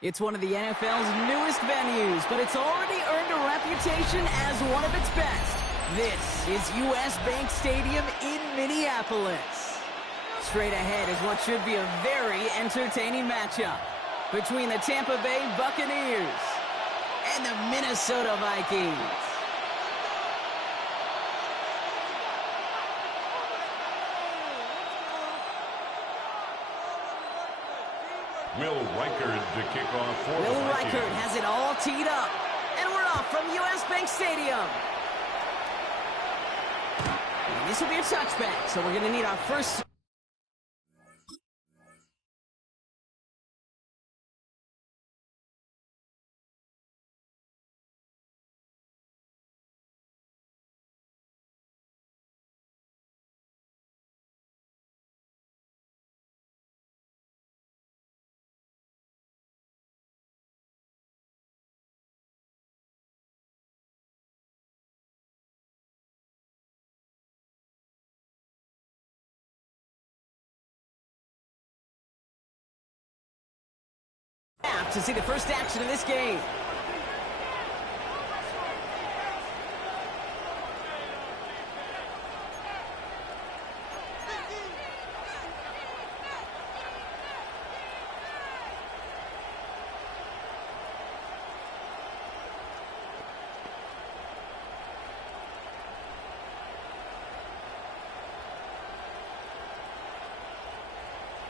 It's one of the NFL's newest venues, but it's already earned a reputation as one of its best. This is U.S. Bank Stadium in Minneapolis. Straight ahead is what should be a very entertaining matchup between the Tampa Bay Buccaneers and the Minnesota Vikings. Will Reichard to kick off for Will the Vikings. Reichard has it all teed up. And we're off from U.S. Bank Stadium. And this will be a touchback, so we're going to need our first... to see the first action of this game.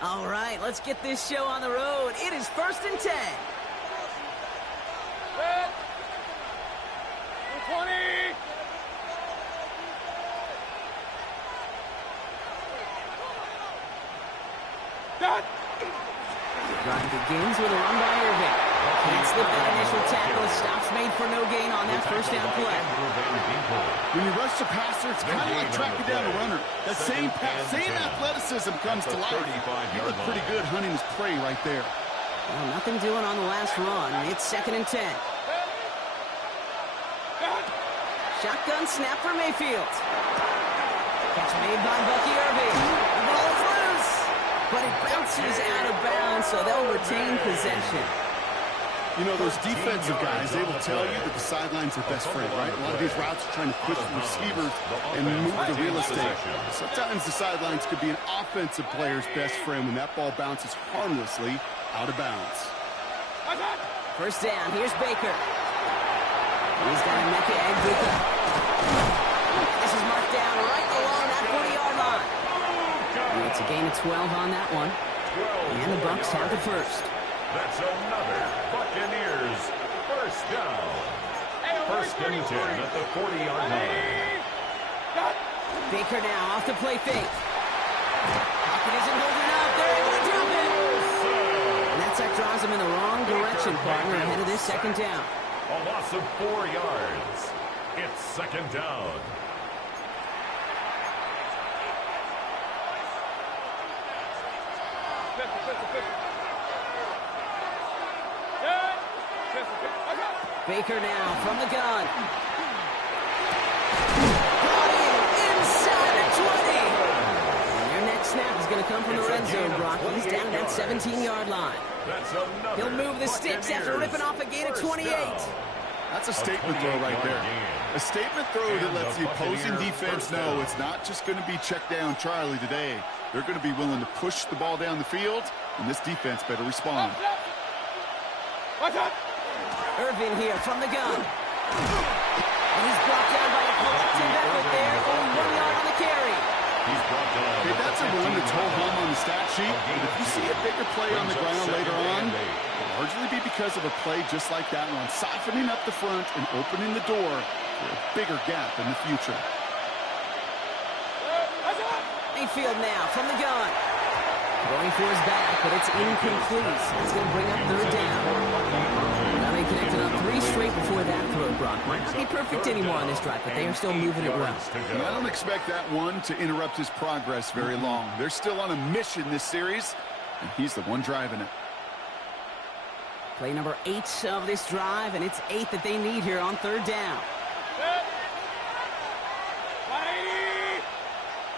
All right, let's get this show on the road. It is 1st and 10. Red. 20. Done. Drive begins with a run by Irving. Can't slip that initial tackle. Stops made for no gain on that first down play. When you rush the passer, it's kind of like tracking down a runner. That same pass, same athleticism comes to life. He looked pretty good hunting his prey right there. Well, nothing doing on the last run. It's 2nd and 10. Shotgun snap for Mayfield. Catch made by Bucky Irving. The ball is loose, but it bounces out of bounds, so they'll retain possession. You know, those defensive guys, they will tell you that the sideline's their best friend, right? A lot of these routes are trying to push the receivers and move the real estate. Sometimes the sidelines could be an offensive player's best friend when that ball bounces harmlessly out of bounds. First down, here's Baker. He's got a Mecca egg Baker. This is marked down right along that 40-yard line. And it's a gain of 12 on that one. And the Bucs have the first. That's another Buccaneers first down. 1st and 10 at the 40-yard line. Baker now off the play fake. Pocket isn't holding up. They're able to drop it. And that sack draws him in the wrong direction, partner, ahead of this 2nd down. A loss of 4 yards. It's 2nd down. Baker now from the gun. Brought in inside the 20. And their next snap is going to come from the red zone, Brock. He's down at that 17-yard line. He'll move the sticks after ripping off a gain of 28. That's a statement throw right there. A statement throw that lets the opposing defense know it's not just going to be check down Charlie today. They're going to be willing to push the ball down the field, and this defense better respond. Irvin here from the gun. And he's brought down by a collective effort there. Only 1 yard on the carry. Okay, that's a run that's whole home on the stat sheet. But if you see a bigger play on the ground later on, it'll largely be because of a play just like that one, softening up the front and opening the door for a bigger gap in the future. Mayfield now from the gun. Going for his back, but it's incomplete. It's going to bring up 3rd down. Now they connected on 3 straight before that throw, Brock. Might not be perfect anymore on this drive, but they are still moving it well. And I don't expect that one to interrupt his progress very long. They're still on a mission this series, and he's the one driving it. Play number 8 of this drive, and it's 8 that they need here on 3rd down.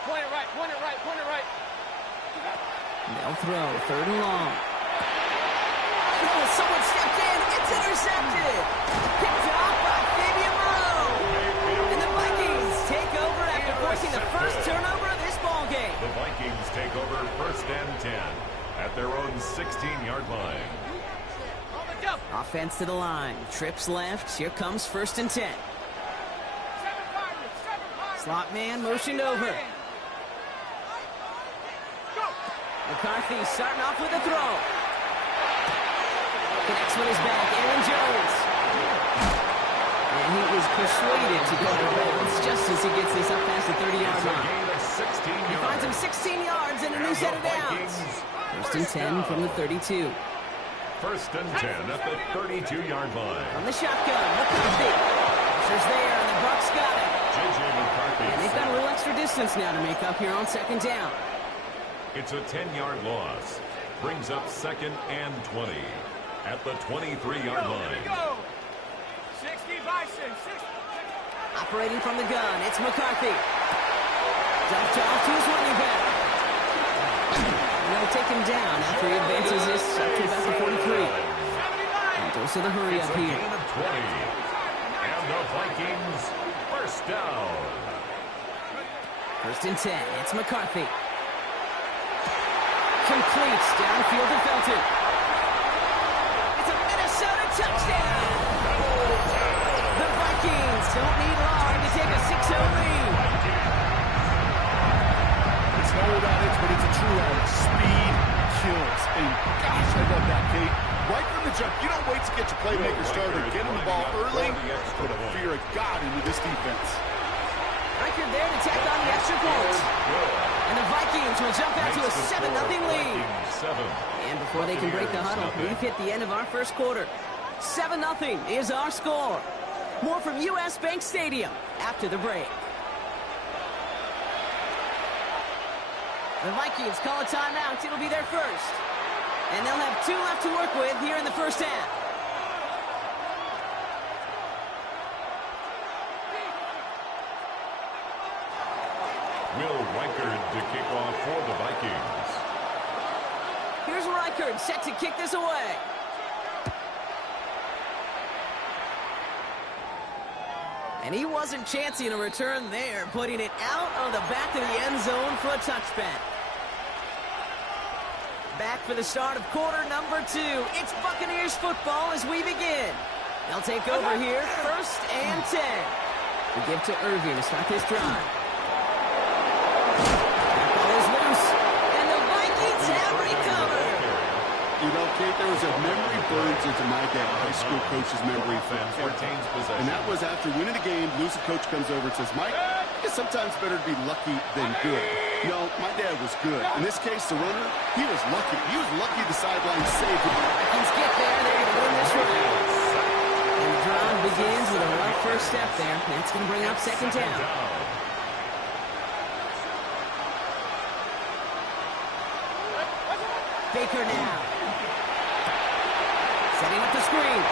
Point it right. They'll throw 3rd and long. Oh, someone stepped in. It's intercepted. Picked off by Fabian Moreau. And the Vikings take over after forcing the first turnover of this ballgame. The Vikings take over 1st and 10 at their own 16-yard line. Offense to the line. Trips left. Here comes 1st and 10. Slot man motioned over. McCarthy starting off with a throw. Connects with his back. Aaron Jones. And he was persuaded to go out of bounds just as he gets this up past the 30-yard line. He finds him 16 yards and a new set of downs. 1st and 10 from the 32. 1st and 10 at the 32-yard line. From the shotgun, McCarthy. Pressure's there, and the Bucs got it. J.J. McCarthy. And they've got a little extra distance now to make up here on 2nd down. It's a 10-yard loss. Brings up 2nd and 20 at the 23-yard line. 65, 60. Operating from the gun, it's McCarthy. Dumped off to his running back. And they'll take him down after he advances this up to about the 43. And goes to the hurry up here. Gain of 20. And the Vikings, 1st down. 1st and 10, it's McCarthy. Completes downfield to Felton. It's a Minnesota touchdown. The Vikings don't need long to take a 6-0 lead. It's no old adage, but it's a true adage. Speed kills. And gosh, I love that, Kate. Right from the jump, you don't wait to get your playmaker started. Get him the ball early. Put a fear of God into this defense. Riker there to tack on the extra point. And the Vikings will jump out to a 7-0 lead. And before they can break the huddle, we've hit the end of our 1st quarter. 7-0 is our score. More from U.S. Bank Stadium after the break. The Vikings call a timeout. It'll be their first. And they'll have 2 left to work with here in the 1st half. Will Reichard to kick off for the Vikings. Here's Reichard set to kick this away. And he wasn't chancing a return there, putting it out of the back of the end zone for a touchback. Back for the start of quarter number 2. It's Buccaneers football as we begin. They'll take over here, 1st and 10. We give to Irving to start this drive. That ball is loose, and the Vikings have recovered. You know, Kate, there was a memory burns into my dad, high school coach's memory for and that was after winning a game, losing coach comes over and says, Mike, it's sometimes better to be lucky than good. No, my dad was good. In this case, the runner, he was lucky. He was lucky the sideline saved him. Vikings get there. They're going to win this round. And the drive begins with a rough first step there. That's going to bring up 2nd down. Baker now. Setting up the screen.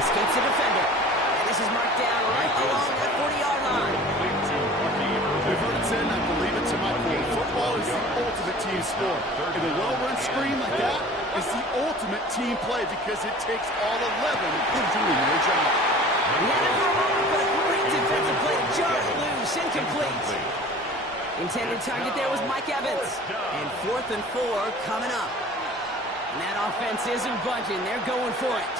Escapes the defender. And this is marked down right along that 40-yard line. I've heard it said, and I believe it to my core. Football is the ultimate team sport. And a well-run screen like that is the ultimate team play because it takes all 11 in doing their job. He had it for a moment, but a great defensive play to jar it loose. Incomplete. Intended target there was Mike Evans. And 4th and 4 coming up. And that offense isn't budging. They're going for it.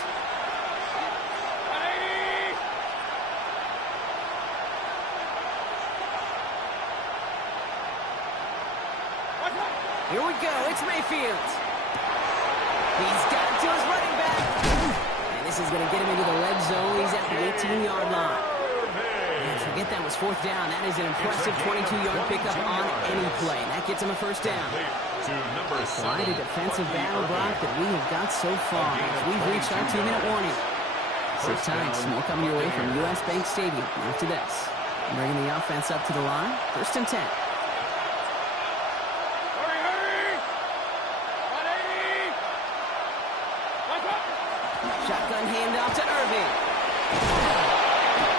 Here we go. It's Mayfield. He's got it to his running back. And this is going to get him into the red zone. He's at the 18-yard line. And forget that was 4th down. That is an impressive 22-yard pickup on any play. And that gets him a 1st down. Quite a defensive battle, Brock, that we have got so far. We've reached our 2-minute warning. Sit tight. More coming your way from U.S. Bank Stadium after this. Bringing the offense up to the line. 1st and 10. Shotgun handoff to Irving.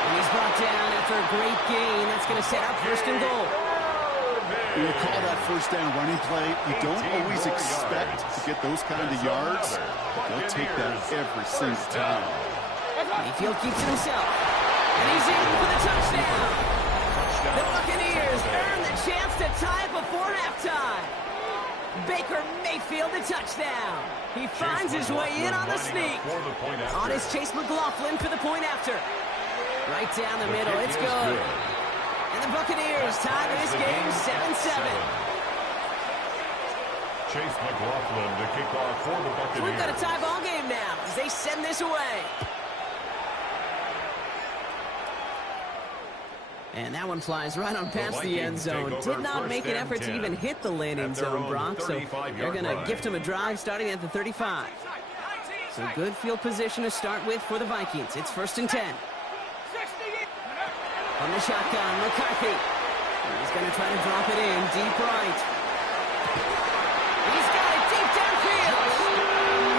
And he's brought down after a great gain. That's going to set up 1st and goal. You call that first down running play. You don't always expect to get those kind of yards, but they'll take that every single time. Mayfield keeps it himself, and he's in for the touchdown. The Buccaneers earn the chance to tie before halftime. Baker Mayfield the touchdown. He finds his way in on the sneak. On his Chase McLaughlin for the point after. Right down the middle, it's good. And the Buccaneers tie this game 7-7. Chase McLaughlin to kick off for the Buccaneers. So we've got a tie ball game now as they send this away. And that one flies right on past the end zone. Did not make an effort to even hit the landing zone, Brock. So they're going to gift him a drive starting at the 35. So good field position to start with for the Vikings. It's 1st and 10. From the shotgun, McCarthy. He's going to try to drop it in deep right. He's got it deep downfield.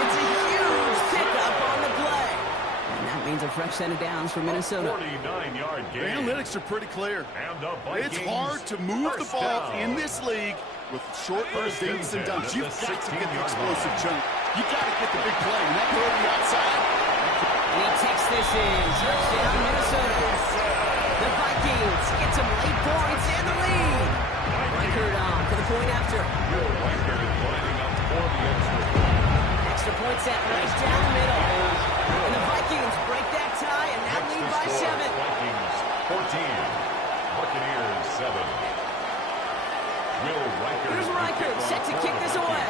It's a huge pickup on the play. And that means a fresh set of downs for Minnesota. 49-yard The gain. analytics are pretty clear. And the It's Vikings hard to move the first ball down. in this league with short little First and dinks and 10 dunks. at You've the got to get the 16-yard explosive line. jump. You've got to get the big play. And that throw to the outside. And he takes this in. Touchdown, Minnesota. The Vikings get some late points and the lead. Reichert on for the point after. Will Reichert lining up for the extra. Extra point set right down the middle. And the Vikings break that tie and now lead by 7. Vikings 14. Buccaneers 7. Will Reichert. Here's Reichert set to kick this away.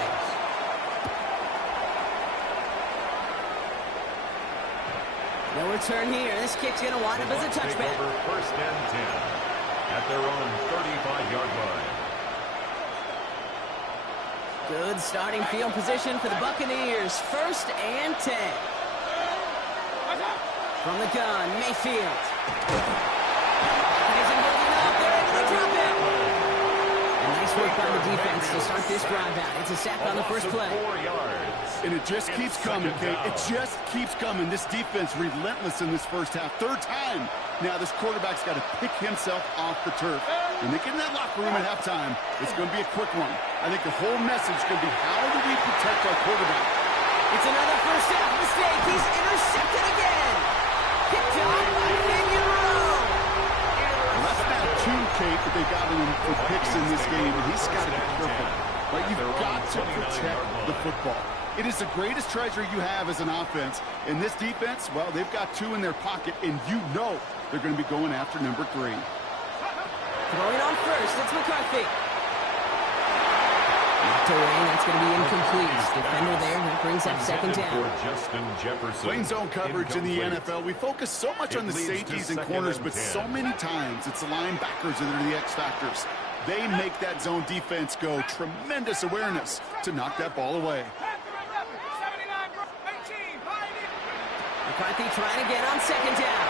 No return here. This kick's going to wind up as a touchback. Take over 1st and 10 at their own 35-yard line. Good starting field position for the Buccaneers. 1st and 10. From the gun, Mayfield. Isn't holding up. They're able to drop it. And nice work by the defense to start this drive out. It's a sack on the first play. 4 yards. And it just keeps coming, Kate. It just keeps coming. This defense relentless in this first half. 3rd time. Now this quarterback's got to pick himself off the turf. When they get in that locker room at halftime, it's going to be a quick one. I think the whole message is going to be, how do we protect our quarterback? It's another first half mistake. He's intercepted again. Picked off by Figueroa. And that's now 2, Kate, that they got him for picks in this game. And he's got to be careful. But you've got to protect the football. It is the greatest treasure you have as an offense. And this defense, well, they've got 2 in their pocket, and you know they're going to be going after number 3. Throwing on first, it's McCarthy. Knocked away, that's going to be incomplete. Defender there, that brings up 2nd down. For Justin Jefferson. Plain zone coverage in the Incomplete. NFL. We focus so much on the It leads to safeties and 2nd corners, and but 10. so many times it's the linebackers that are the X factors. They make that zone defense go. Tremendous awareness to knock that ball away. McCarthy trying to get on 2nd down.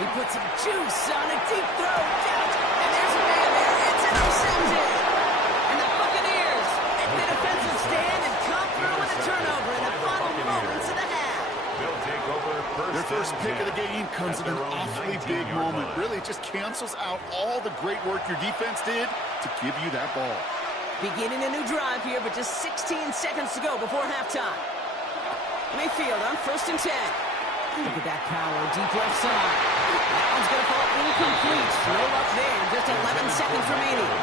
He puts some juice on a deep throw. And there's a man there. It's intercepted. And the Buccaneers make the defensive stand and come through with a turnover in the final moments of the half. They'll take over Their first and pick 10 of the game comes at at an their own awfully 19-yard big moment. line. Really, it just cancels out all the great work your defense did to give you that ball. Beginning a new drive here, but just 16 seconds to go before halftime. Mayfield on 1st and 10. Look at that power, deep left side. That one's going to fall incomplete. No luck there, just 11 seconds remaining.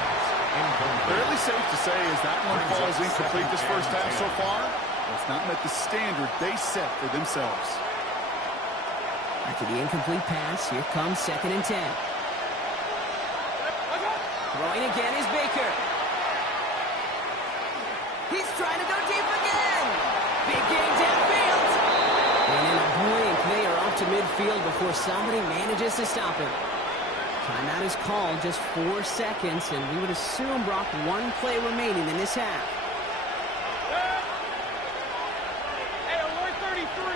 Fairly safe to say as that one falls incomplete this first half so far. It's not met the standard they set for themselves. After the incomplete pass, here comes 2nd and 10. Throwing again is Baker. He's trying to go deep again. Big game downfield. And in a blink, they are off to midfield before somebody manages to stop him. Timeout is called, just 4 seconds, and we would assume, Brock, 1 play remaining in this half. Hey, alert 33.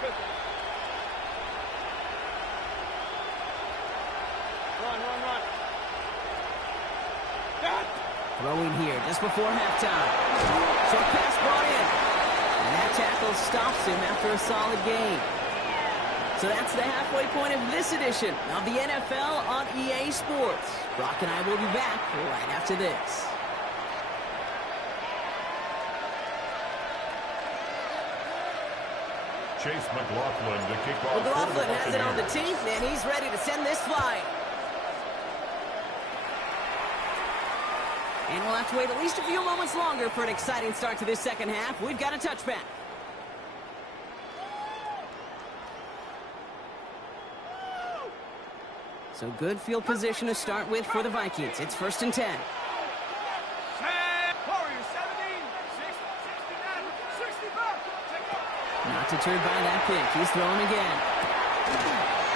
Pistol. Run. Dad! Throwing here just before halftime. Short pass brought in. And that tackle stops him after a solid gain. So that's the halfway point of this edition of the NFL on EA Sports. Brock and I will be back right after this. Chase McLaughlin to kick off. McLaughlin has it on the tee, and he's ready to send this flying. And we'll have to wait at least a few moments longer for an exciting start to this second half. We've got a touchback. So good field position to start with for the Vikings. It's 1st and 10. Not deterred by that pick. He's throwing again.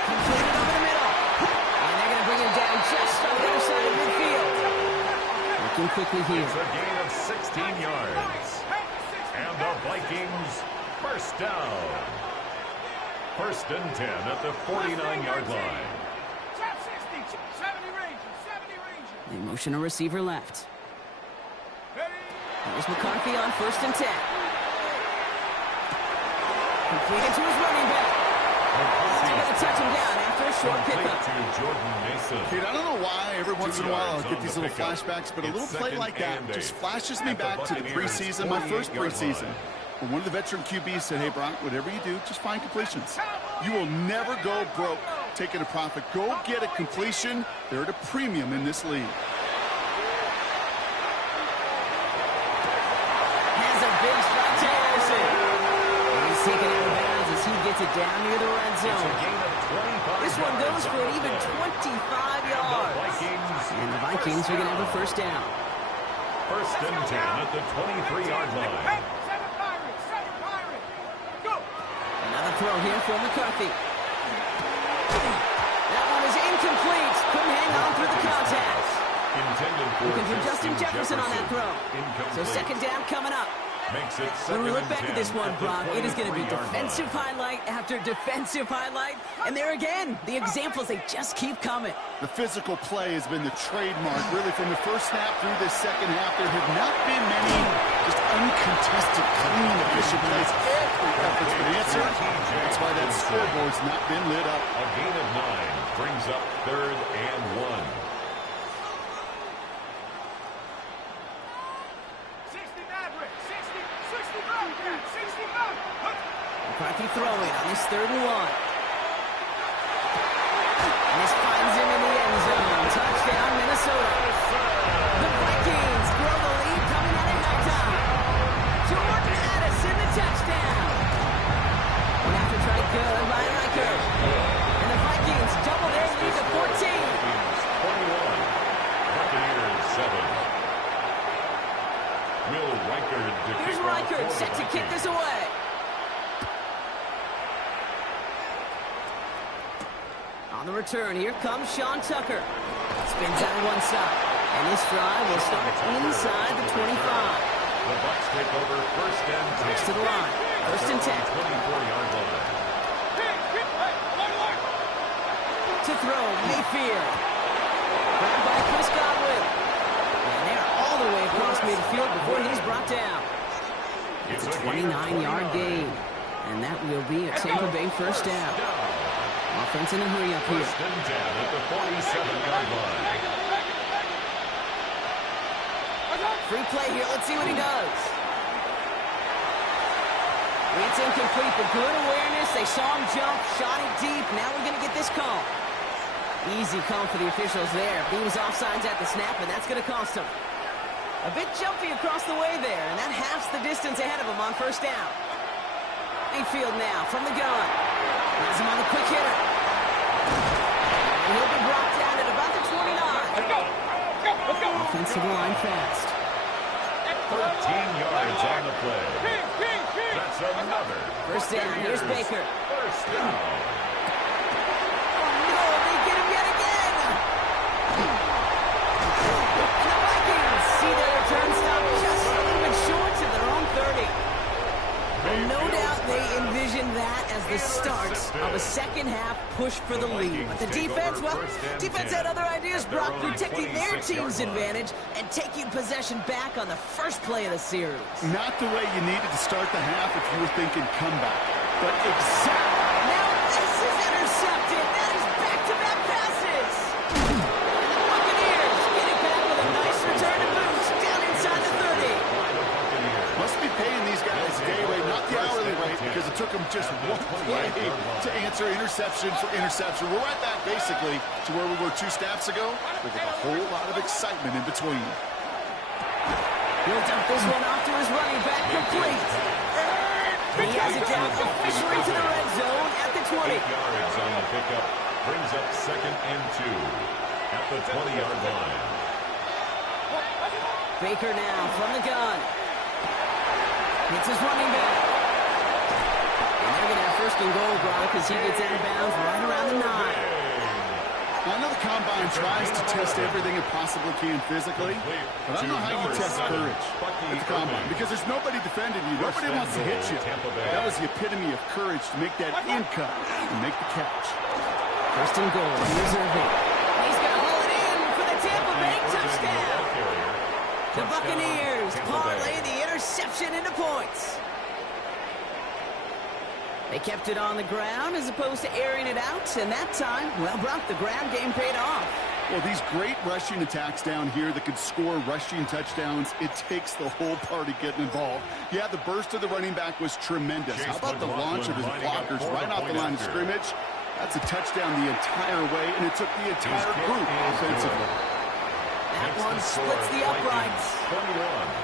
Completed over the middle. And they're going to bring him down just on the other side of midfield. Looking quickly here. It's a gain of 16 yards. And the Vikings first down. 1st and 10 at the 49-yard line. They motion a receiver left. Here's McCarthy on 1st and 10. Completed to his running back. They're going to touch him down after a short pickup. Kid, I don't know why every once in a while I'll get these little flashbacks, but a little play like that just flashes me back to the preseason, my first preseason. When one of the veteran QBs said, hey, Brock, whatever you do, just find completions. You will never go broke taking a profit. Go get a completion. They're at a premium in this league. Has a big strike to Anderson. And he's taken out of bounds as he gets it down near the red zone. This one goes for an even 25 yards. And the Vikings are going to have a first down. 1st and 10 at the 23-yard line. Another throw here for McCarthy. That one is incomplete. Couldn't hang on through the contact. Looking for Justin Jefferson on that throw. So 2nd down coming up. Makes it When we look back at this one, Brock, it is going to be defensive highlight after defensive highlight. And there again, the examples, they just keep coming. The physical play has been the trademark, really, from the first snap through this second half. There have not been many just uncontested, clean, efficient plays. Every effort's been answered. That's why that scoreboard's not been lit up. A gain of 9 brings up 3rd and 1. McCarthy throwing on this 3rd and 1. And this finds him in the end zone. Touchdown, Minnesota. The Vikings grow the lead coming out at halftime. Jordan Addison, the touchdown. One after try good by Reichert. And the Vikings double their lead to 14. 21. Buccaneers 7. Will Reichert to Here's Reichert set to kick this away. On the return, here comes Sean Tucker. Spins out one side. And this drive will start inside the 25. The Bucs take over 1st and 10. Next to the line. 1st and 10. 24-yard line. To throw, Mayfield. Grabbed by Chris Godwin. And they're all the way across midfield before he's brought down. It's a 29-yard gain. And that will be a Tampa Bay first down. Offense in a hurry up here. 1st and 10 at the 47-yard line. Free play here. Let's see what he does. It's incomplete, but good awareness. They saw him jump, shot it deep. Now we're going to get this call. Easy call for the officials there. He was offsides at the snap, and that's going to cost him. A bit jumpy across the way there, and that halves the distance ahead of him on first down. Mayfield now from the gun. Has him on the quick hitter. And he'll be brought down at about the 29. Let's go. Offensive line fast. 13 yards on the play. That's another. First down. Here's Baker. First down. No, they get him yet again. And the Vikings see their return stop just a little bit short to their own 30. Well, no doubt they envisioned that as the start of a second-half push for the lead. But the defense, well, defense had other ideas, Brock, protecting their team's advantage and taking possession back on the first play of the series. Not the way you needed to start the half if you were thinking comeback, but exactly. Now this is intercepted. That is back-to-back passes. And the Buccaneers get it back with a nice return to boot down inside the 30. Must be paying these guys day rate, not the hourly rate, because it took them just one play to answer interception for interception. We're right back, basically, to where we were 2 snaps ago, with a whole lot of excitement in between. He'll dump this one off to his running back, complete. He has it down officially to the red zone at the 20. 8 yards on the pickup, brings up 2nd and 2 at the 20-yard line. Baker now from the gun. It's his running back. And they're going to have 1st and goal, Brock, as he gets out of bounds right around the 9. I know the Combine tries to test everything it possibly can physically, but I don't know how you test courage at the Combine, because there's nobody defending you. Nobody wants to hit you. That was the epitome of courage to make that in cut and make the catch. 1st and goal. Here's Irving. He's going to haul it in for the Tampa Bay touchdown. The Buccaneers parlay the interception into points. They kept it on the ground as opposed to airing it out, and that time, well, Brock, the ground game paid off. Well, these great rushing attacks down here that could score rushing touchdowns, it takes the whole party getting involved. Yeah, the burst of the running back was tremendous. How about the launch of his blockers right off the line of scrimmage? That's a touchdown the entire way, and it took the entire group offensively. That one splits the uprights.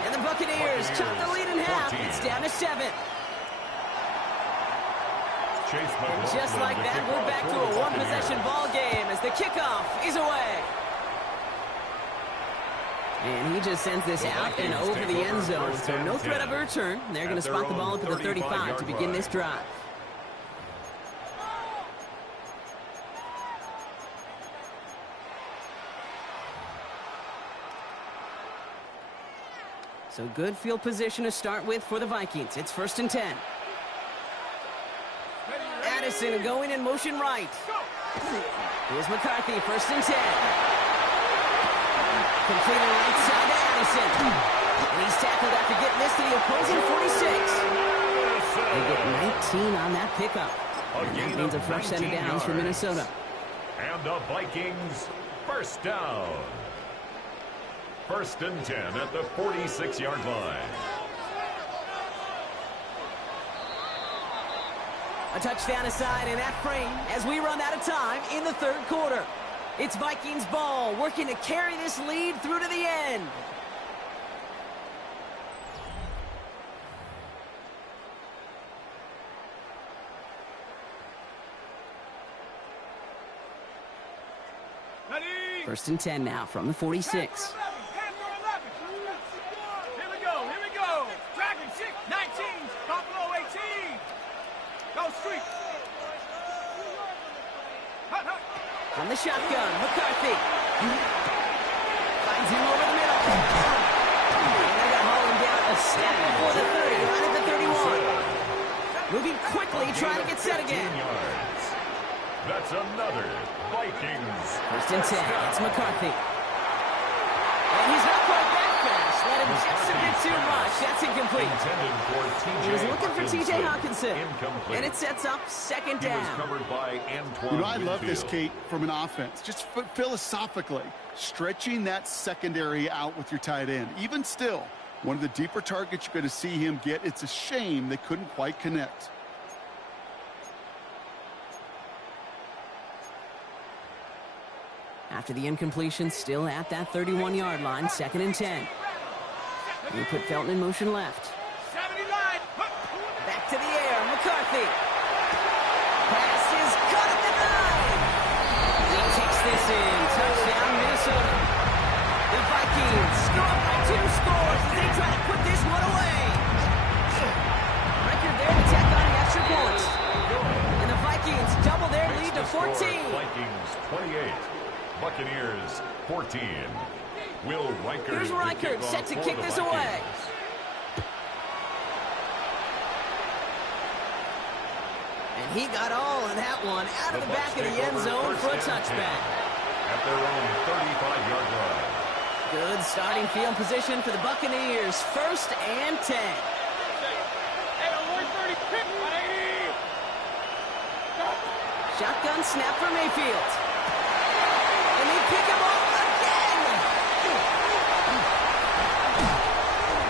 And the Buccaneers chop the lead in half. It's down to 7. And just like that, we're back to a one-possession ball game as the kickoff is away. And he just sends this out and over the end zone. So no threat of a return. They're going to spot the ball up at the 35 to begin this drive. So good field position to start with for the Vikings. It's 1st and 10. Addison going in motion right. Here's McCarthy, 1st and 10. Completed right side to Addison. And he's tackled after getting this to the opposing 46. They get 19 on that pickup. And that means a fresh set of downs for Minnesota. And the Vikings, 1st down. 1st and 10 at the 46-yard line. A touchdown aside in that frame as we run out of time in the 3rd quarter. It's Vikings ball, working to carry this lead through to the end. Ready? 1st and 10 now from the 46. Dragon 6, 19, Buffalo 18. Go street. From the shotgun, McCarthy. Finds him over the middle. And they're going to haul him down a step before the 30, right at the 31. Moving quickly, trying to get set again. That's another Vikings. 1st and 10, it's McCarthy. And he's not quite that fast. Let him just a bit too much. That's incomplete. He was looking for T.J. Hawkinson. And it sets up 2nd down. You know, I love this, Kate, from an offense. Just philosophically, stretching that secondary out with your tight end. Even still, one of the deeper targets you're going to see him get. It's a shame they couldn't quite connect. After the incompletion, still at that 31-yard line, 2nd and 10. We put Felton in motion left. Back to the air, McCarthy. Pass is cut at the 9. He takes this in. Touchdown, Minnesota. The Vikings score by 2 scores as they try to put this one away. Record there to tack on the extra points. And the Vikings double their lead to 14. Vikings 28. Buccaneers 14. Will Reichert. Here's Reichert set to kick this away. And he got all of that one out of the back of the end zone for a touchback. At their own 35-yard line. Good starting field position for the Buccaneers. 1st and 10. Shotgun snap for Mayfield. And they pick him off again.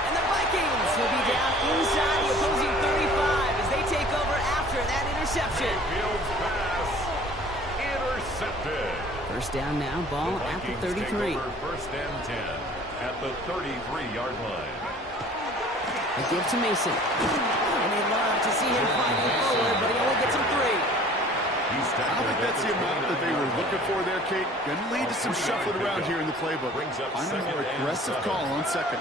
And the Vikings will be down inside the opposing 35 as they take over after that interception. Mayfield's pass intercepted. 1st down now, ball at the 33. Take over 1st and 10 at the 33-yard line. They give to Mason. And they love to see him fighting forward, but he only gets him 3. I don't think that's the amount that they were looking for there, Kate. Going to lead to some shuffling around here in the playbook. I'm a more aggressive call on 2nd.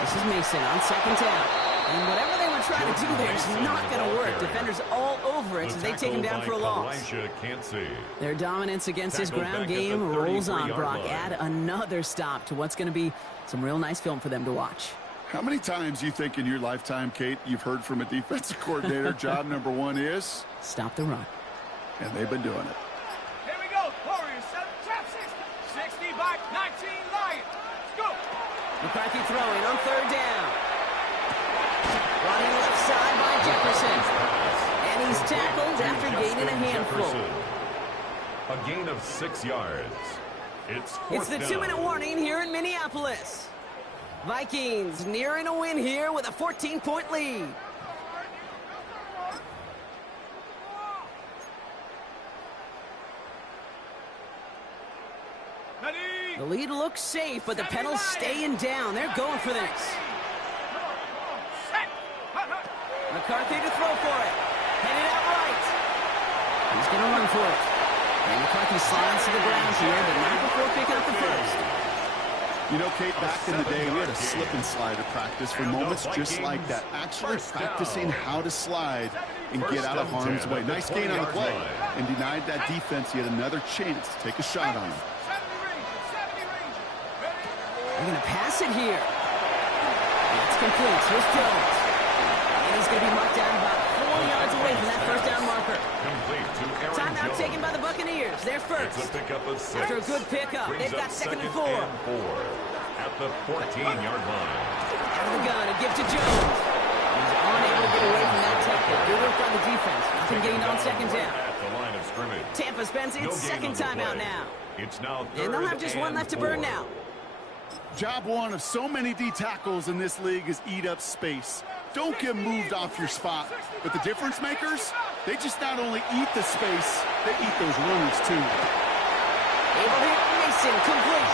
This is Mason on 2nd down. And whatever they were trying to do there is not going to work. Defenders all over it, so they take him down for a loss. Their dominance against his ground game rolls on, Brock. Add another stop to what's going to be some real nice film for them to watch. How many times you think in your lifetime, Kate, you've heard from a defensive coordinator, job number 1 is? Stop the run. And they've been doing it. Here we go. Warriors, set up trap 60. 60 by 19 Lions. Let's go. McCarthy throwing on 3rd down. Running left side by Jefferson. And he's tackled after gaining a handful. A gain of 6 yards. It's the 2-minute warning here in Minneapolis. Vikings nearing a win here with a 14-point lead. The lead looks safe, but the Pedals staying down. They're going for this. McCarthy to throw for it. Headed out right. He's going to run for it. And McCarthy slides to the ground here, but not before picking up the first. You know, Kate, back in the day, we had a slip and slide at practice for moments just like that. Actually practicing how to slide and get out of harm's way. Nice gain on the play and denied that defense yet another chance to take a shot on him. They're going to pass it here. It's complete. Here's Jones. And he's going to be marked down about 4 yards away from that 1st down marker. Timeout taken by the Buccaneers. They're first. After a good pickup, they've got 2nd and 4. At the 14-yard line. Out of the gun, and give to Jones. He's unable to get away from that tackle. Good work by the defense. Nothing gained on 2nd down. At the line of scrimmage. Tampa spends its 2nd timeout now. It's now 3rd and they'll have just 1 left to burn now. Job 1 of so many D tackles in this league is eat up space. Don't get moved off your spot. But the difference makers, they just not only eat the space, they eat those runners too. Able to hit Mason, complete.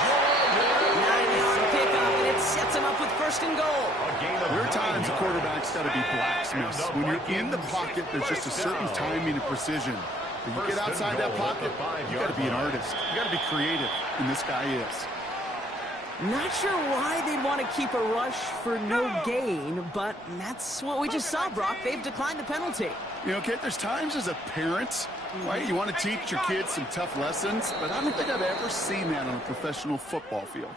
9-yard pickup, and it sets him up with 1st and goal. There are times a quarterback's got to be blacksmiths. When you're in the pocket, there's just a certain timing and precision. When you get outside that pocket, you got to be an artist. You got to be creative, and this guy is. Not sure why they'd want to keep a rush for no gain, but that's what we just saw, Brock. They've declined the penalty. You know, Kate, there's times as a parent, right, you want to teach your kids some tough lessons, but I don't think I've ever seen that on a professional football field.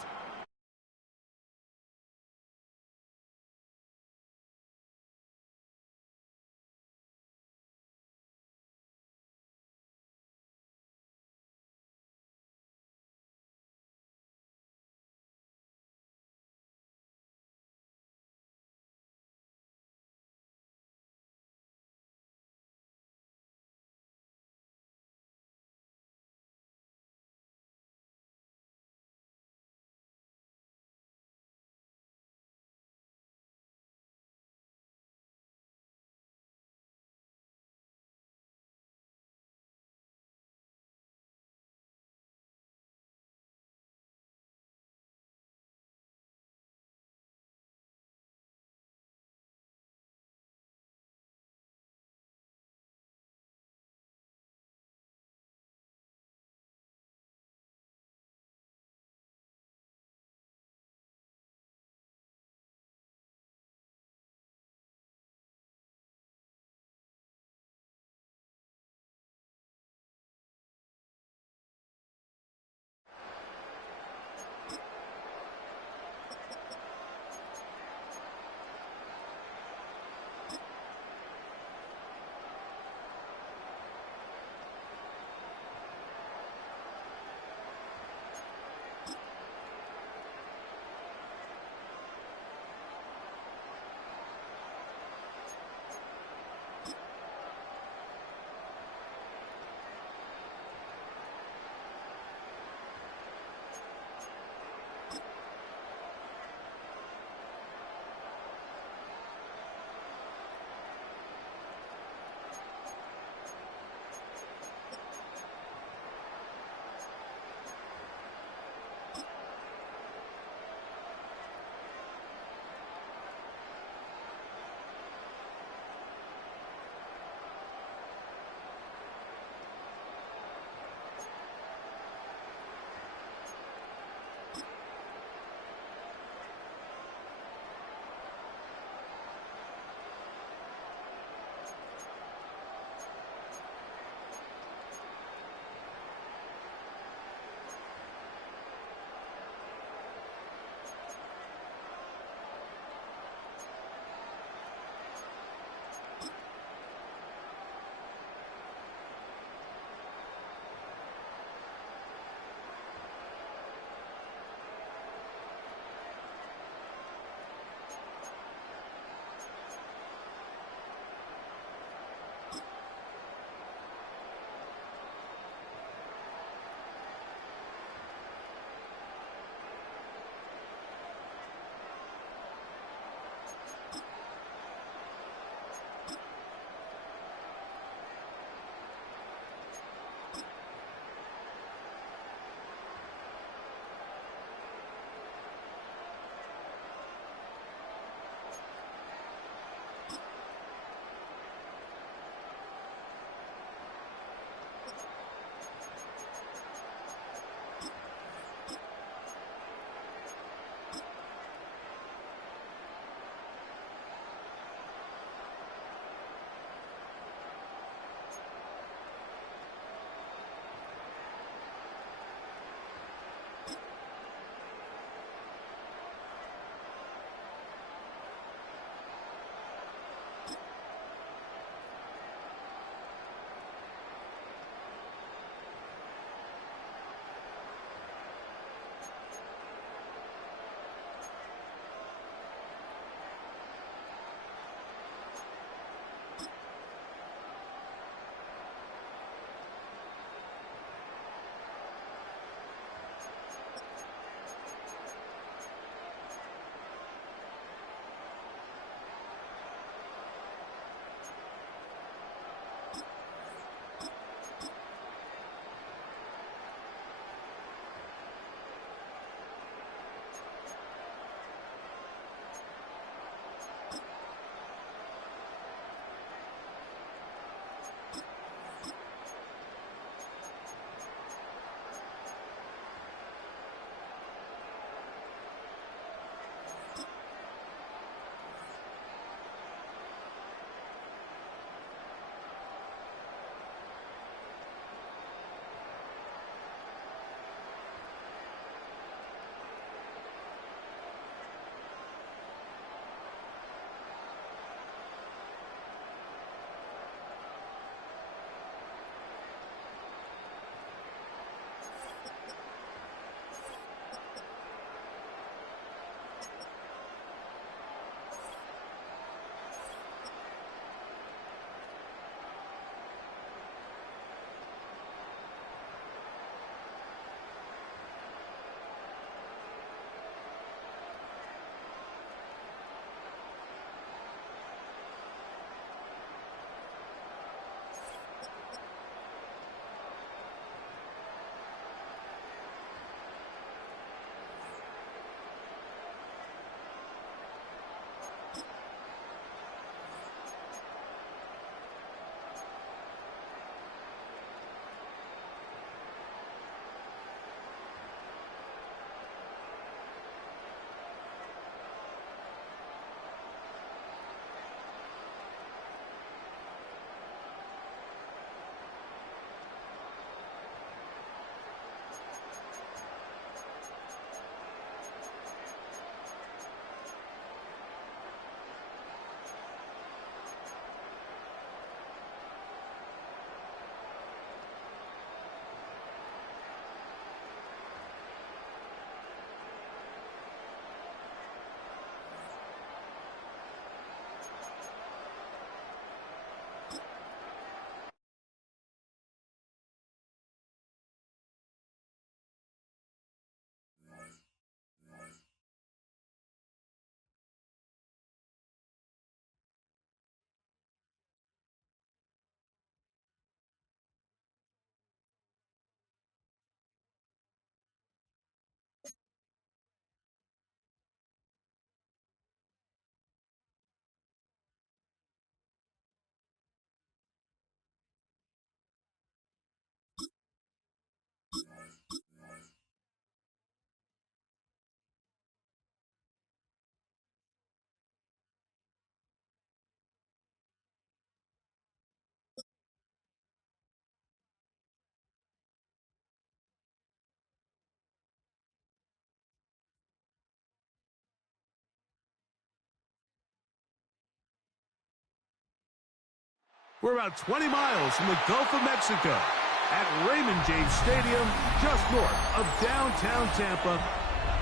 We're about 20 miles from the Gulf of Mexico at Raymond James Stadium, just north of downtown Tampa,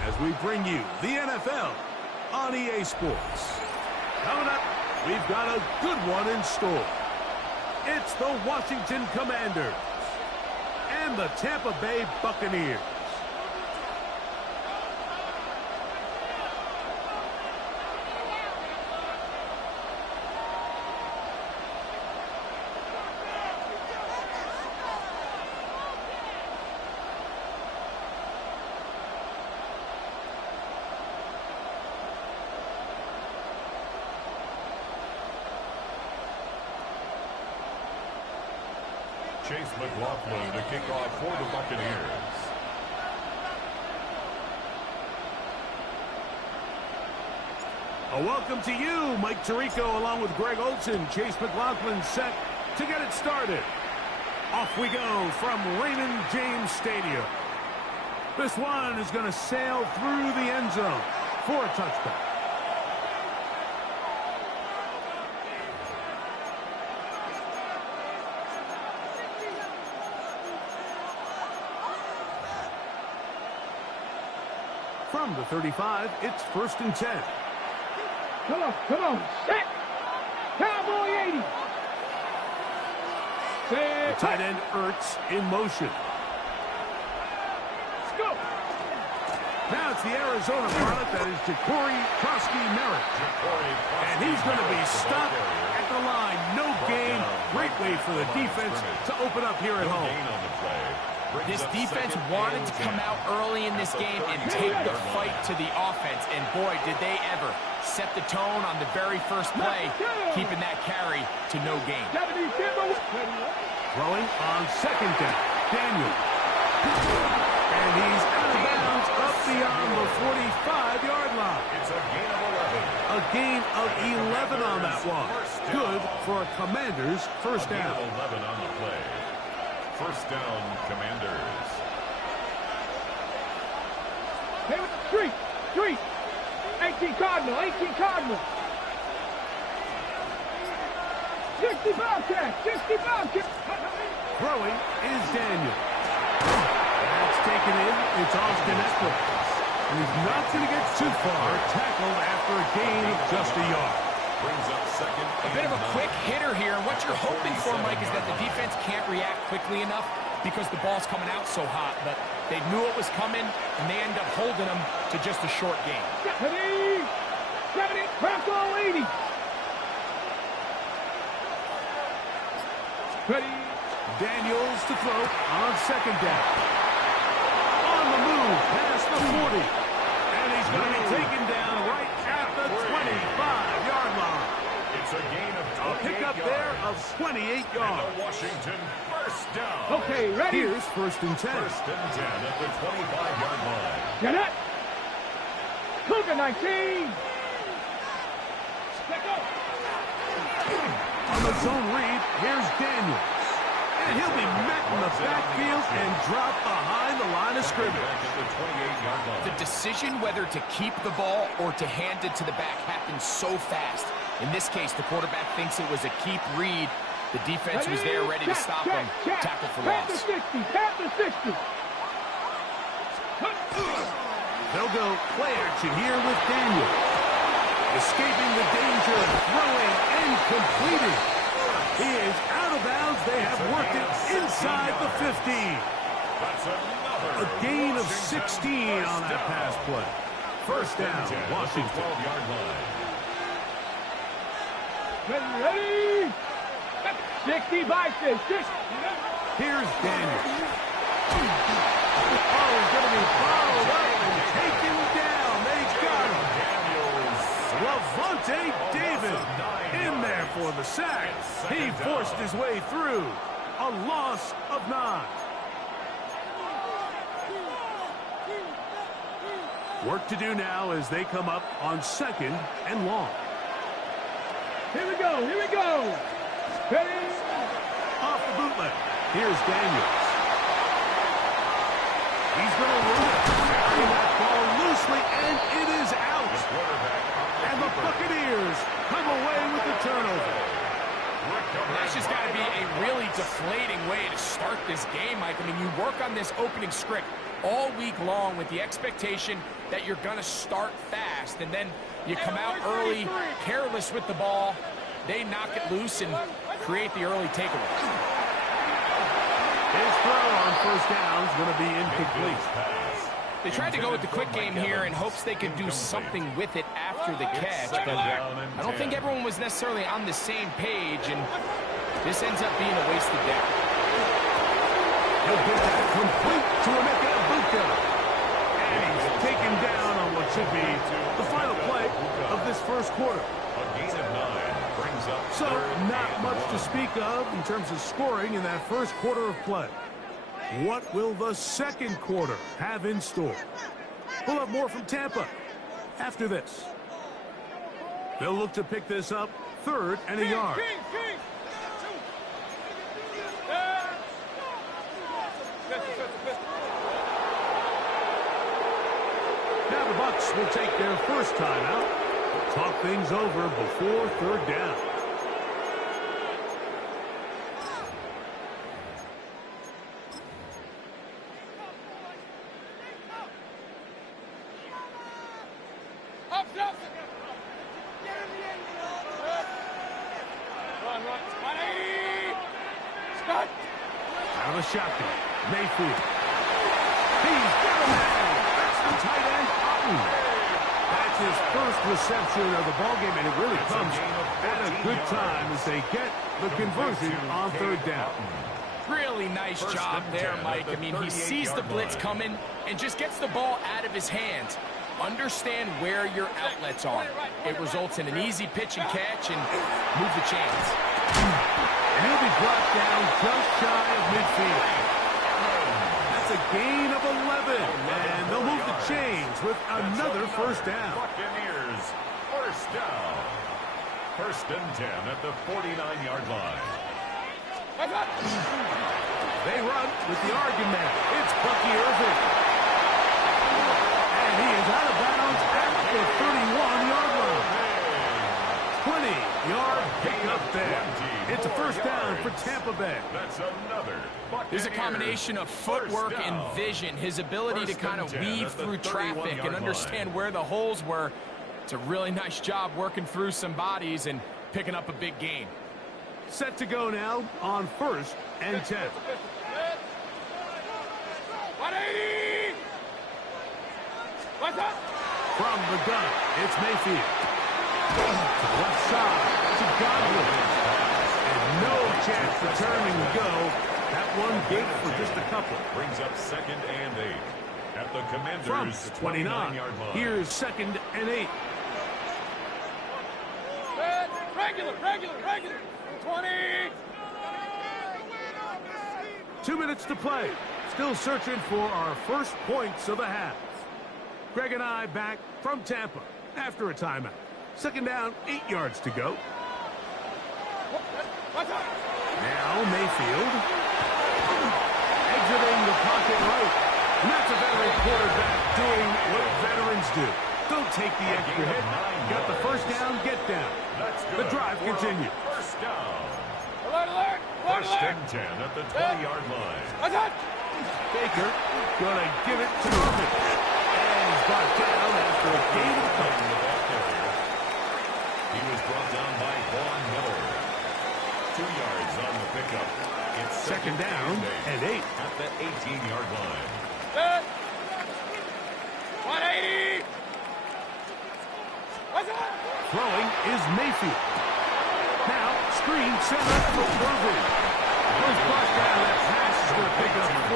as we bring you the NFL on EA Sports. Coming up, we've got a good one in store. It's the Washington Commanders and the Tampa Bay Buccaneers. Chase McLaughlin to kick off for the Buccaneers. A welcome to you, Mike Tirico, along with Greg Olson. Chase McLaughlin set to get it started. Off we go from Raymond James Stadium. This one is going to sail through the end zone for a touchdown. From the 35, it's 1st and 10. Come on, set! Cowboy 80! The tight end Ertz in motion. Let's go! Now it's the Arizona product, that is Ja'Cory Merritt. And he's going to be stopped at the line. No gain. Great way for the defense to open up here at home. This defense wanted to come out early in this game and take the fight to the offense. And boy, did they ever set the tone on the very first play, keeping that carry to no gain. Throwing on 2nd down. Daniel. And he's out of bounds up beyond the 45-yard line. It's a gain of 11. A gain of 11 on that one. Good for a Commanders first down. 11 on the play. First down, Commanders. Hey, with the street. 18 Cardinal. 60 Bobcat. Throwing is Daniel. That's taken in. It's Austin Eckler. And he's not going to get too far. Tackled after a gain of just a yard. Brings up second. A bit of a quick hitter here, and what you're hoping for, Mike, is that the defense can't react quickly enough because the ball's coming out so hot. But they knew it was coming, and they end up holding them to just a short game. 70, Bronco 80. Ready. Daniels to throw on 2nd down. On the move past the 40. And he's going to be taken down right at the 25-yard line. It's a gain of A pickup there of 28 yards. And a Washington first down. Okay, ready. Here's 1st and 10. 1st and 10 at the 25-yard line. Get it. Cougar 19. Let go. On the zone read, here's Daniels. And he'll be met in the backfield and dropped behind the line of scrimmage. At the 28-yard line. The decision whether to keep the ball or to hand it to the back happens so fast. In this case, the quarterback thinks it was a keep read. The defense was there ready to stop him. Tackle for loss. Tap the 60. They'll go play action here with Daniel. Escaping the danger, throwing and completing. He is out of bounds. They have worked it inside the 15. That's another A gain of 16 on that pass play. First down, Washington. 12-yard line. Ready. 60 by 6. Here's Daniel. Oh, he's going to be followed up and taken down. They got him. Lavonte David in there for the sack. He forced his way through. A loss of 9. Work to do now as they come up on 2nd and long. Here we go. Ready. Off the bootleg. Here's Daniels. He's going to run it. Carrying that ball loosely, and it is out. And the Buccaneers come away with the turnover. That's just got to be a really deflating way to start this game, Mike. I mean, you work on this opening script all week long with the expectation that you're going to start fast, and then you come out early, careless with the ball. They knock it loose and create the early takeaway. His throw on first down is going to be incomplete. They tried to go with the quick game here in hopes they could do something with it after the catch, but I don't think everyone was necessarily on the same page, and this ends up being a wasted down. He'll get that complete to Emeka Egbuka. And he's taken down on what should be the final play of this first quarter. A gain of 9 brings up So, not much to speak of in terms of scoring in that first quarter of play. What will the second quarter have in store? We'll have more from Tampa after this. They'll look to pick this up 3rd and a yard. Now the Bucs will take their first timeout. Talk things over before 3rd down. Out of the shotgun, Mayfield. He's got a man. That's the tight end, Otten. That's his first reception of the ballgame, and it really comes at a good time as they get the conversion on 3rd down. Really nice job there, Mike. I mean, he sees the blitz coming and just gets the ball out of his hands. Understand where your outlets are. It results in an easy pitch and catch and move the chains. And he'll be brought down just shy of midfield. That's a gain of 11, and they'll move the chains with another first down. Buccaneers, first down. 1st and 10 at the 49-yard line. They run with the argument. It's Bucky Irving. And he is out of bounds at the 31-yard line. 20-yard pickup there. It's a first down for Tampa Bay. That's another Buccaneers. There's a combination of footwork First and down. vision, his ability to kind of weave through traffic and understand where the holes were. It's a really nice job working through some bodies and picking up a big gain. Set to go now on 1st and 10. 180! What's up? From the gun, it's Mayfield. To the left side, to Godwin. And no chance to turn and go. That one gate for just a couple. Brings up 2nd and 8 at the From Commanders' the 29, 29-yard line. here's 2nd and 8. Regular. 20! 2 minutes to play. Still searching for our first points of the half. Greg and I back from Tampa after a timeout. 2nd down, 8 yards to go. Now Mayfield. Exiting the pocket right. And that's a veteran quarterback doing what veterans do. Don't take the extra hit. Got the first down, get down. The drive continues. First down. Alert! 1st and 10 at the 20-yard line. Baker gonna give it to Irving. And he's brought down after a gain of a couple. He was brought down by Vaughn Miller. 2 yards on the pickup. It's 2nd down and 8. at the 18-yard line. 180! Throwing is Mayfield. Now, screen set up for Irving. Goes brought down. That pass is going to pick up 4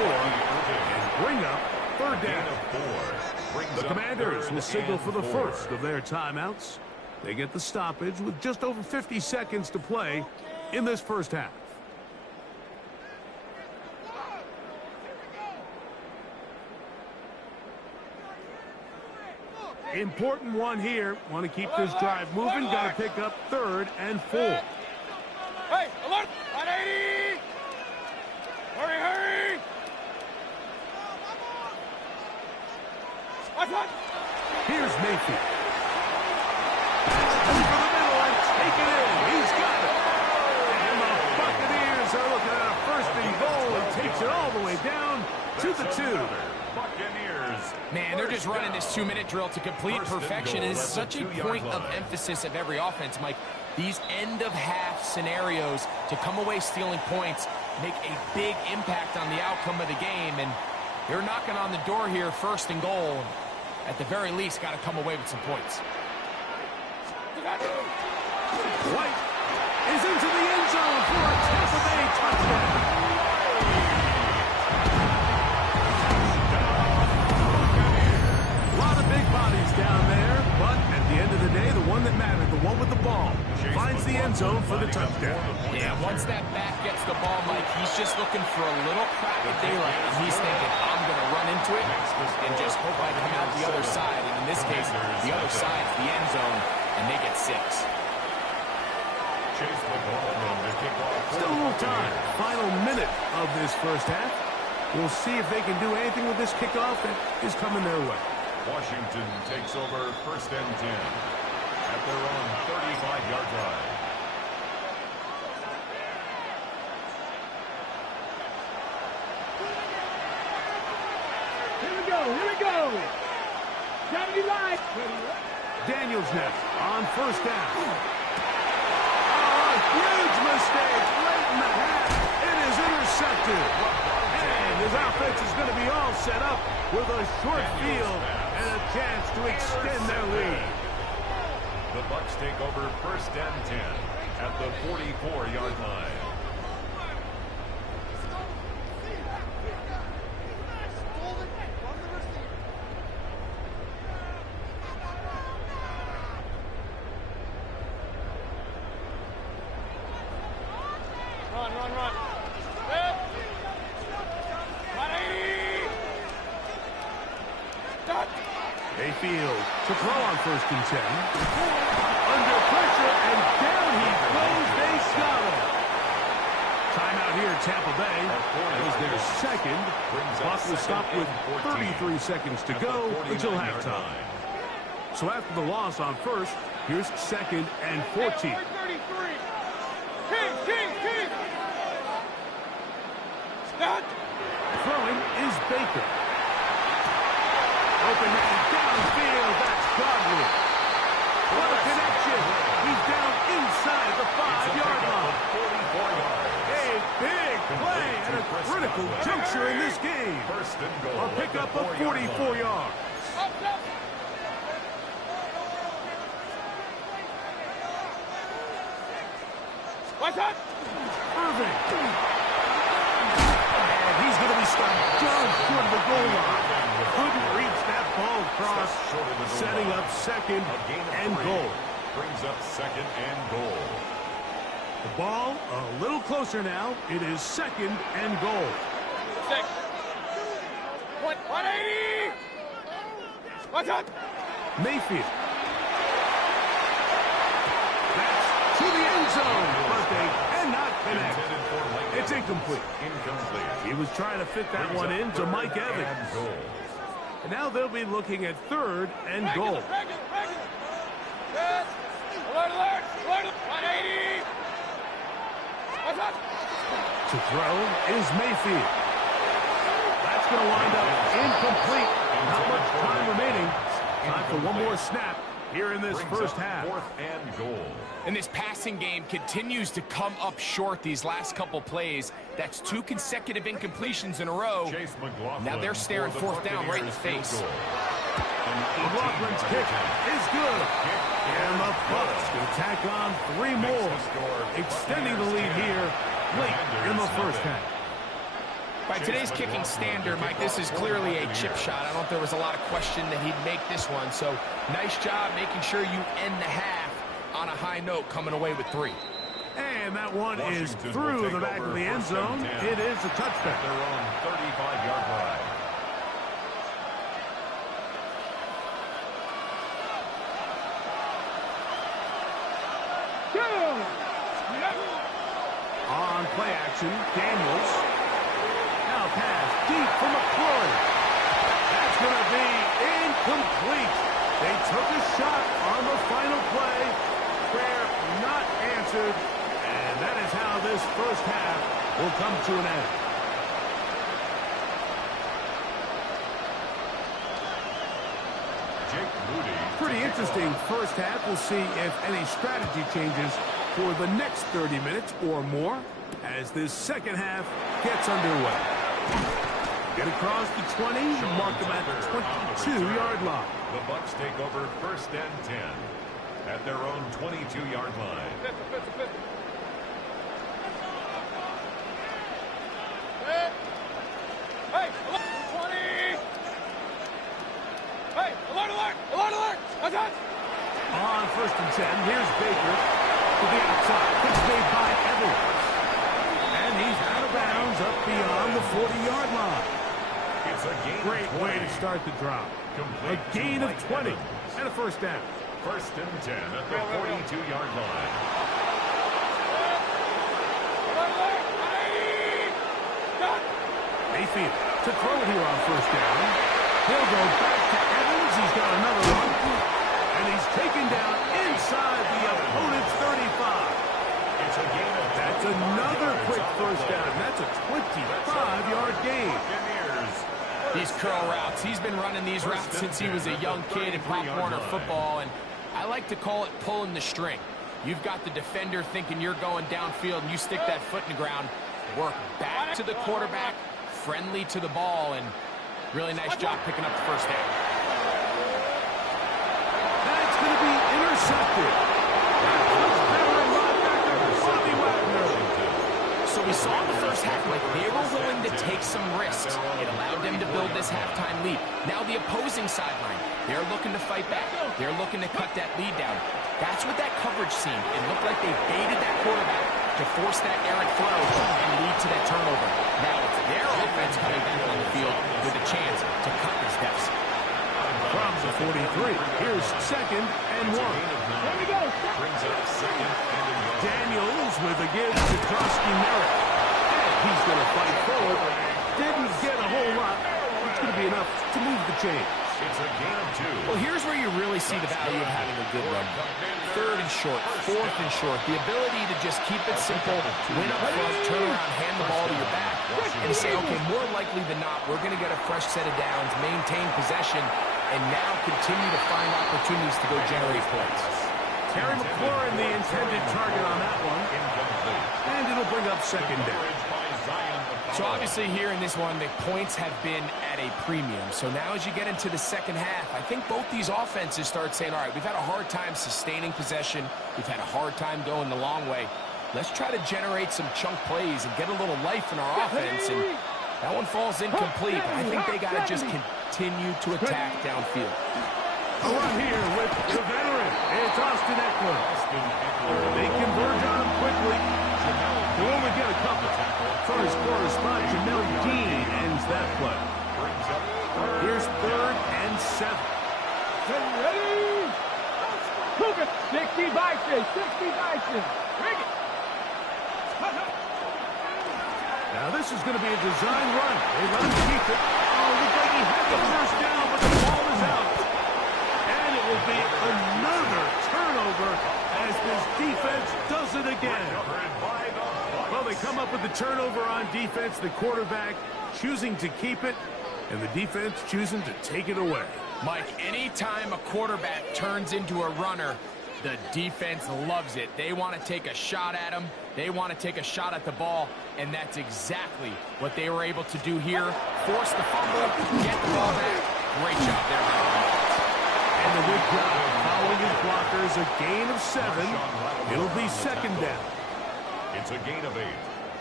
and bring up 3rd Gain down. of 4. Brings The up Commanders 3rd will signal and for the 4. first of their timeouts. They get the stoppage with just over 50 seconds to play in this first half. Important one here. Want to keep this drive moving. Got to pick up 3rd and 4. Hey, alert! 180! Hurry! Here's Mayfield. Over the middle and take it in. He's got it. And the to the 2. Buccaneers. Man, they're just running this 2-minute drill to complete perfection. And it's such a point of emphasis of every offense, Mike. These end-of-half scenarios to come away stealing points make a big impact on the outcome of the game. And they're knocking on the door here, 1st and goal. At the very least, got to come away with some points. White is into the end zone for a Tampa Bay touchdown. A lot of big bodies down there, but at the end of the day, the one that mattered, the one with the ball, finds the end zone for the touchdown. Yeah, once that back gets the ball, Mike, he's just looking for a little crack of daylight, and he's thinking, I'm going to run into it and just hope I come out the other side. And in this case, the other side's the end zone, and they get 6. Still a little time. Final minute of this first half. We'll see if they can do anything with this kickoff that is coming their way. Washington takes over 1st and 10 at their own 35-yard line. Here we go, here we go. Gotta be live. Daniels next on 1st down. Oh, huge mistake late in the half. It is intercepted. And his offense is going to be all set up with a short field and a chance to extend their lead. The Bucs take over 1st and 10 at the 44-yard line. Run. Mayfield to throw on 1st and 10. Under pressure, and down he goes. They got him. Timeout here, Tampa Bay. That was their 2nd. Clock will stop with 33 seconds to go until halftime. So after the loss on 1st, here's 2nd and 14. King. Stop. Throwing is Baker. Open man downfield. That's Godwin. What a connection. He's down inside the 5-yard line. A big play and a critical juncture in this game. A pickup of 44 yards. What's up? Irving. And he's going to be stopped just short of the goal line. Couldn't reach that ball across, setting up 2nd and goal. Brings up 2nd and goal. The ball a little closer now. It is 2nd and goal. 6. 180. What's up? Mayfield. That's to the end zone, but they cannot connect. It's incomplete. He was trying to fit that one in to Mike Evans. And now they'll be looking at 3rd and goal. Alert. 180. What's up? To throw is Mayfield. That's going to wind up incomplete. Not much time remaining. Time for one more snap here in this first half. 4th and goal. And this passing game continues to come up short these last couple plays. That's 2 consecutive incompletions in a row. Now they're staring 4th down right in the face. McLaughlin's kick is good. And the Bucs can tack on 3 more, extending the lead here late in the first half. By today's kicking standard, Mike, this is clearly a chip shot. I don't think there was a lot of question that he'd make this one. So nice job making sure you end the half on a high note, coming away with 3. And that one is through the back of the end zone. It is a touchback. Their own 35-yard line. On play action, Daniels. Now pass deep for McCrory. That's going to be incomplete. They took a shot on the final play. Prayer not answered. And that is how this first half will come to an end. Pretty interesting first half. We'll see if any strategy changes for the next 30 minutes or more as this second half gets underway. Get across the 20, mark them at the 22-yard line. The Bucs take over 1st and 10 at their own 22-yard line. Hey, 20! Hey, alert, alert! Alert, alert! Attack! On 1st and 10, here's Baker to the outside. Pitch made by Evans. And he's out of bounds up beyond the 40-yard line. It's a gain Great of 20. way to start the drive. A gain of 20 and a first down. 1st and 10 at the 42-yard line. Mayfield to throw it here on 1st down. He'll go back to Evans. He's got another one. And he's taken down inside the opponent's 35. It's a gain of 20. That's another quick first down. That's a 25-yard gain. These curl routes, he's been running these routes since he was a young kid in Pop Warner football, and I like to call it pulling the string. You've got the defender thinking you're going downfield, and you stick that foot in the ground, work back to the quarterback, friendly to the ball, and really nice job picking up the first down. That's going to be intercepted. So we saw in the first half like they were willing to take some risks. It allowed them to build this halftime lead. Now the opposing sideline, they're looking to fight back. They're looking to cut that lead down. That's what that coverage seemed. It looked like they baited that quarterback to force that errant throw and lead to that turnover. Now it's their offense coming back on the field with a chance to cut this deficit. From the 43, here's 2nd and 1. Here we go. Brings up 2nd and 1. Daniels with a give to Drosky Merritt. And he's going to fight forward. Didn't get a whole lot. It's going to be enough to move the chains. It's a gain of 2. Well, here's where you really see the value of having a good run. 3rd and short, 4th and short. The ability to just keep it simple, win up front, turn around, hand the ball to your back, and say, okay, more likely than not, we're going to get a fresh set of downs, maintain possession, and now continue to find opportunities to go generate points. Terry McLaurin, the intended target on that one. And it'll bring up 2nd down. So obviously here in this one, the points have been at a premium. So now as you get into the second half, I think both these offenses start saying, all right, we've had a hard time sustaining possession. We've had a hard time going the long way. Let's try to generate some chunk plays and get a little life in our offense. And that one falls incomplete. But I think they got to just continue to attack downfield. A run here with the veteran. It's Austin Eckler. They converge on him quickly. He'll only get a couple. First quarter spot, Jamel Dean ends that play. Here's 3rd and 7. Ready? Cook it. 60 Bison. 60 Bison. Bring it. Now this is going to be a design run. They let him keep it. Oh, looks like he had the first down, but the ball is out. And it will be another turnover as this defense does it again. Well, they come up with the turnover on defense, the quarterback choosing to keep it, and the defense choosing to take it away. Mike, anytime a quarterback turns into a runner, the defense loves it. They want to take a shot at him. They want to take a shot at the ball, and that's exactly what they were able to do here. Force the fumble, get the ball back. Great job there by the defense. And the good job following his blockers, a gain of 7. It'll be 2nd down. It's a gain of 8.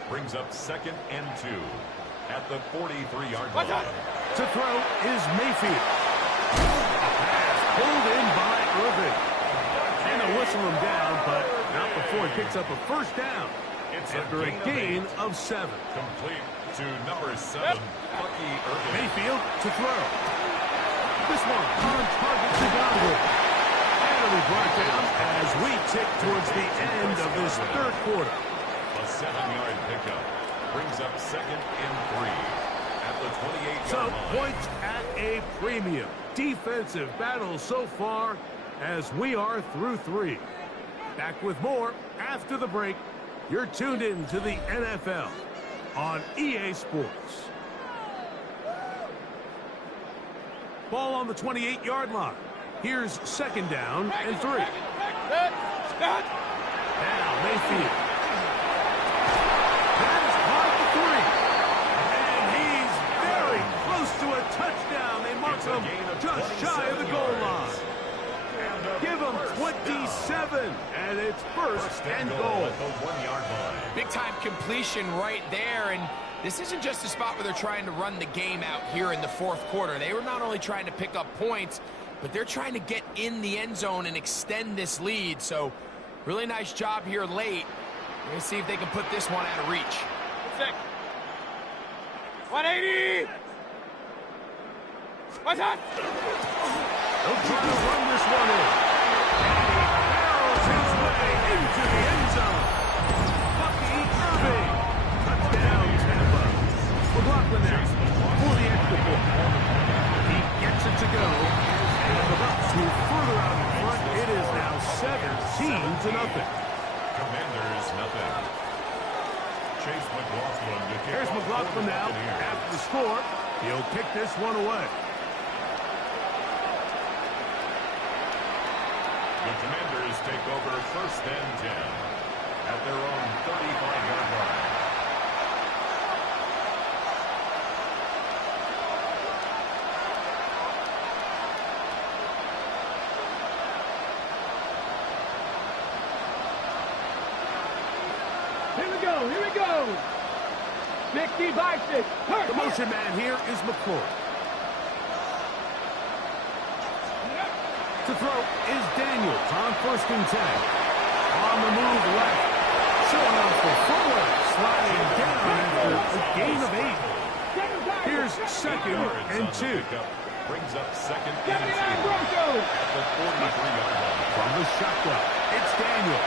Brings up 2nd and 2 at the 43-yard line. To throw is Mayfield. Pass pulled in by Irving. And they'll whistle him down, but not before he picks up a first down. It's after a gain of 7. Complete to number 7, Bucky Irving. Mayfield to throw. This one on target to Godwin. And it'll be brought down as we tick towards the end of this 3rd quarter. A 7-yard pickup brings up 2nd and 3 at the 28-yard So line. points at a premium. Defensive battle so far as we are through 3. Back with more after the break. You're tuned in to the NFL on EA Sports. Ball on the 28-yard line. Here's second down and 3. Stop. Now Mayfield. That is caught for 3. And he's very close to a touchdown. They mark him just shy of the goal line. Give him 27, and it's first and goal. Big-time completion right there, and this isn't just a spot where they're trying to run the game out here in the fourth quarter. They were not only trying to pick up points, but they're trying to get in the end zone and extend this lead. So really nice job here late. We're going to see if they can put this one out of reach. 180. What's that? They'll try to run this one in. And he barrels his way into the end zone. Bucky Irving. Touchdown, Tampa. McLaughlin now for the extra point. He gets it to go. And the Bucs move further out in front. It is now 17-0. Commanders, nothing. Chase McLaughlin. Here's McLaughlin now after the score. He'll kick this one away. The Commanders take over first and 10 at their own 35-yard line. Here we go. 60 by 6. The motion man here is McCoy. To throw is Daniels on first and 10. On the move left. Showing off for Fuller. Sliding down after a gain of 8. Here's second and 2. Brings up second and 2 at the 43-yard line. From the shotgun, it's Daniels.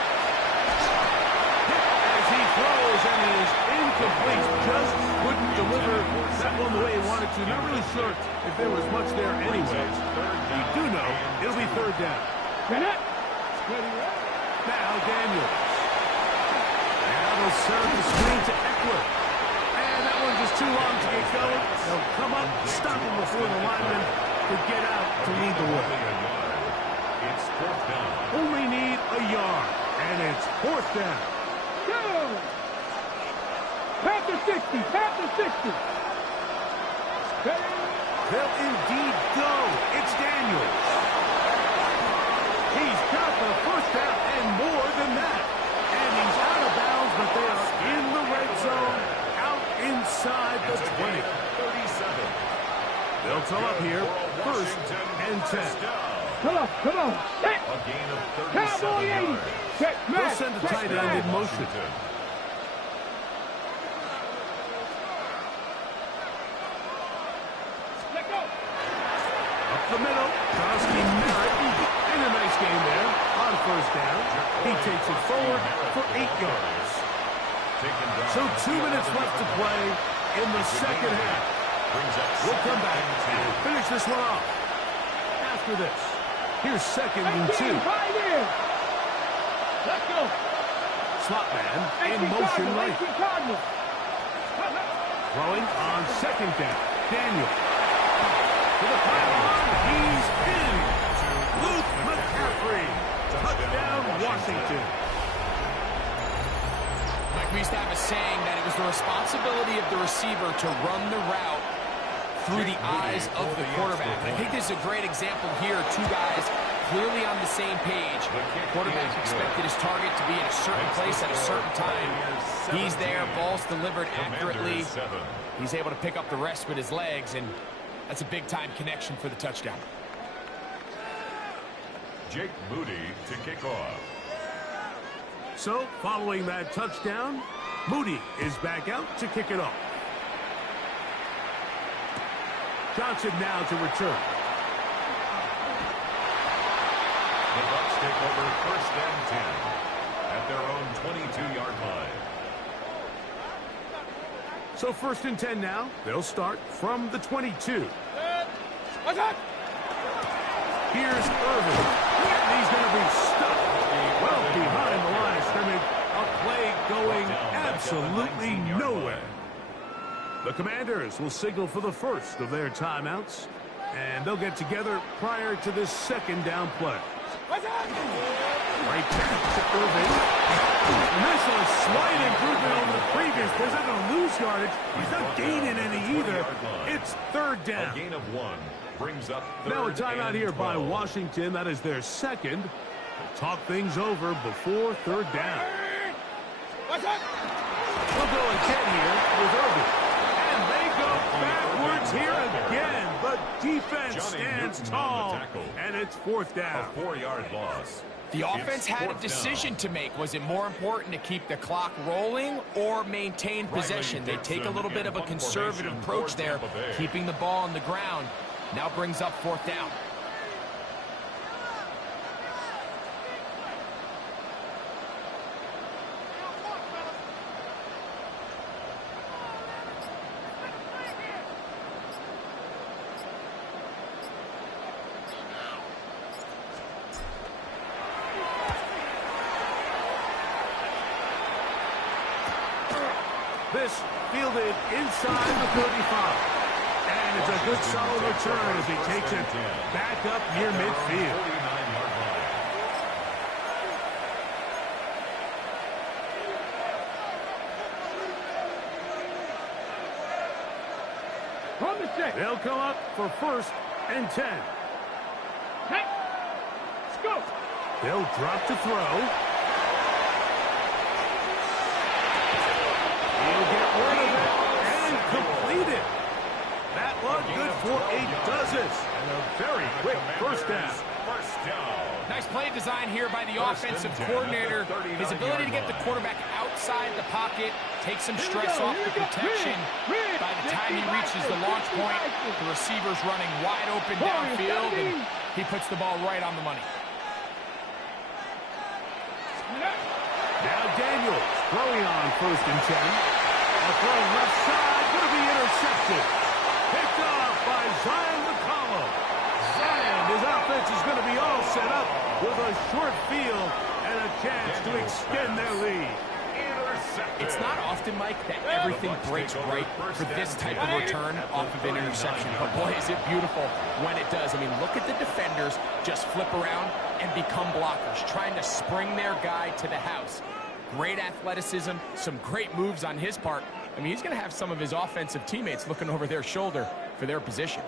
As he throws and is incomplete. Just couldn't deliver that one the way he wanted to. Not really sure if there was much there anyways. We do know it'll be third down. Now Daniels. Now they'll serve the screen to Eckler. And that one just too long to get going. They'll come up, stop him before the lineman to get out to lead the way. It's fourth down. Only need a yard. And it's fourth down. Panther 60. They'll indeed go. It's Daniels. He's got the first down and more than that. And he's out of bounds, but they are in the red zone, out inside the 20. 37. They'll tow up here, first and 10. Come on. A gain of 37 yards. They'll send the tight end in motion. Up the middle, Kowski Merritt in a nice game there on first down. He takes it forward for 8 yards. So 2 minutes left to play in the second half. We'll come back and finish this one off. After this, here's second and 2. Let's go. Slot man in motion right. Throwing on second down. Daniel. To the pylon. He's in. Luke McCaffrey. Touchdown, Washington. Mike, we used to have a saying that it was the responsibility of the receiver to run the route through the eyes of the quarterback. And I think this is a great example here. Two guys clearly on the same page. The quarterback expected his target to be in a certain place at a certain time. He's there, ball's delivered accurately. He's able to pick up the rest with his legs, and that's a big-time connection for the touchdown. Jake Moody to kick off. So, following that touchdown, Moody is back out to kick it off. Johnson now to return. The Bucs take over first and 10 at their own 22-yard line. So first and 10 now. They'll start from the 22. Here's Irving. And he's going to be stuck well behind the line of scrimmage. A play going absolutely nowhere. The Commanders will signal for the first of their timeouts. And they'll get together prior to this second down play. Right pass to Irving. And that's a slight improvement over the previous. He's not going to lose yardage. He's not gaining any either. It's third down. A gain of 1 brings up Now a third timeout and here by 12. Washington. That is their second. They'll talk things over before third down. We'll go again here with Irving. And they go backwards here again. But defense stands tall. And it's fourth down. A 4-yard loss. The offense had a decision to make. Was it more important to keep the clock rolling or maintain possession? They take a little bit of a conservative approach there, keeping the ball on the ground. Now brings up fourth down. This fielded inside the 35. And it's a good solid return as he takes it back up near midfield. 49-yard line. From the 6. They'll come up for first and 10. Hey, let's go. They'll drop to throw. He'll get rid of it and complete it. That one good for a dozen. And a very quick first down. First down. Nice play design here by the offensive coordinator. His ability to get the quarterback outside the pocket, take some stress off the protection. By the time he reaches the launch point, the receiver's running wide open downfield, and he puts the ball right on the money. Now Daniels throwing on first and 10. A throw left side, going to be intercepted. Picked off by Zion McCollum. And his offense is going to be all set up with a short field and a chance to extend their lead. It's not often, Mike, that everything breaks right for this type of return off of an interception. But boy, is it beautiful when it does. I mean, look at the defenders just flip around and become blockers, trying to spring their guy to the house. Great athleticism, some great moves on his part. I mean, he's going to have some of his offensive teammates looking over their shoulder for their position.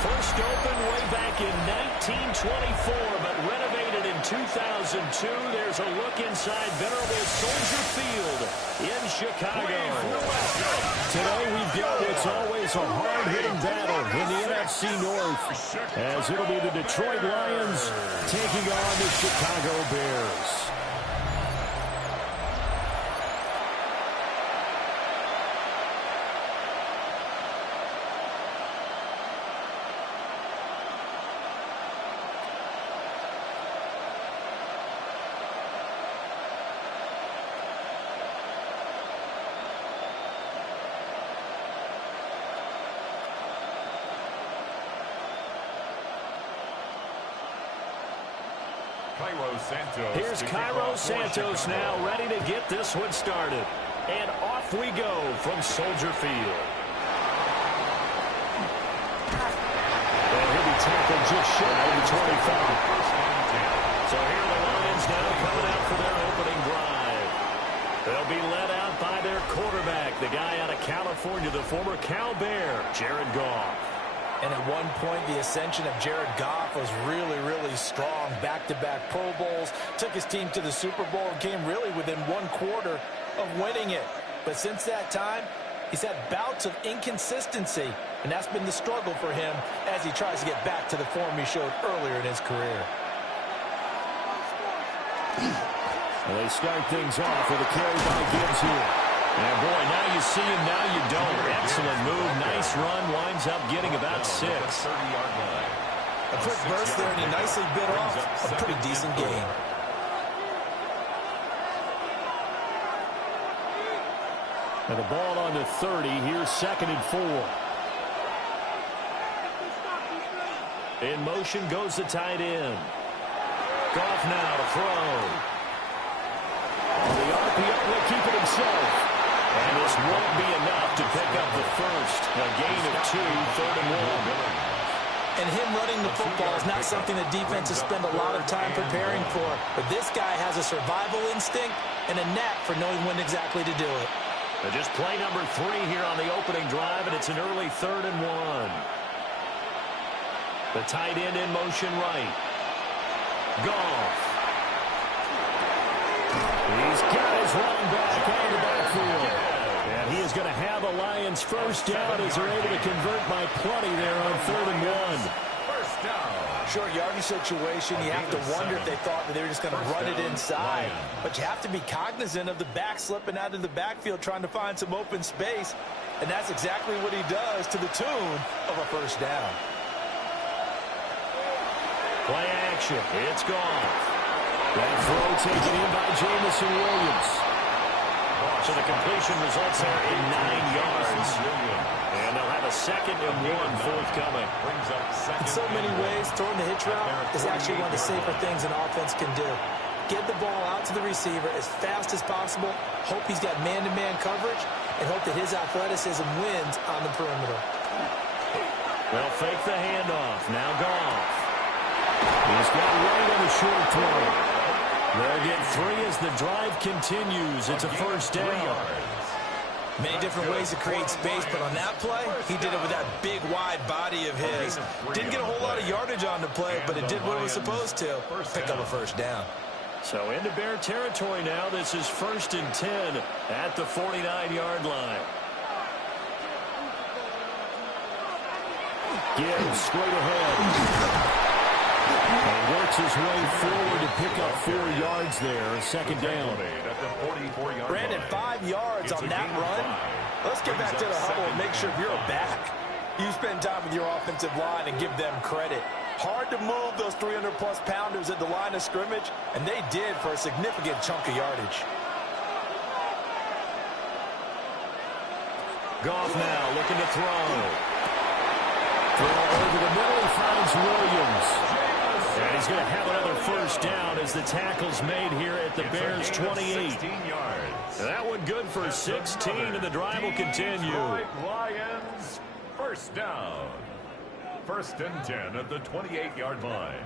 First opened way back in 1924, but renovated in 2002. There's a look inside venerable Soldier Field in Chicago. Today we've got what's always a hard-hitting battle in the NFC North, as it'll be the Detroit Lions taking on the Chicago Bears. Here's Cairo Santos now, ready to get this one started. And off we go from Soldier Field. And he'll be tackled just shy of the 25. So here are the Lions now coming out for their opening drive. They'll be led out by their quarterback, the guy out of California, the former Cal Bear, Jared Goff. And at one point, the ascension of Jared Goff was really, really strong. Back-to-back Pro Bowls, took his team to the Super Bowl, and came really within one quarter of winning it. But since that time, he's had bouts of inconsistency, and that's been the struggle for him as he tries to get back to the form he showed earlier in his career. Well, they start things off with a carry by Gibbs here. And boy, now you see him, now you don't. Excellent move, nice run, winds up getting about 6. A quick burst there, and he nicely bit off a pretty decent gain. And the ball on to 30, here's 2nd and 4. In motion goes the tight end. Goff now to throw. The RPO will keep it himself. And this won't be enough to pick up the first. A gain of 2, 3rd and 1. And him running the football is not something that defenses spend a lot of time preparing for. But this guy has a survival instinct and a knack for knowing when exactly to do it. Just play number 3 here on the opening drive, and it's an early 3rd and 1. The tight end in motion right. Goff. He's got his running back out of the backfield. And he is going to have a Lions first down as they're able to convert by plenty there on 3rd and 1. First down. Short yardage situation, you have to wonder if they thought that they were just going to run it inside. But you have to be cognizant of the back slipping out of the backfield trying to find some open space. And that's exactly what he does to the tune of a first down. Play action. It's gone. That throw taken in by Jamison Williams. So the completion results there in 9 yards. And they'll have a 2nd and 1 forthcoming. In so many ways, throwing the hitch route is actually one of the safer things an offense can do. Get the ball out to the receiver as fast as possible, hope he's got man-to-man coverage, and hope that his athleticism wins on the perimeter. They'll fake the handoff. Now Goff. He's got right on the short throw. They'll get 3 as the drive continues. It's a first down. Many different ways to create space, but on that play, he did it with that big, wide body of his. Didn't get a whole lot of yardage on the play, but it did what it was supposed to. Pick up a first down. So into Bear territory now. This is 1st and 10 at the 49-yard line. Gibbs straight ahead. And works his way forward to pick up 4 yards there. 2nd down. Brandon, 5 yards on that run. Let's get back to the huddle and make sure you're back. You spend time with your offensive line and give them credit. Hard to move those 300-plus pounders at the line of scrimmage, and they did for a significant chunk of yardage. Goff now looking to throw. Throw over the middle, he finds Williams. And he's going to have another first down as the tackle's made here at the Bears' 28. 16 yards. That one good for 16, and the drive will continue. Detroit Lions, first down. First and 10 at the 28-yard line.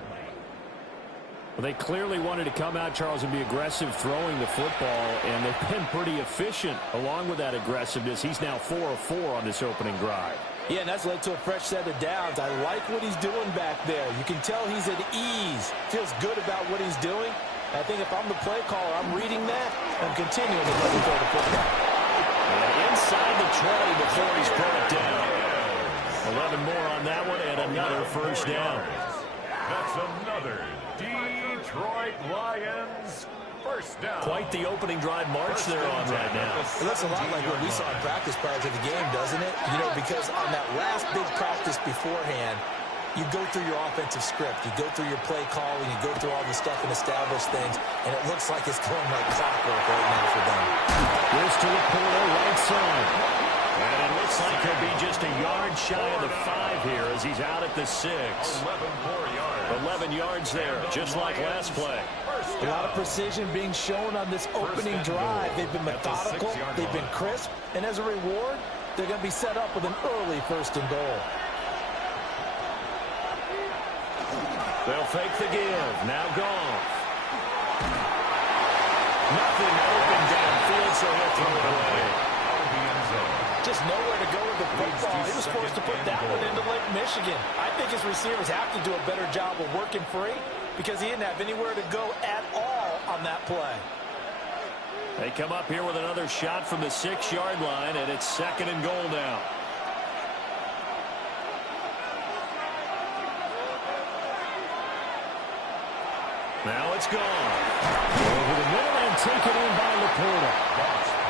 Well, they clearly wanted to come out, Charles, and be aggressive throwing the football, and they've been pretty efficient along with that aggressiveness. He's now 4 of 4 on this opening drive. Yeah, and that's led to a fresh set of downs. I like what he's doing back there. You can tell he's at ease. Feels good about what he's doing. I think if I'm the play caller, I'm reading that. I'm continuing to let him throw the football. And inside the 20 before he's brought down. 11 more on that one, and another first down. That's another Detroit Lions first down. Quite the opening drive march they're on right now. It looks a lot like what we saw in practice prior to the game, doesn't it? You know, because on that last big practice beforehand, you go through your offensive script. You go through your play calling. You go through all the stuff and establish things. And it looks like it's going like clockwork right now for them. Here's to Laporta, right side. And it looks like he'll be just a yard shy of the 5 here as he's out at the 6. 11 more yards. 11 yards there, just like last play. A lot of precision being shown on this opening drive. They've been methodical. They've been crisp. And as a reward, they're going to be set up with an early first and goal. They'll fake the give. Now gone. Nothing open downfield, so he'll throw it away. Just nowhere to go with the football. He was forced to put that one into Lake Michigan. I think his receivers have to do a better job of working free because he didn't have anywhere to go at all on that play. They come up here with another shot from the 6-yard line, and it's 2nd and goal now. Now it's gone. Over the middle and taken in by Laporta.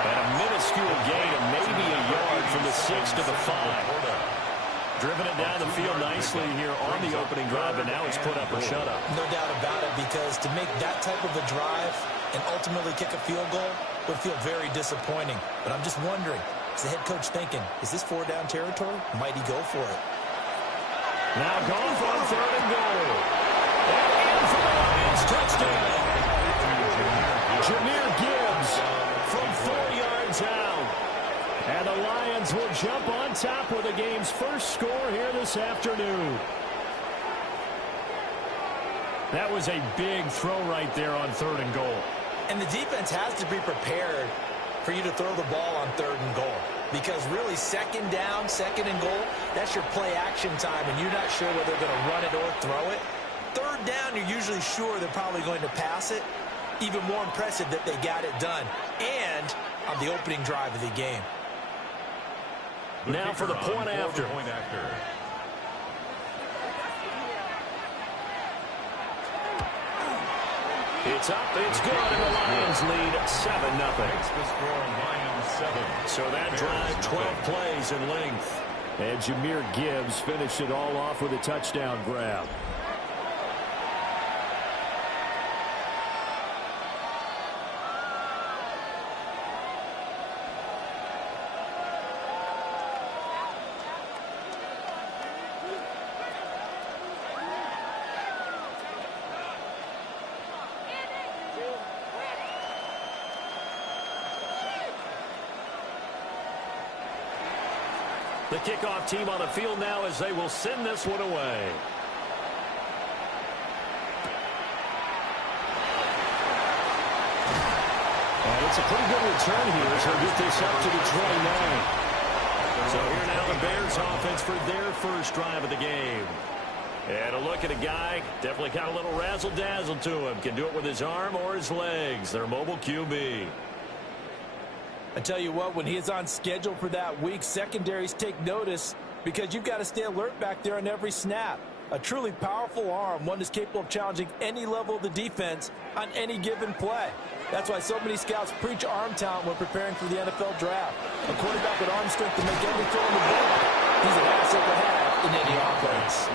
And a minuscule gain of maybe a yard from the 6 to the 5. Driven it down the field nicely here on the opening drive, and now it's put up or shut up. No doubt about it, because to make that type of a drive and ultimately kick a field goal would feel very disappointing. But I'm just wondering, is the head coach thinking, is this 4-down territory? Might he go for it? Now gone for 3rd and goal. And in for the Lions touchdown. Jahmyr Gibbs from 4 yards out. And the Lions will jump on top with the game's first score here this afternoon. That was a big throw right there on 3rd and goal. And the defense has to be prepared for you to throw the ball on 3rd and goal. Because really, 2nd down, 2nd and goal, that's your play action time, and you're not sure whether they're going to run it or throw it. 3rd down, you're usually sure they're probably going to pass it. Even more impressive that they got it done. And on the opening drive of the game. Now for the point after. It's up, it's good, and the Lions lead 7-0. So that drive, 12 plays in length. And Jahmyr Gibbs finished it all off with a touchdown grab. The kickoff team on the field now as they will send this one away. And it's a pretty good return here as he'll get this up to the 29. So here now the Bears offense for their first drive of the game. And a look at a guy, definitely got a little razzle-dazzle to him. Can do it with his arm or his legs. Their mobile QB. I tell you what, when he is on schedule for that week, secondaries take notice because you've got to stay alert back there on every snap. A truly powerful arm, one that's capable of challenging any level of the defense on any given play. That's why so many scouts preach arm talent when preparing for the NFL draft. A quarterback with arm strength to make every throw in the book. He's an asset to have in any offense.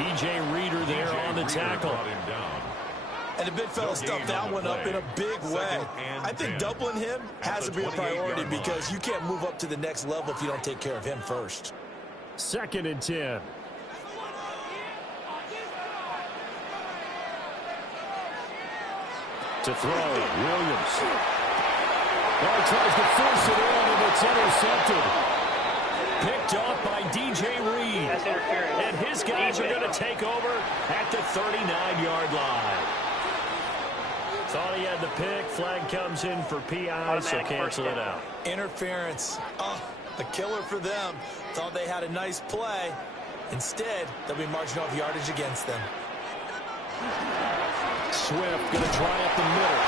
DJ Reader there on the tackle. And the big fella stuffed that one up in a big way. I think doubling him has to be a priority because you can't move up to the next level if you don't take care of him first. 2nd and 10. To throw, Williams. Oh, he tries to force it in, and it's intercepted. Picked off by DJ Reed. And his guys are going to take over at the 39-yard line. Thought he had the pick. Flag comes in for PI, so cancel it out. Interference. Oh, the killer for them. Thought they had a nice play. Instead, they'll be marching off yardage against them. Swift going to try up the middle.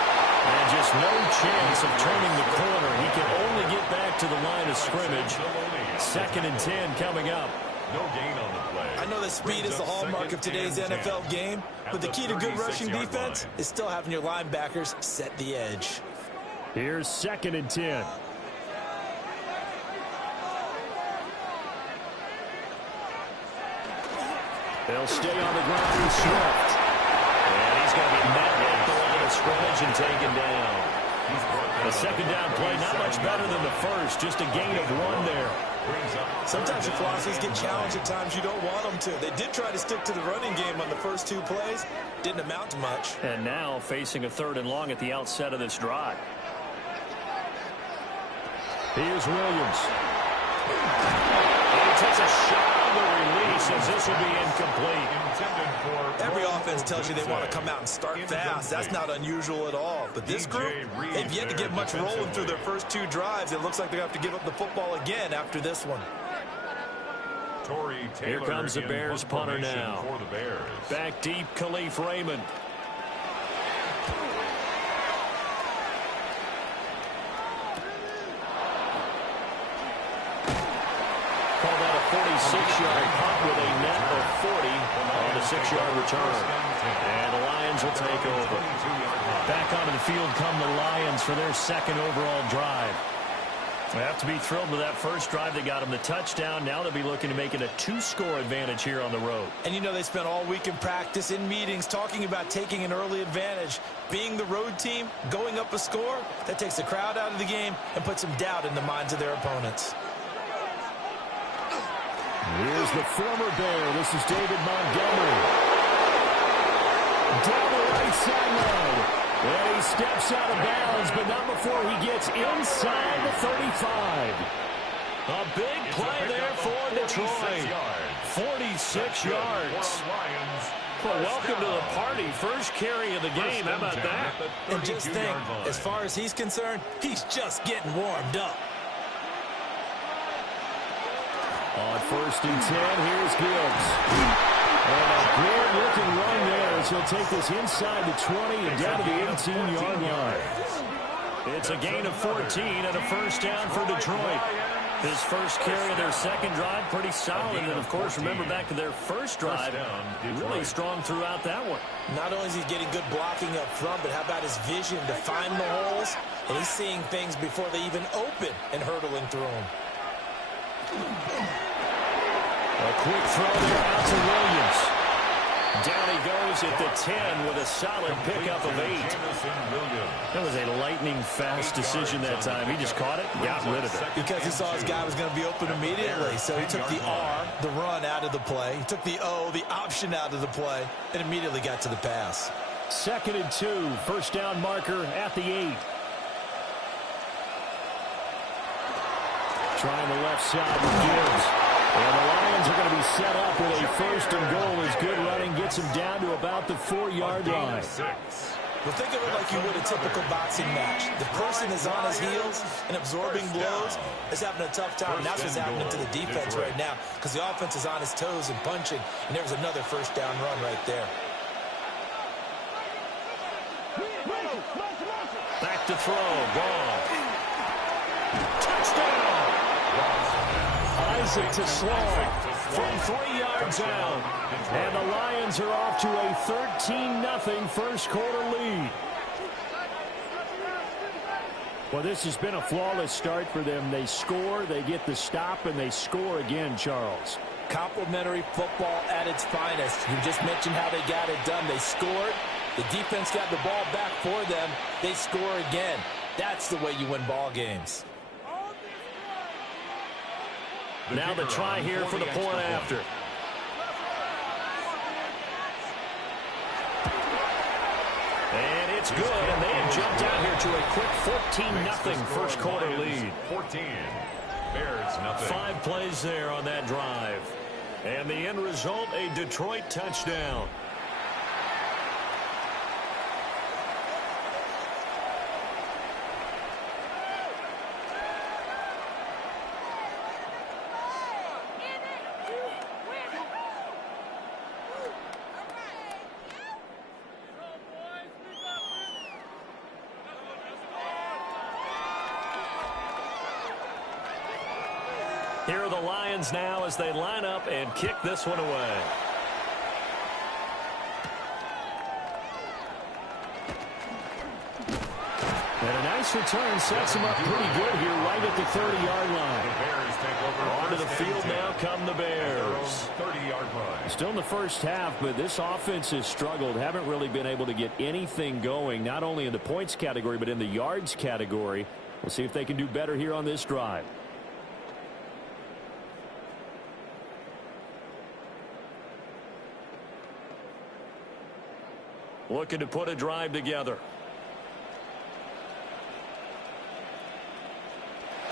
And just no chance of turning the corner. He can only get back to the line of scrimmage. 2nd and 10 coming up. No gain on the play. I know that speed is the hallmark of today's NFL game, but the key to good rushing defense is still having your linebackers set the edge. Here's 2nd and 10. They'll stay on the ground with Swift. And he's going to be met at the line of scrimmage and taken down. The 2nd down play, not much better than the first, just a gain of 1 there. Sometimes your philosophies get challenged at times you don't want them to. They did try to stick to the running game on the first 2 plays. Didn't amount to much. And now facing a 3rd and long at the outset of this drive. Here's Williams. He takes a shot on the release as this will be incomplete. Every offense tells you they want to come out and start fast. That's not unusual at all. But this group, they've yet to get much rolling through their first 2 drives. It looks like they have to give up the football again after this one. Here comes the Bears punter now. Back deep, Khalif Raymond. Call that a 46-yard punt with a net of 40 on the 6-yard return. And the Lions will take over. Back onto the field come the Lions for their 2nd overall drive. They have to be thrilled with that first drive. They got them the touchdown. Now they'll be looking to make it a 2-score advantage here on the road. And you know they spent all week in practice, in meetings, talking about taking an early advantage. Being the road team, going up a score, that takes the crowd out of the game and puts some doubt in the minds of their opponents. Here's the former Bear. This is David Montgomery. Down the right sideline. And he steps out of bounds, but not before he gets inside the 35. A big play there for Detroit. 46 yards. Well, welcome to the party. First carry of the game. How about that? And just think, as far as he's concerned, he's just getting warmed up. On 1st and 10, here's Gibbs. And a good-looking run there as he'll take this inside the 20 and down to the 18-yard line. It's a gain of 14 and a first down for Detroit. His first carry of their 2nd drive, pretty solid. And, of course, remember back to their first drive, really strong throughout that one. Not only is he getting good blocking up front, but how about his vision to find the holes? And he's seeing things before they even open and hurdling through them. A quick throw there out to Williams. Down he goes at the 10 with a solid pickup of 8. That was a lightning-fast decision that time. He just caught it, got rid of it. Because he saw his guy was going to be open immediately. So he took the R, the run, out of the play. He took the O, the option, out of the play, and immediately got to the pass. 2nd and 2, first down marker at the 8. Trying the left side with Gibbs. And the Lions are going to be set up with a 1st and goal as good running gets them down to about the 4-yard line. Well, think of it like you would a typical boxing match. The person is on his heels and absorbing blows is having a tough time. And that's what's happening to the defense right now because the offense is on his toes and punching. And there's another first down run right there. Back to throw. Gone. Touchdown. Isaac to Sloan from 3 yards out. And the Lions are off to a 13-0 first quarter lead. Well, this has been a flawless start for them. They score, they get the stop, and they score again, Charles. Complimentary football at its finest. You just mentioned how they got it done. They scored. The defense got the ball back for them. They score again. That's the way you win ball games. Now the try here for the point after. And That's good, and they have jumped out here to a quick 14-0 first quarter lead. 14. Bears nothing. 5 plays there on that drive. And the end result, a Detroit touchdown. Here are the Lions now as they line up and kick this one away. And a nice return sets them up pretty good here right at the 30-yard line. The Bears take over. Onto the field now come the Bears. 30-yard line. Still in the first half, but this offense has struggled. Haven't really been able to get anything going, not only in the points category, but in the yards category. We'll see if they can do better here on this drive. Looking to put a drive together.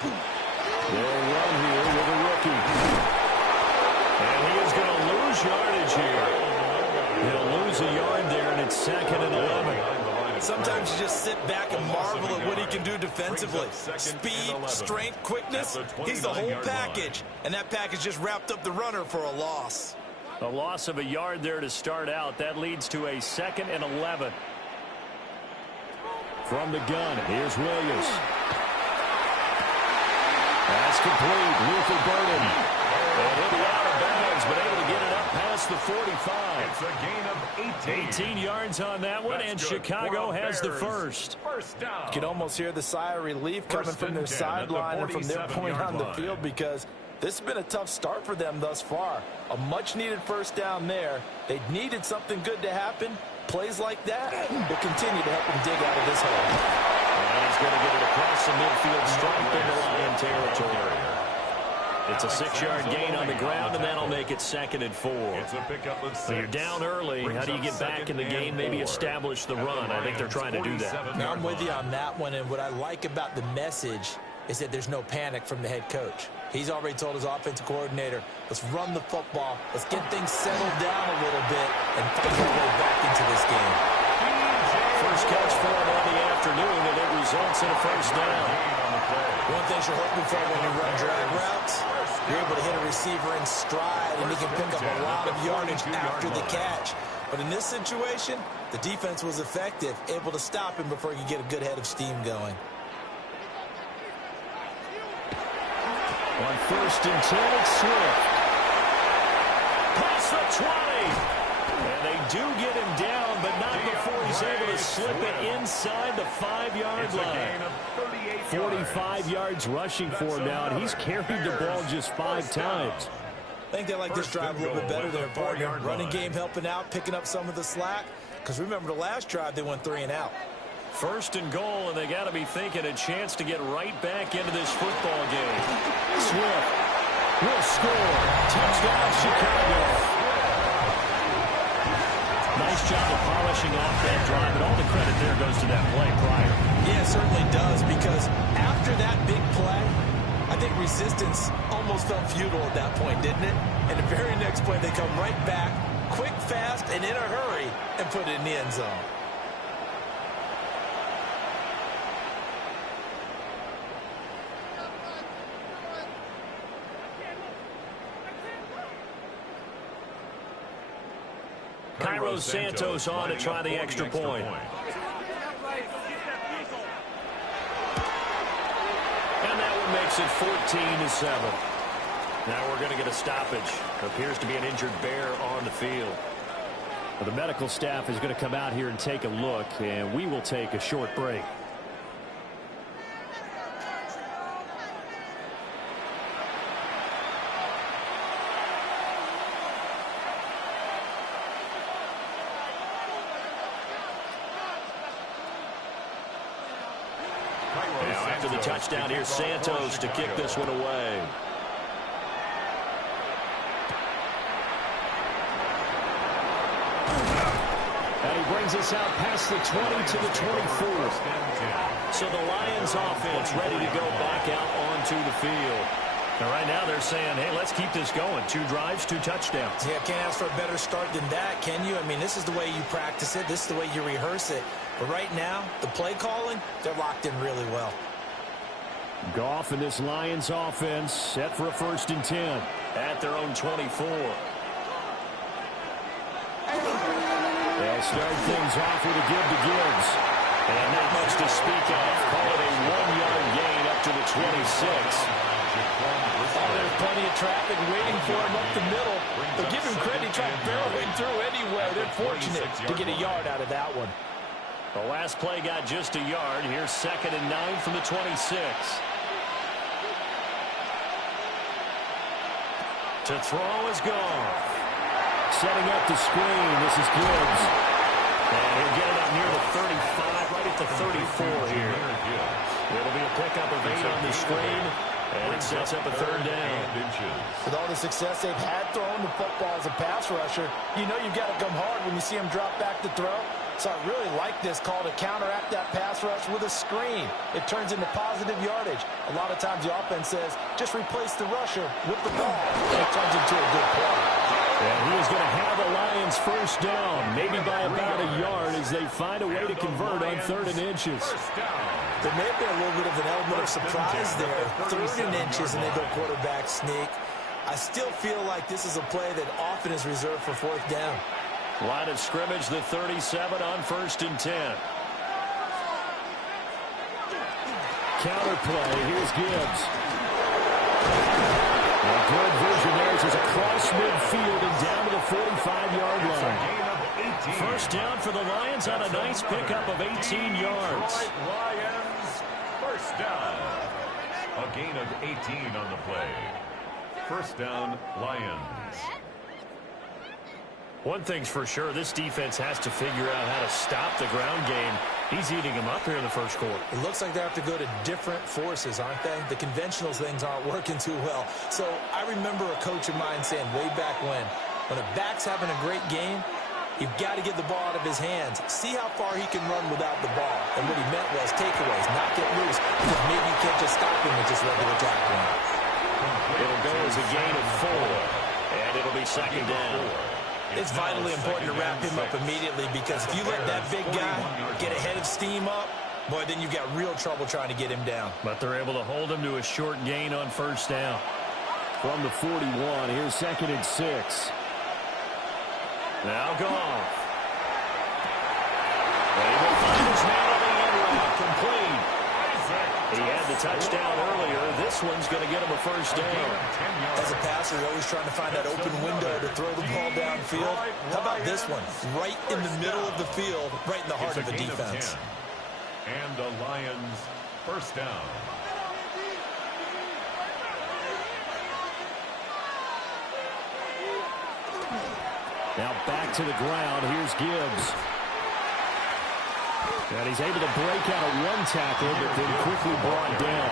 They'll run here with a rookie. And he is going to lose yardage here. He'll lose a yard there, and it's 2nd and 11. Sometimes you just sit back and marvel at what he can do defensively. Speed, strength, quickness, he's the whole package. And that package just wrapped up the runner for a loss. A loss of a yard there to start out. That leads to a 2nd and 11. From the gun, here's Williams. That's complete. Luther Burden. And he'll be out of bounds, but able to get it up past the 45. It's a gain of 18. 18 yards on that one, and Chicago has the first. First down. You can almost hear the sigh of relief coming from their sideline and from their point on the field, because this has been a tough start for them thus far. A much-needed first down there. They needed something good to happen. Plays like that will continue to help them dig out of this hole. And he's going to get it across the midfield stripe into Lion territory. It's a 6-yard gain on the ground, and that'll make it 2nd and 4. It's a pickup of 6. So you're down early. How do you get back in the game? Maybe establish the run. I think they're trying to do that. Now, I'm with you on that one, and what I like about the message is that there's no panic from the head coach. He's already told his offensive coordinator, let's run the football, let's get things settled down a little bit, and find our way back into this game. First catch for him on the afternoon, and it results in a first down. One thing you're hoping for when you run drag routes, you're able to hit a receiver in stride, and he can pick up a lot of yardage after the catch. But in this situation, the defense was effective, able to stop him before he could get a good head of steam going. On 1st and 10, it's Swift. Past the 20. And they do get him down, but not before he's able to slip it inside the 5-yard line. 45 yards rushing for him now, and he's carried the ball just 5 times. I think they like this drive a little bit better there, partner. Running game helping out, picking up some of the slack. Because remember, the last drive, they went 3 and out. 1st and goal, and they got to be thinking a chance to get right back into this football game. Swift will score. Touchdown, Chicago. Nice job of polishing off that drive, and all the credit there goes to that play prior. Yeah, it certainly does, because after that big play, I think resistance almost felt futile at that point, didn't it? And the very next play, they come right back, quick, fast, and in a hurry, and put it in the end zone. Cairo Santos on to try the extra point. And that one makes it 14-7. Now we're going to get a stoppage. Appears to be an injured Bear on the field. Well, the medical staff is going to come out here and take a look, and we will take a short break. Now after the touchdown, here's Santos to kick this one away. And he brings us out past the 20 to the 24. So the Lions offense ready to go back out onto the field. And right now they're saying, hey, let's keep this going. 2 drives, 2 touchdowns. Yeah, can't ask for a better start than that, can you? I mean, this is the way you practice it. This is the way you rehearse it. But right now, the play calling, they're locked in really well. Goff and this Lions offense set for a 1st and 10 at their own 24. They'll start things off with a give to Gibbs. And not much to speak of. Call it a 1-yard gain up to the 26. There's plenty of traffic waiting for him up the middle. But give him credit, he tried barreling through anywhere. They're fortunate to get a yard out of that one. The last play got just a yard. Here's 2nd and 9 from the 26. To throw is gone. Setting up the screen. This is Gibbs. And he'll get it up near the 35, right at the 34 here. It'll be a pickup of 8 on the screen. And it sets up a 3rd down. With all the success they've had throwing the football as a pass rusher, you know you've got to come hard when you see him drop back to throw. So I really like this call to counteract that pass rush with a screen. It turns into positive yardage. A lot of times the offense says, just replace the rusher with the ball. And it turns into a good play. And he is going to have the Lions 1st down, maybe by about a yard as they find a way to convert on 3rd and inches. There may have been a little bit of an element of surprise there. 3rd and inches and they go quarterback sneak. I still feel like this is a play that often is reserved for 4th down. Line of scrimmage, the 37 on 1st and 10. Counter play. Here's Gibbs. A good vision there. It's across midfield and down to the 45-yard line. 1st down for the Lions on a nice pickup of 18 yards. Lions, 1st down. A gain of 18 on the play. 1st down, Lions. One thing's for sure, this defense has to figure out how to stop the ground game. He's eating them up here in the 1st quarter. It looks like they have to go to different forces, aren't they? The conventional things aren't working too well. So I remember a coach of mine saying way back when a back's having a great game, you've got to get the ball out of his hands. See how far he can run without the ball. And what he meant was takeaways, not get loose, because maybe you can't just stop him with just regular tackling. It'll go as a gain of 4, and it'll be 2nd down. It's vitally important to wrap him up immediately because if you let that big guy get a head of steam up, boy, then you've got real trouble trying to get him down. But they're able to hold him to a short gain on 1st down. From the 41, here's 2nd and 6. Now Goff. And he will find his man on the end route, complete. He had the touchdown earlier. This one's going to get him a 1st down. As a passer, you're always trying to find that open window to throw the ball downfield. How about this one? Right in the middle of the field, right in the heart of the defense. And the Lions 1st down. Now back to the ground. Here's Gibbs. And he's able to break out of 1 tackle, but then quickly brought down.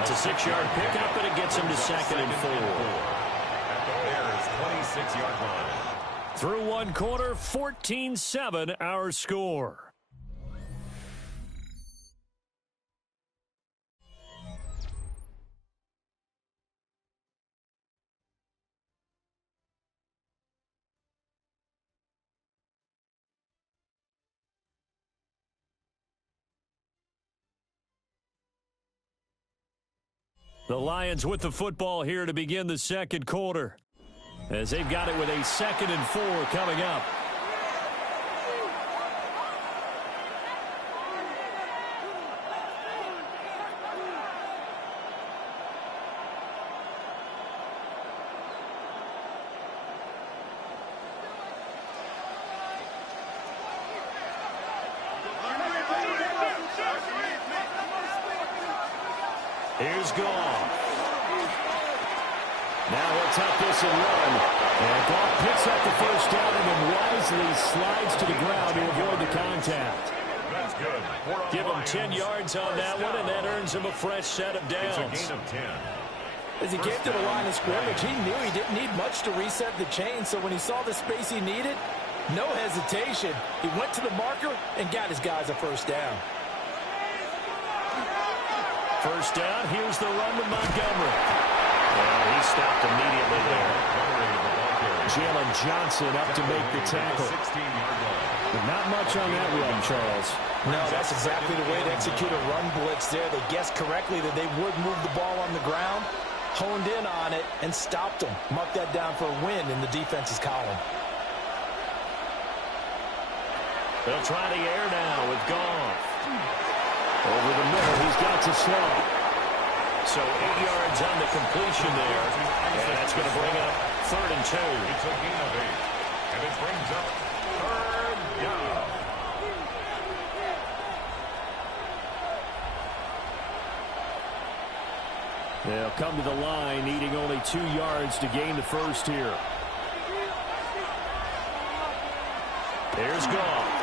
It's a 6-yard pickup, and it gets him to 2nd and 4. At the Bears' 26-yard line. Through 1 quarter, 14-7 our score. The Lions with the football here to begin the 2nd quarter, as they've got it with a 2nd and 4 coming up. Here's Goff. Now he'll tuck this and run. And Goff picks up the 1st down and then wisely slides to the ground to avoid the contact. That's good. Give him 10 yards on that one, and that earns him a fresh set of downs. It's a gain of 10. As he came to the line of scrimmage, he knew he didn't need much to reset the chain. So when he saw the space he needed, No hesitation. He went to the marker and got his guys a first down. First down, here's the run to Montgomery. And he stopped immediately there. Jalen Johnson up to make the tackle. But not much on that run, Charles. No, that's exactly the way to execute a run blitz there. They guessed correctly that they would move the ball on the ground, honed in on it, and stopped them. Mark that down for a win in the defense's column. They'll try the air now with Goff. Over the middle, he's got to slow. So 8 yards on the completion there. And that's going to bring up 3rd and 2. It's a gain of 8. And it brings up 3rd down. They'll come to the line, needing only 2 yards to gain the first here. There's Goff.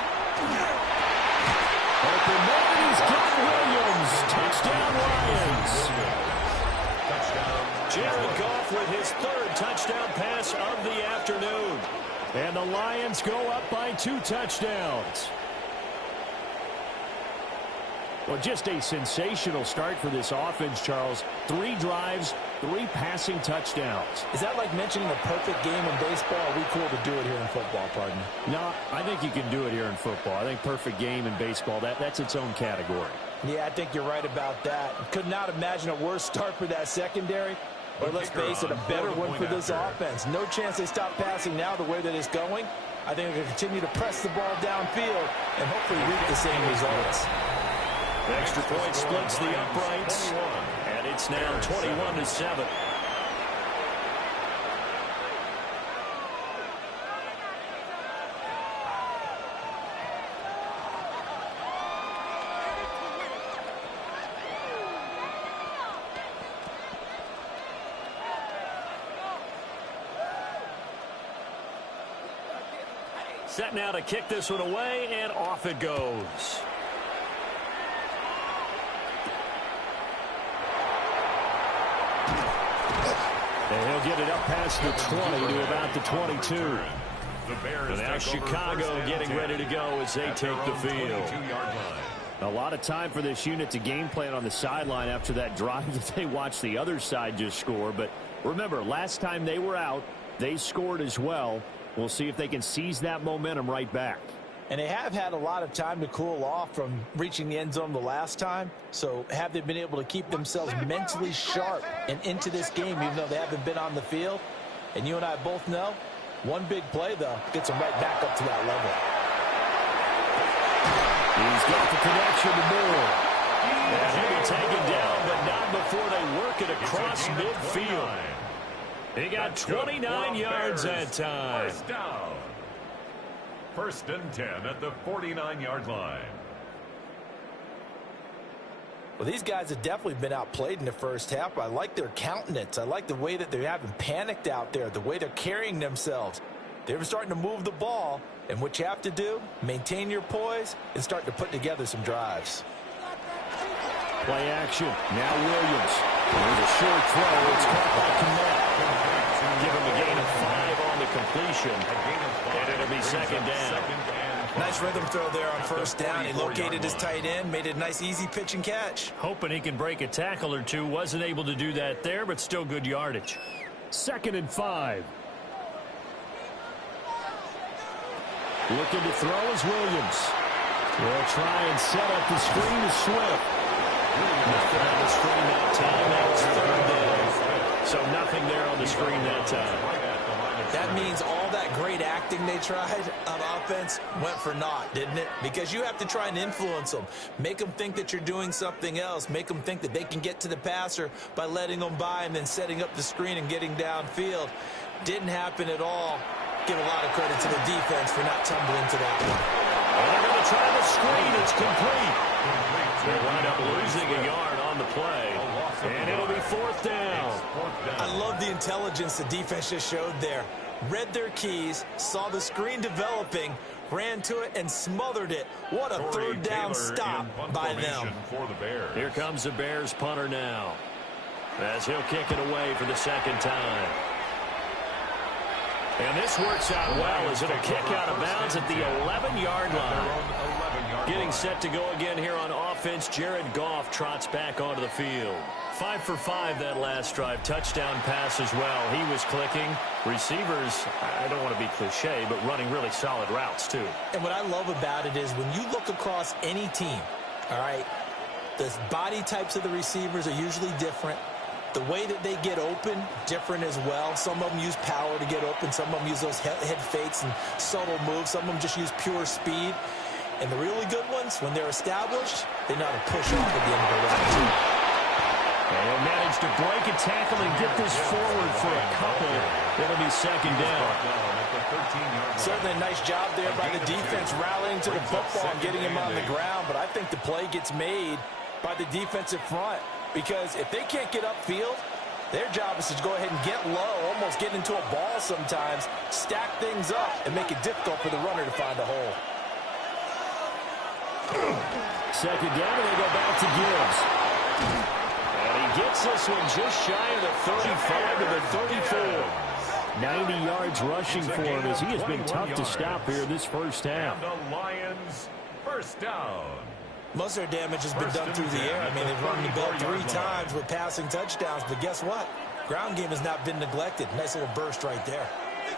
Open man, he's got Williams. Touchdown, Lions. Jared Goff with his 3rd touchdown pass of the afternoon. And the Lions go up by 2 touchdowns. Well, just a sensational start for this offense, Charles. 3 drives, 3 passing touchdowns. Is that like mentioning a perfect game in baseball? Are we cool to do it here in football, partner? No, I think you can do it here in football. I think perfect game in baseball, that's its own category. Yeah, I think you're right about that. Could not imagine a worse start for that secondary. But let's face it, a better one for this offense. No chance they stop passing now the way that it's going. I think they're going to continue to press the ball downfield and hopefully reap the same results. Extra point splits the uprights, and it's now 21-7. Set now to kick this one away, and off it goes. And he'll get it up past the 20 to about the 22. And now Chicago getting ready to go as they take the field. A lot of time for this unit to game plan on the sideline after that drive that they watched the other side just score. But remember, last time they were out, they scored as well. We'll see if they can seize that momentum right back. And they have had a lot of time to cool off from reaching the end zone the last time. So have they been able to keep themselves mentally sharp and into this game, even though they haven't been on the field? And you and I both know, one big play, though, gets them right back up to that level. He's got the connection to Moore. And he'll be taken down, but not before they work it across midfield. He got 29 yards that time. First down. 1st and 10 at the 49-yard line. Well, these guys have definitely been outplayed in the first half. I like their countenance. I like the way that they haven't panicked out there, the way they're carrying themselves. They're starting to move the ball, and what you have to do, maintain your poise and start to put together some drives. Play action. Now Williams. There's a short throw. It's caught by Kmet. Give him a gain of 5 on the completion. And it'll be 2nd down. Nice rhythm throw there on 1st down. He located his tight end, made it a nice easy pitch and catch. Hoping he can break a tackle or two. Wasn't able to do that there, but still good yardage. 2nd and 5. Looking to throw is Williams. They'll try and set up the screen to Swift. Nothing on the screen that time. That was 3rd down. So nothing there on the screen that time. That means all that great acting they tried on offense went for naught, didn't it? Because you have to try and influence them. Make them think that you're doing something else. Make them think that they can get to the passer by letting them by and then setting up the screen and getting downfield. Didn't happen at all. Give a lot of credit to the defense for not tumbling to that one. And they're going to try the screen. It's complete. They wind up losing a yard on the play. And it'll be 4th down. I love the intelligence the defense just showed there. Read their keys, saw the screen developing, ran to it, and smothered it. What a 3rd down stop by them. Here comes the Bears punter now, as he'll kick it away for the 2nd time. And this works out well as it'll kick out of bounds at the 11-yard line. Getting set to go again here on offense, Jared Goff trots back onto the field. 5 for 5 that last drive. Touchdown pass as well. He was clicking. Receivers, I don't want to be cliche, but running really solid routes too. And what I love about it is when you look across any team, all right, the body types of the receivers are usually different. The way that they get open, different as well. Some of them use power to get open. Some of them use those head fakes and subtle moves. Some of them just use pure speed. And the really good ones, when they're established, they know how to push off at the end of the route, too. And he'll manage to break a tackle and get this forward for a couple. It'll be second down. Certainly a nice job there by the defense rallying to the football and getting him on the ground. But I think the play gets made by the defensive front. Because if they can't get upfield, their job is to go ahead and get low, almost get into a ball sometimes, stack things up, and make it difficult for the runner to find a hole. Second down, and they go back to Gibbs. And he gets this one just shy of the 35 to the 34. 90 yards rushing for him as he has been tough to stop here this first half. And the Lions, first down. Most of their damage has been done through the air. I mean, they've run the ball 3 times with passing touchdowns, but guess what? Ground game has not been neglected. Nice little burst right there.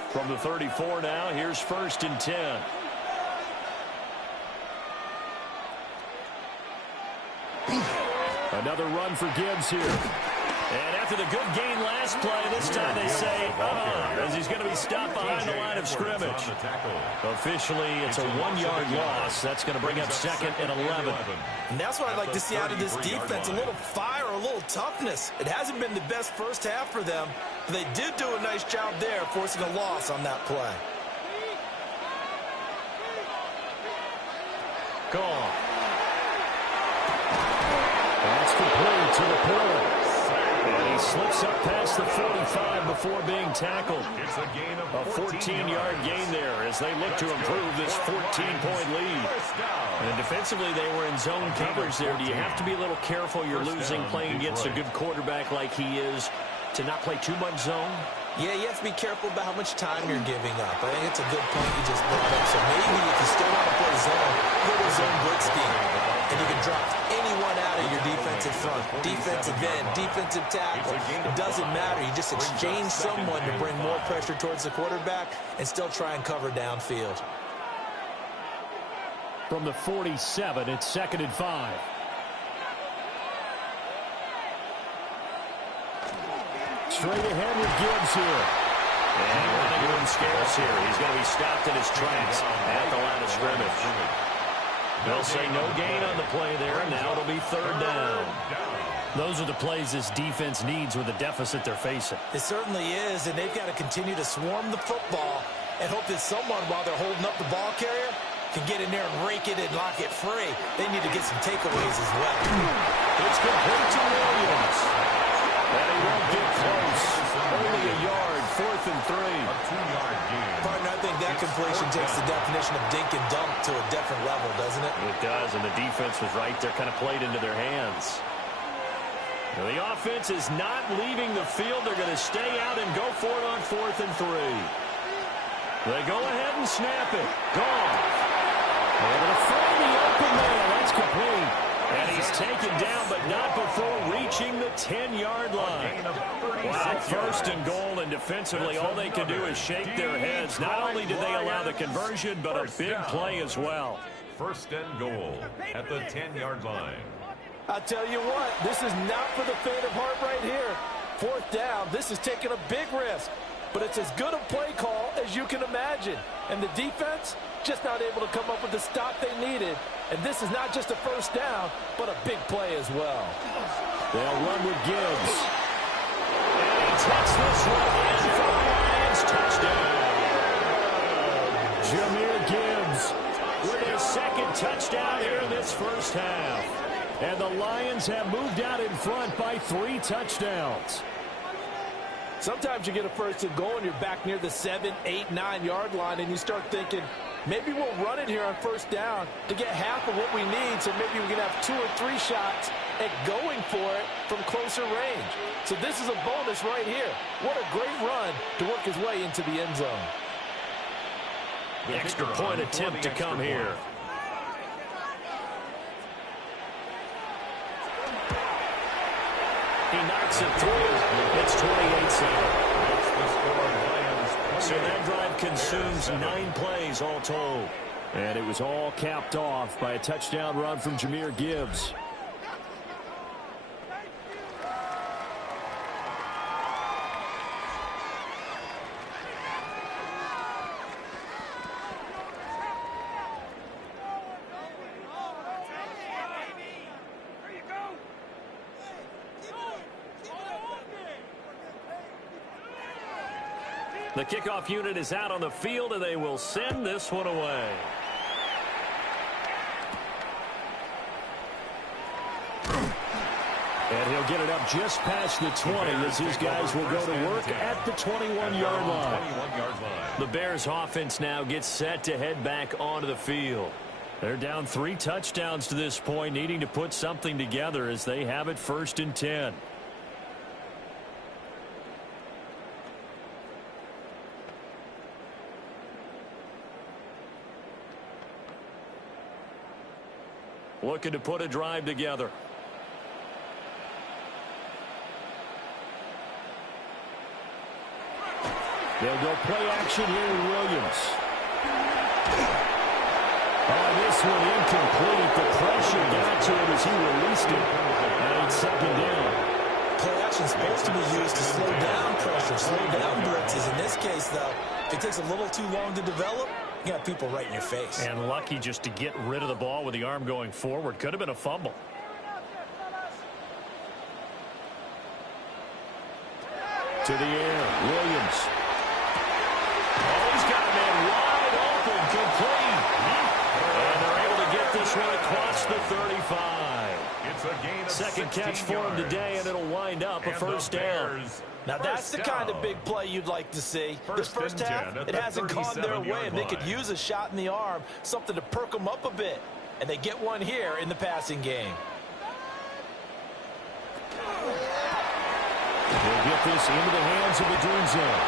From the 34 now, here's 1st and 10. Another run for Gibbs here. And after the good gain last play, this time they say, as he's going to be stopped behind the line of scrimmage. Officially, it's a 1-yard loss. That's going to bring up 2nd and 11. And that's what I'd like to see out of this defense, a little fire, a little toughness. It hasn't been the best first half for them, but they did do a nice job there, forcing a loss on that play. Gone. That's complete to the play. And he slips up past the 45 before being tackled. It's a gain of a 14-yard gain there as they look to improve this 14-point lead. And defensively, they were in zone coverage there. Do you have to be a little careful? You're losing playing against a good quarterback like he is to not play too much zone? Yeah, you have to be careful about how much time you're giving up. I think it's a good point you just brought up. So maybe if you still want to play zone, go to zone blitz scheme. And you can drop anyone out of your defensive front, defensive end, defensive tackle. It doesn't matter. You just exchange someone to bring more pressure towards the quarterback and still try and cover downfield. From the 47, it's 2nd and 5. Straight ahead with Gibbs here. And running room scarce here. He's going to be stopped in his tracks at the line of scrimmage. They'll say no gain on the play there. Now it'll be 3rd down. Those are the plays this defense needs with the deficit they're facing. It certainly is, and they've got to continue to swarm the football and hope that someone, while they're holding up the ball carrier, can get in there and rake it and lock it free. They need to get some takeaways as well. It's complete to Williams. And he won't get close. Only a yard, 4th and 3. A 2-yard gain. Partner, I think that completion takes the definition of dink and dunk to a different level, doesn't it? It does, and the defense was right there, kind of played into their hands. Now, the offense is not leaving the field. They're going to stay out and go for it on 4th and 3. They go ahead and snap it. Gone. Able to find the open man. That's complete. And he's taken down, but not before reaching the 10-yard line. Wow, 1st and goal, and defensively, all they can do is shake their heads. Not only did they allow the conversion, but a big play as well. 1st and goal at the 10-yard line. I'll tell you what, this is not for the faint of heart right here. 4th down, this is taking a big risk. But it's as good a play call as you can imagine. And the defense just not able to come up with the stop they needed. And this is not just a 1st down, but a big play as well. They'll run with Gibbs. And he takes this one in for the Lions touchdown. Jahmyr Gibbs with his 2nd touchdown here in this first half. And the Lions have moved out in front by 3 touchdowns. Sometimes you get a 1st and goal and you're back near the 7, 8, 9-yard line and you start thinking, Maybe we'll run it here on first down to get half of what we need, so maybe we can have 2 or 3 shots at going for it from closer range. So this is a bonus right here. What a great run to work his way into the end zone. Extra point attempt to come here. He knocks it through. It's 28-7. So that drive consumes 9 plays all told. And it was all capped off by a touchdown run from Jahmyr Gibbs. The kickoff unit is out on the field, and they will send this one away. And he'll get it up just past the 20 as these guys will go to work at the 21-yard line. The Bears offense now gets set to head back onto the field. They're down 3 touchdowns to this point, needing to put something together as they have it 1st and 10. Looking to put a drive together. They'll go play action here with Williams. Oh, this one incomplete. The pressure got to it as he released it. And it's 2nd down. Play action is supposed to be used to slow down pressure, slow down blitzes. In this case, though, if it takes a little too long to develop, you got people right in your face. And lucky just to get rid of the ball with the arm going forward. Could have been a fumble. To the air, Williams. Oh, he's got a man wide open, complete. And they're able to get this one across the 35. It's a gain of 2nd catch for him today, and it'll wind up a 1st down. Now, that's the kind of big play you'd like to see. This first half, it hasn't gone their way, and they could use a shot in the arm, something to perk them up a bit. And they get one here in the passing game. They'll get this into the hands of the Dream Zone.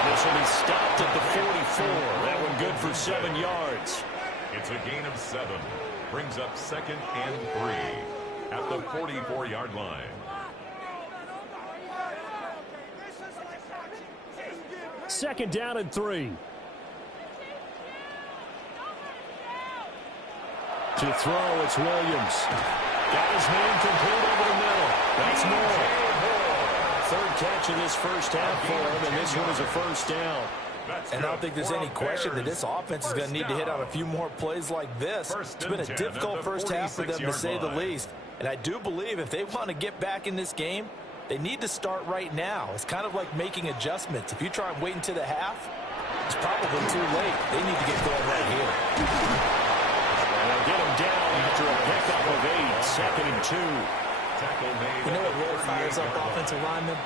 And this will be stopped at the 44. That one good for 7 yards. It's a gain of 7. Brings up 2nd and 3 at the 44-yard line. Second down and 3. To throw, it's Williams. Got his man complete over the middle. That's more. 3rd catch of this first half for him, and this one is a 1st down. And I don't think there's any question that this offense is going to need to hit on a few more plays like this. It's been a difficult first half for them, to say the least. And I do believe if they want to get back in this game, they need to start right now. It's kind of like making adjustments. If you try and wait until the half, it's probably too late. They need to get going right here. And they'll get him down after a pickup of 8, 2nd and 2. You know what really fires up offensive linemen?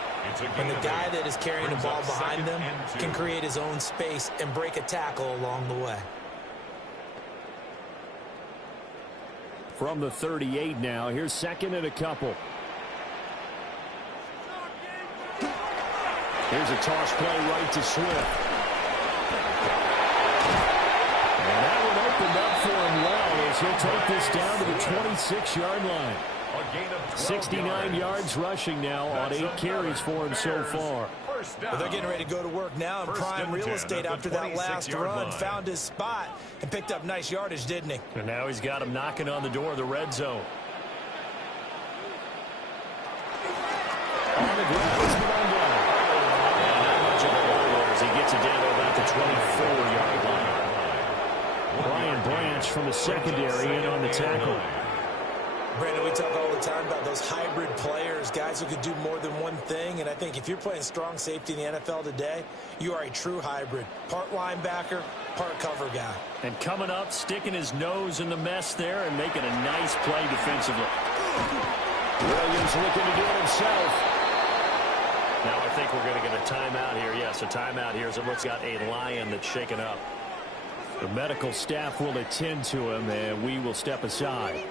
When the guy that is carrying the ball behind them can create his own space and break a tackle along the way. From the 38 now, here's 2nd and a couple. Here's a toss play right to Swift. And that one opened up for him well as he'll take this down to the 26-yard line. 69 yards rushing now on 8 carries for him so far. Well, they're getting ready to go to work now in prime real estate after that last run. Found his spot and picked up nice yardage, didn't he? And now he's got him knocking on the door of the red zone. On the ground, it's Mondo. And not much of a hold as he gets it down to about the 24-yard line. Brian Branch from the secondary in on the tackle. Brandon, we talk all the time about those hybrid players, guys who could do more than one thing. And I think if you're playing strong safety in the NFL today, you are a true hybrid. Part linebacker, part cover guy. And coming up, sticking his nose in the mess there and making a nice play defensively. Williams looking to do it himself. Now I think we're going to get a timeout here. Yes, a timeout here as it looks like a Lion that's shaken up. The medical staff will attend to him, and we will step aside.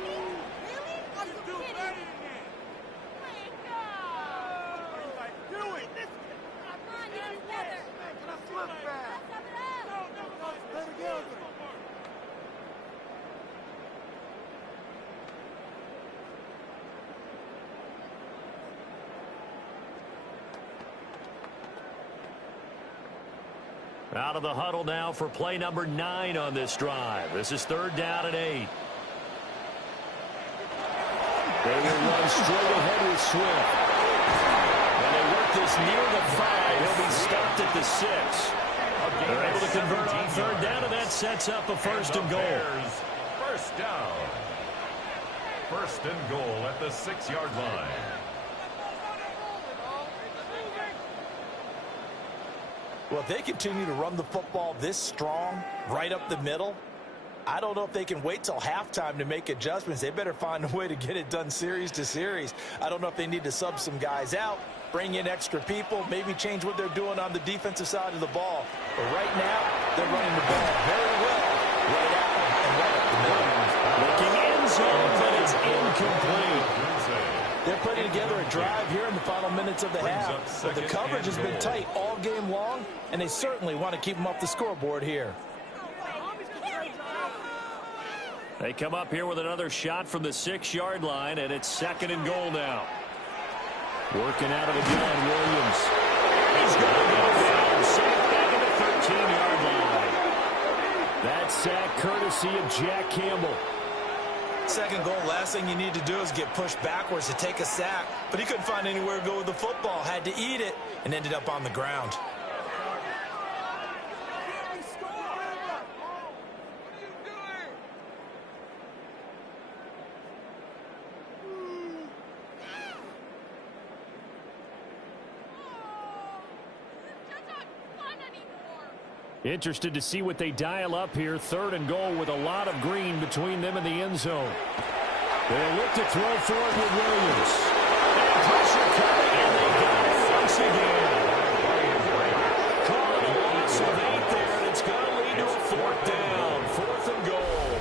Out of the huddle now for play number 9 on this drive. This is 3rd down and 8. They will run straight ahead with Swift. And they work this near the 5. He'll be stopped at the 6. They're able to convert on 3rd down, and that sets up a 1st and goal. First down. 1st and goal at the 6-yard line. Well, if they continue to run the football this strong, right up the middle, I don't know if they can wait till halftime to make adjustments. They better find a way to get it done series to series. I don't know if they need to sub some guys out, bring in extra people, maybe change what they're doing on the defensive side of the ball. But right now, they're running the ball very well, right out and right up the middle. Looking end zone, but it's incomplete. They're putting together a drive here in the final minutes of the half. But the coverage has been tight all game long, and they certainly want to keep them off the scoreboard here. They come up here with another shot from the 6-yard line, and it's 2nd and goal now. Working out of the gun, Williams. He's going to go down, safe back at the 13-yard line. That sack courtesy of Jack Campbell. 2nd goal, last thing you need to do is get pushed backwards to take a sack. But he couldn't find anywhere to go with the football. Had to eat it and ended up on the ground. Interested to see what they dial up here. 3rd and goal with a lot of green between them and the end zone. They'll look to throw for it with Williams. And pressure coming, and they got it once again. Calling a loss of 8 there, and it's going to lead to a 4th down. 4th and goal.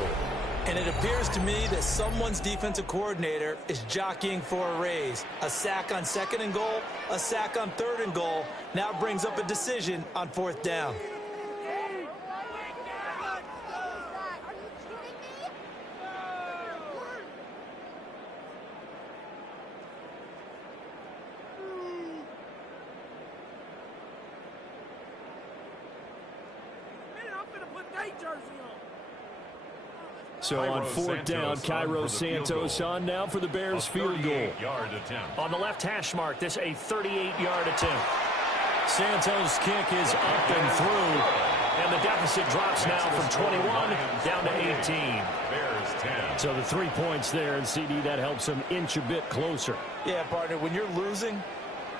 And it appears to me that someone's defensive coordinator is jockeying for a raise. A sack on 2nd and goal, a sack on 3rd and goal. Now brings up a decision on 4th down. So on 4th down, Cairo Santos on now for the Bears field goal. On the left hash mark, this a 38-yard attempt. Santos' kick is up and through, and the deficit drops now from 21 down to 18. So the 3 points there, and CD, that helps them inch a bit closer. Yeah, partner, when you're losing,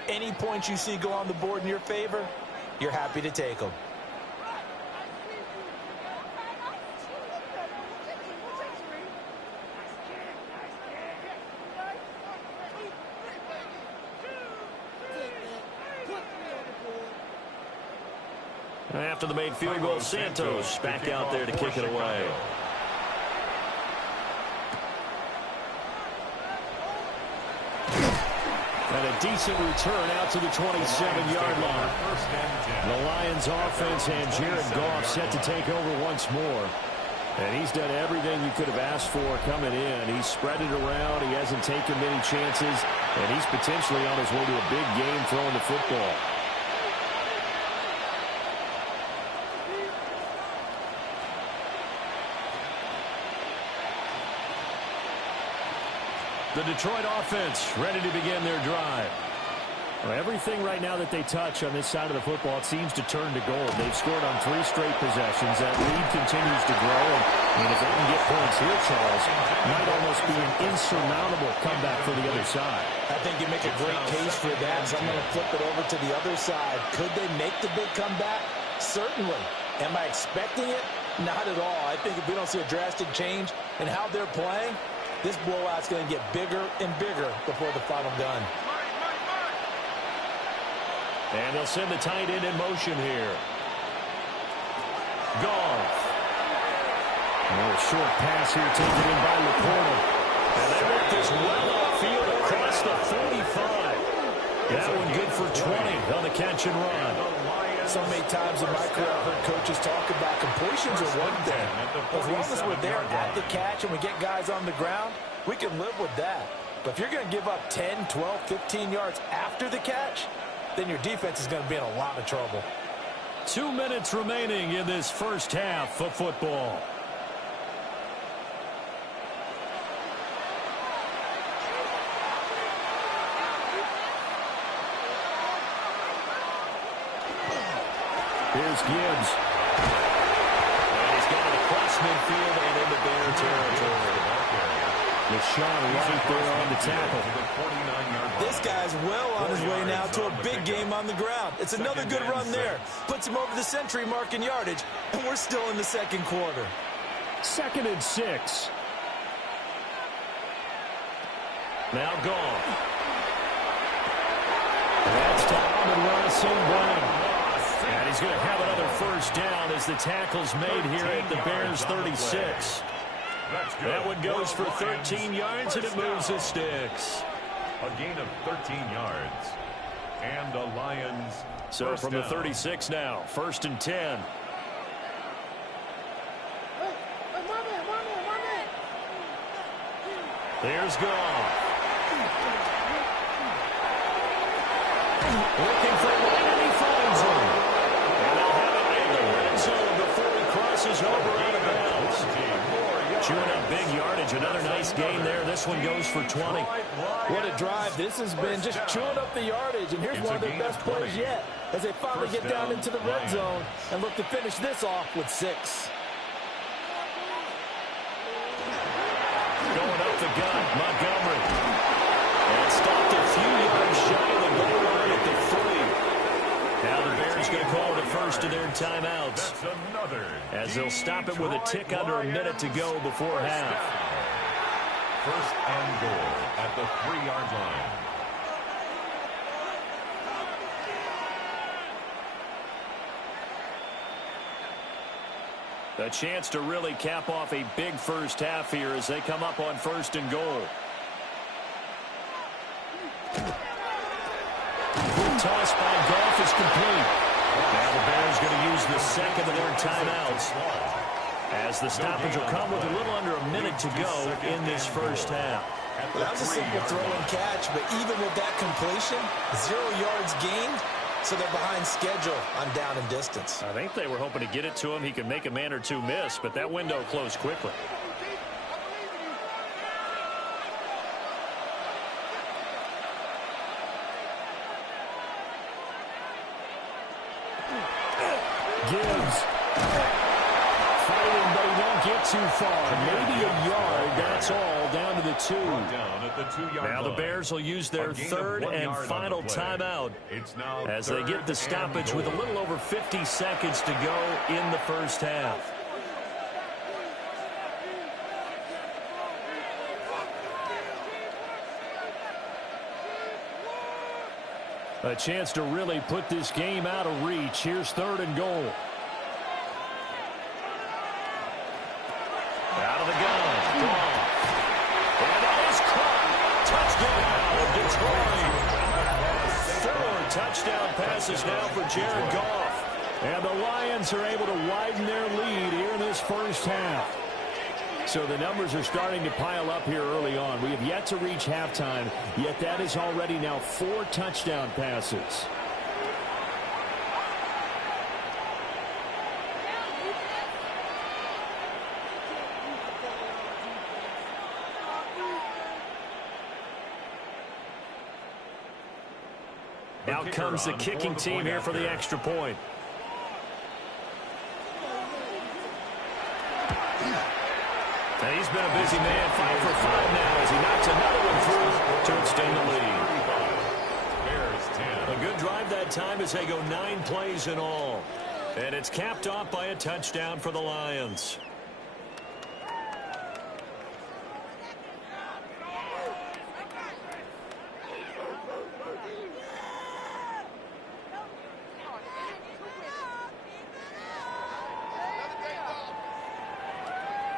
any points you see go on the board in your favor, you're happy to take them. After the made field goal, Santos back out there to kick it away. And a decent return out to the 27-yard line. The Lions offense and Jared Goff set to take over once more. And he's done everything you could have asked for coming in. He's spread it around. He hasn't taken many chances. And he's potentially on his way to a big game throwing the football. The Detroit offense ready to begin their drive. Well, everything right now that they touch on this side of the football, it seems to turn to gold. They've scored on 3 straight possessions. That lead continues to grow. And if they can get points here, Charles, it might almost be an insurmountable comeback for the other side. I think you make a great case for that. So I'm going to flip it over to the other side. Could they make the big comeback? Certainly. Am I expecting it? Not at all. I think if we don't see a drastic change in how they're playing, this blowout's going to get bigger and bigger before the final gun. And they'll send the tight end in motion here. Goff. Another short pass here taken in by Laporta. And they work this well upfield across the 45. That one good for 20 on the catch and run. So many times in my career I've heard coaches talk about completions are one thing. As long as we're there at the catch and we get guys on the ground, we can live with that. But if you're going to give up 10, 12, 15 yards after the catch, then your defense is going to be in a lot of trouble. 2 minutes remaining in this first half of football. Here's Gibbs. And he's got it across midfield and into Bear territory. LaShawn right there on the tackle. This guy's well on his way now to a big game on the ground. It's another good run there. Puts him over the century mark in yardage, and we're still in the second quarter. 2nd and 6. Now gone. That's to Amon-Ra St. Brown. And he's going to have another first down as the tackle's made here at the Bears' 36. That one goes for 13 yards, and it moves the sticks. A gain of 13 yards. And the Lions. So from the 36 now, 1st and 10. There's Goff. Looking for one, and he finds him. And they'll have it in the red zone before he crosses over out of bounds. Chewing up big yardage. Another nice gain there. This one goes for 20. What a drive. This has been just chewing up the yardage. And here's one of their best plays yet as they finally get down into the red zone and look to finish this off with 6. Going up the gut, Montgomery. And stopped a few yards shy of the goal line at the 3. Now the Bears going to call the first of their timeouts, as they'll stop it with a tick under a minute to go before half. 1st and goal at the 3-yard line. A chance to really cap off a big first half here as they come up on 1st and goal. Toss by Goff is complete. Now the Bears going to use the second of their timeouts, as the stoppage will come with a little under a minute to go in this first half. Well, that was a simple throw and catch, but even with that completion, 0 yards gained, so they're behind schedule on down and distance. I think they were hoping to get it to him. He could make a man or two miss, but that window closed quickly. Gibbs. Fighting, but he won't get too far. Maybe a yard, that's all, down to the 2. Down at the 2-yard now the Bears will use their 3rd and final timeout as they get the stoppage with a little over 50 seconds to go in the first half. A chance to really put this game out of reach. Here's 3rd and goal. Out of the gun. And that is caught. Touchdown, Detroit. 4 touchdown passes now for Jared Goff. And the Lions are able to widen their lead here in this first half. So the numbers are starting to pile up here early on. We have yet to reach halftime, yet that is already now 4 touchdown passes. Out comes the kicking team here for the extra point. And he's been a busy man, 5 for 5 now as he knocks another one through to extend the lead. A good drive that time as they go 9 plays in all. And it's capped off by a touchdown for the Lions.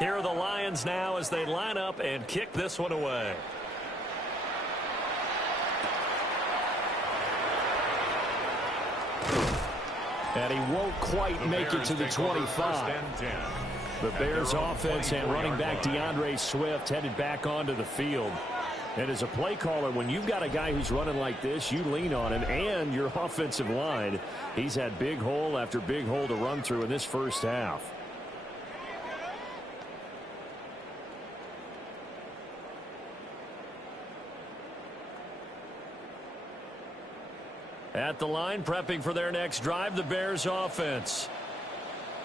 Here are the Lions now as they line up and kick this one away. And he won't quite make it to the 25. The Bears offense and running back DeAndre Swift headed back onto the field. And as a play caller, when you've got a guy who's running like this, you lean on him and your offensive line. He's had big hole after big hole to run through in this first half. At the line, prepping for their next drive, the Bears offense.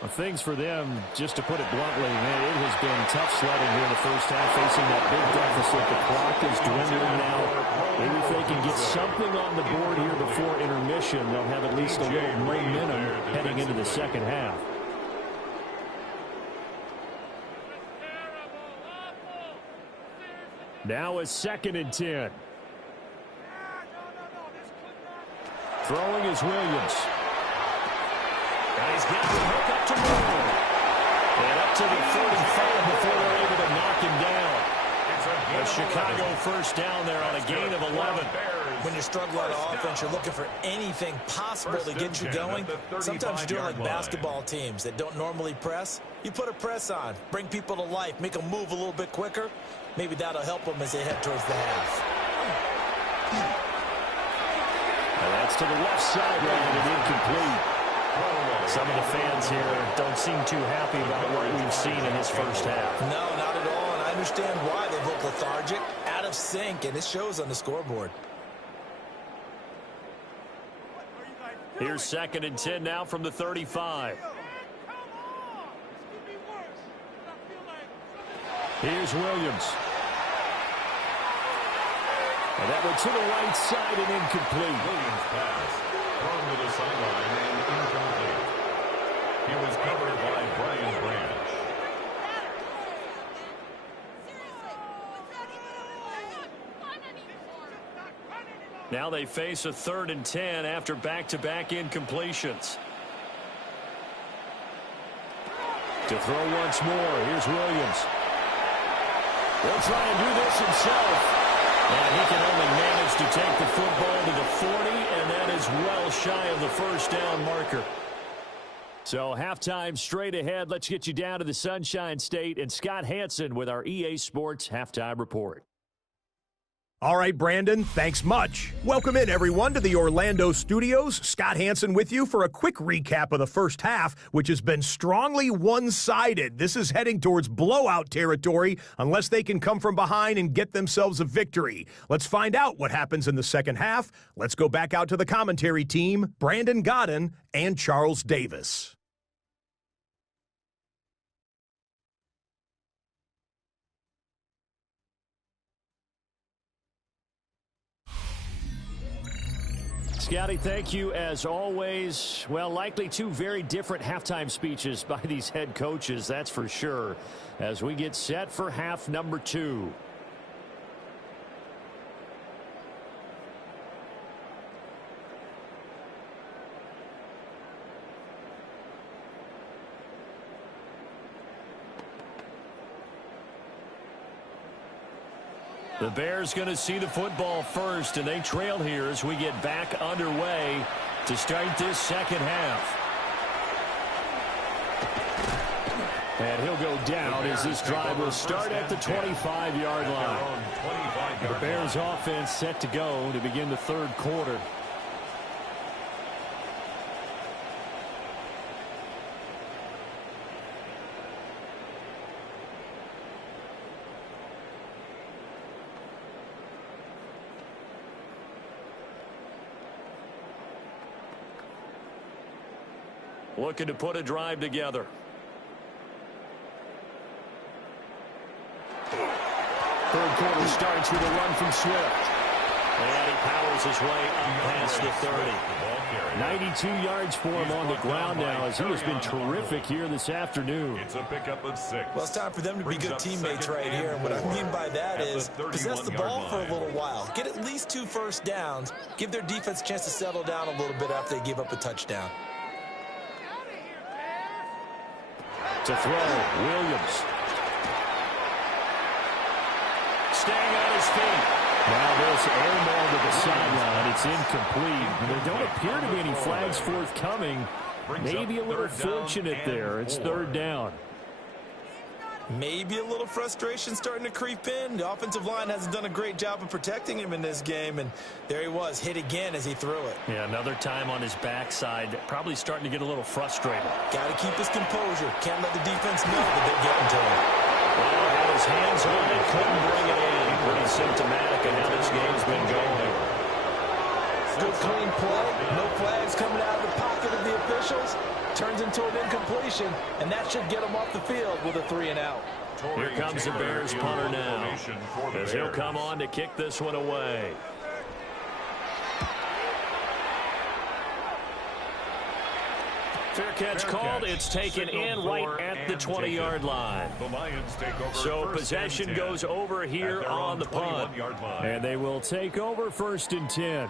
Well, things for them, just to put it bluntly, man, it has been tough sledding here in the first half, facing that big deficit. The clock is dwindling now. Maybe if they can get something on the board here before intermission, they'll have at least a little momentum heading into the second half. Now it's 2nd and 10. Throwing is Williams. And he's got the hook up to Moore. And up to the 45 before they're able to knock him down. A Chicago first down there on a gain of 11. When you're struggling on offense, you're looking for anything possible to get you going. Sometimes you're doing like basketball teams that don't normally press. You put a press on, bring people to life, make them move a little bit quicker. Maybe that'll help them as they head towards the half. And that's to the left sideline and incomplete. Some of the fans here don't seem too happy about what we've seen in this first half. No, not at all, and I understand why they look lethargic, out of sync, and it shows on the scoreboard. Here's 2nd and 10 now from the 35. Here's Williams. And that went to the right side and incomplete. Williams pass. Thrown to the sideline and incomplete. He was covered by Brian Branch. Now they face a 3rd and 10 after back-to-back incompletions. To throw once more, here's Williams. He'll try and do this himself. And he can only manage to take the football to the 40, and that is well shy of the first down marker. So halftime straight ahead. Let's get you down to the Sunshine State and Scott Hansen with our EA Sports Halftime Report. All right, Brandon, thanks much. Welcome in, everyone, to the Orlando studios. Scott Hansen with you for a quick recap of the first half, which has been strongly one-sided. This is heading towards blowout territory unless they can come from behind and get themselves a victory. Let's find out what happens in the second half. Let's go back out to the commentary team, Brandon Godden and Charles Davis. Scotty, thank you as always. Well, likely two very different halftime speeches by these head coaches, that's for sure, as we get set for half number 2. The Bears going to see the football first, and they trail here as we get back underway to start this second half. And he'll go down as this drive will start at the 25-yard line. The Bears offense set to go to begin the third quarter. Looking to put a drive together. Third quarter starts with a run from Swift. And he powers his way up past the 30. 92 yards for him on the ground now as he has been terrific here this afternoon. It's a pickup of 6. Well, it's time for them to be good teammates right here. And what I mean by that is possess the ball for a little while. Get at least 2 first downs. Give their defense a chance to settle down a little bit after they give up a touchdown. To throw, Williams. his feet. Now this airball to the sideline. It's incomplete. There don't appear to be any flags forthcoming. Maybe a little fortunate there. It's third down. Maybe a little frustration starting to creep in. The offensive line hasn't done a great job of protecting him in this game, and there he was, hit again as he threw it. Yeah, another time on his backside, probably starting to get a little frustrated. Got to keep his composure. Can't let the defense know that they're getting to him. Well, got his hands on it, couldn't bring it in. Pretty symptomatic of how this game's been going. Good clean play. No flags coming out of the pocket of the officials. Turns into an incompletion, and that should get him off the field with a 3-and-out. Here comes the Bears punter now, as he'll come on to kick this one away. Fair catch called. It's taken in right at the 20-yard line. So possession goes over here on the punt. And they will take over 1st and 10.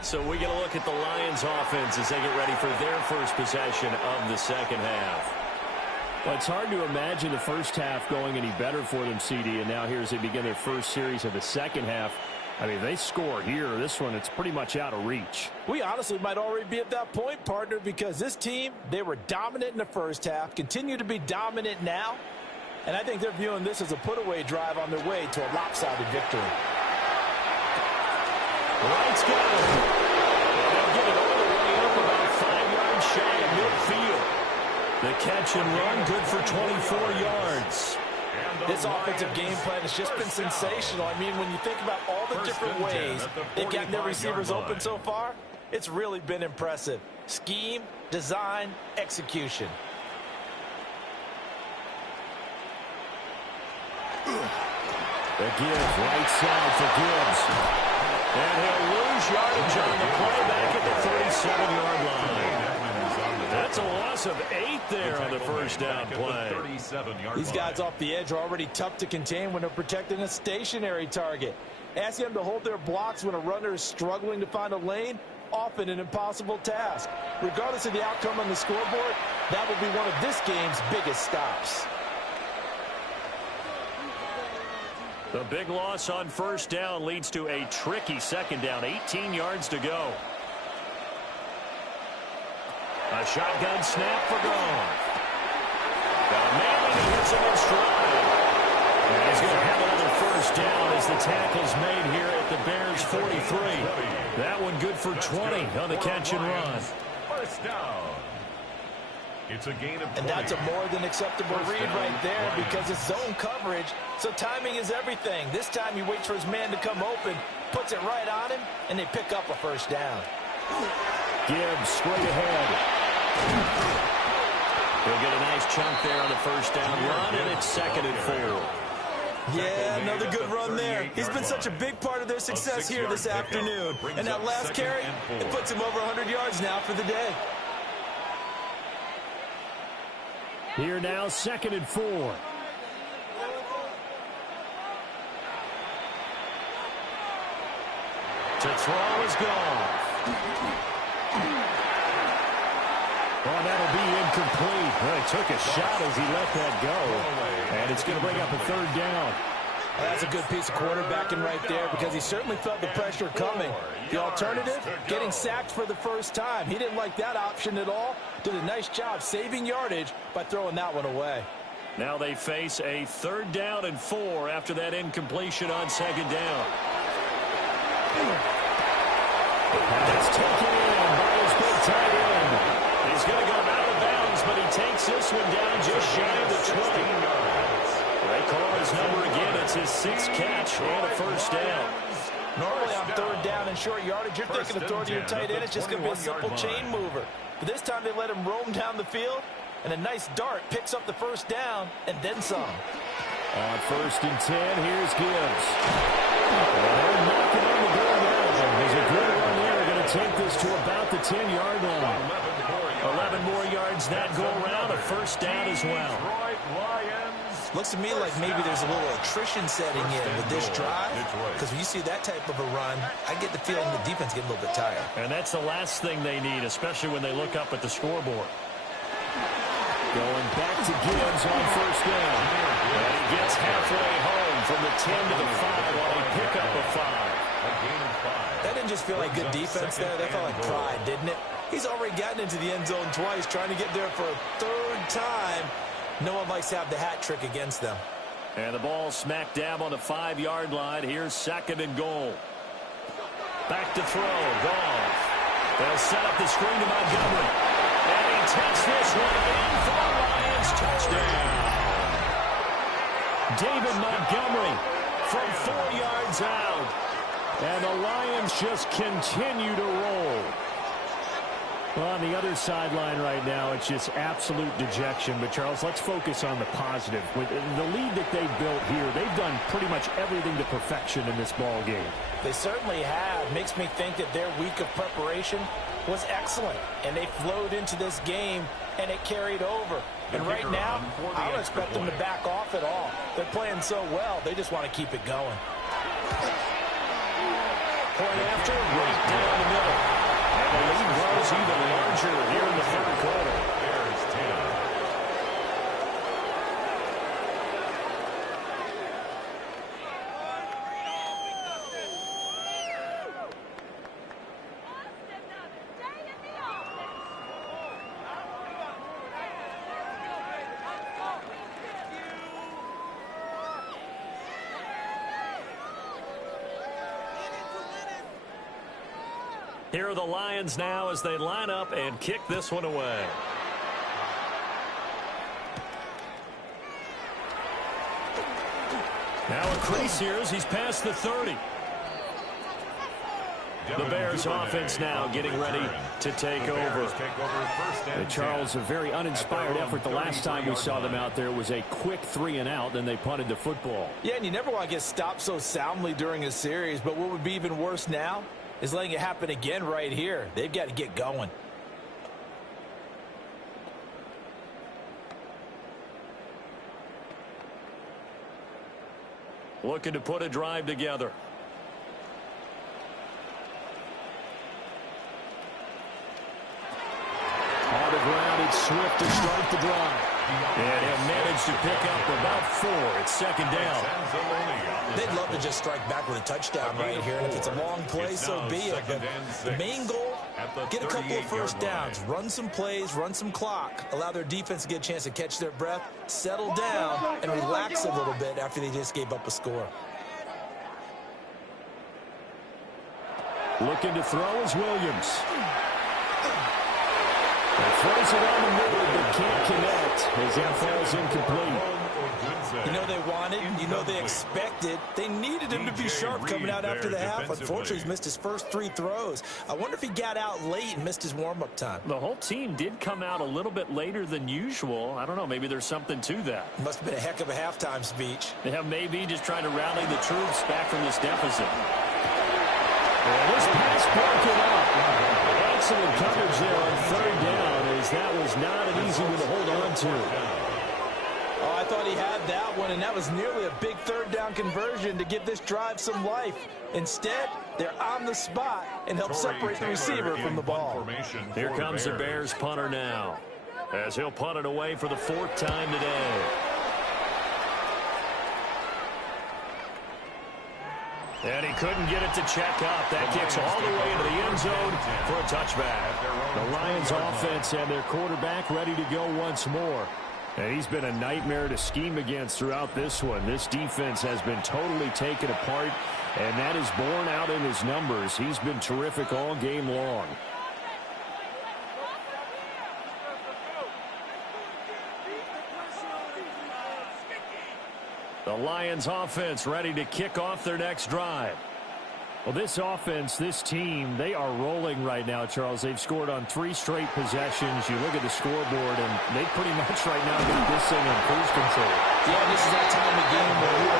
So we get a look at the Lions offense as they get ready for their first possession of the second half. Well, it's hard to imagine the first half going any better for them, CD, and now here as they begin their first series of the second half. I mean, they score here. This one, it's pretty much out of reach. We honestly might already be at that point, partner, because this team, they were dominant in the first half, continue to be dominant now, and I think they're viewing this as a put-away drive on their way to a lopsided victory. Wright's got it. They'll get it all the way up about 5 yards shy of midfield. The catch and run, good for 24 yards. This offensive game plan has just been sensational. I mean, when you think about all the different ways they've gotten their receivers open so far, it's really been impressive. Scheme, design, execution. The give, right side for Gibbs. And he'll lose yardage on the play back at the 37-yard line. That's a loss of 8 there on the first down play. These guys off the edge are already tough to contain when they're protecting a stationary target. Asking them to hold their blocks when a runner is struggling to find a lane, often an impossible task. Regardless of the outcome on the scoreboard, that will be one of this game's biggest stops. The big loss on first down leads to a tricky second down. 18 yards to go. A shotgun snap for Goff. Manning hits him in stride. And he's going to have another first down as the tackle's made here at the Bears 43. That one good for 20 on the catch and run. First down. It's a gain of 20. And that's a more than acceptable read right there because it's zone coverage, so timing is everything. This time he waits for his man to come open, puts it right on him, and they pick up a first down. Gibbs straight ahead. He'll get a nice chunk there on the first down run, and it's 2nd and 4. Yeah, another good run there. He's been such a big part of their success here this afternoon. And that last carry, it puts him over 100 yards now for the day. Here now, 2nd and 4. To throw is gone. Oh, that'll be incomplete. Well, he took a shot as he let that go. And it's going to bring up a 3rd down. That's a good piece of quarterbacking right there because he certainly felt the pressure coming. The alternative, getting sacked for the first time. He didn't like that option at all. Did a nice job saving yardage by throwing that one away. Now they face a 3rd down and 4 after that incompletion on 2nd down. That's taken in by his big tight end. He's going to go out of bounds, but he takes this one down just shy of the 20. They call his number again. It's his 6th catch and a first down. Normally on 3rd down and short yardage, you're thinking of throwing to your tight end. It's just going to be a simple chain mover. But this time they let him roam down the field, and a nice dart picks up the first down and then some. On 1st and 10, here's Gibbs. They're knocking on the door now. There's a good run there. They're going to take this to about the 10-yard line. 11 more yards that go around. A first down as well. Looks to me like maybe there's a little attrition setting in with this drive, because when you see that type of a run, I get the feeling the defense get a little bit tired. And that's the last thing they need, especially when they look up at the scoreboard. Going back to Gibbs on first down. And he gets halfway home. from the 10 to the 5 on a pickup of 5. That didn't just feel like good defense there. That felt like pride, didn't it? He's already gotten into the end zone twice, trying to get there for a third time. No one likes to have the hat trick against them. And the ball smack dab on the 5-yard line. Here's 2nd and goal. Back to throw. Goff. They'll set up the screen to Montgomery. And he takes this one in for the Lions. Touchdown. David Montgomery from 4 yards out. And the Lions just continue to roll. Well, on the other sideline right now, it's just absolute dejection. But, Charles, let's focus on the positive. With the lead that they've built here, they've done pretty much everything to perfection in this ball game. They certainly have. Makes me think that their week of preparation was excellent. And they flowed into this game, and it carried over. And right now, I don't expect them to back off at all. They're playing so well, they just want to keep it going. Point after, right down the middle. And the lead grows even larger here in the 3rd quarter. Bears 10. Here are the Lions now as they line up and kick this one away. Now a crease here as he's past the 30. The Bears offense now getting ready to take over. Charles, a very uninspired effort the last time we saw them out there. It was a quick 3 and out, then they punted the football. Yeah, and you never want to get stopped so soundly during a series, but what would be even worse now is letting it happen again right here. They've got to get going. Looking to put a drive together. On the ground, it's Swift to start the drive. And he'll manage to pick up about 4. It's 2nd down. They'd love to just strike back with a touchdown right here. And if it's a long play, so be it. But the main goal, get a couple of first downs. Run some plays, run some clock. Allow their defense to get a chance to catch their breath, settle down, and relax a little bit after they just gave up a score. Looking to throw is Williams. And throws it on the middle, but can't connect as that falls incomplete. You know they wanted, you know they expected. They needed him to be sharp coming out after the half. Unfortunately, he's missed his first 3 throws. I wonder if he got out late and missed his warm-up time. The whole team did come out a little bit later than usual. I don't know, maybe there's something to that. Must have been a heck of a halftime speech. Yeah, maybe just trying to rally the troops back from this deficit. And this pass broken up. Excellent coverage there on 3rd down, as that was not an easy one to hold on to. Oh, I thought he had that one, and that was nearly a big 3rd down conversion to give this drive some life. Instead, they're on the spot and help separate the receiver from the ball. Here comes the Bears punter now, as he'll punt it away for the 4th time today. And he couldn't get it to check up. That kicks all the way into the end zone for a touchback. The Lions offense and their quarterback ready to go once more. And he's been a nightmare to scheme against throughout this one. This defense has been totally taken apart, and that is borne out in his numbers. He's been terrific all game long. The Lions offense ready to kick off their next drive. Well, this offense, this team, they are rolling right now, Charles. They've scored on 3 straight possessions. You look at the scoreboard, and they pretty much right now got this thing on cruise control. Yeah, this is that time of the game where you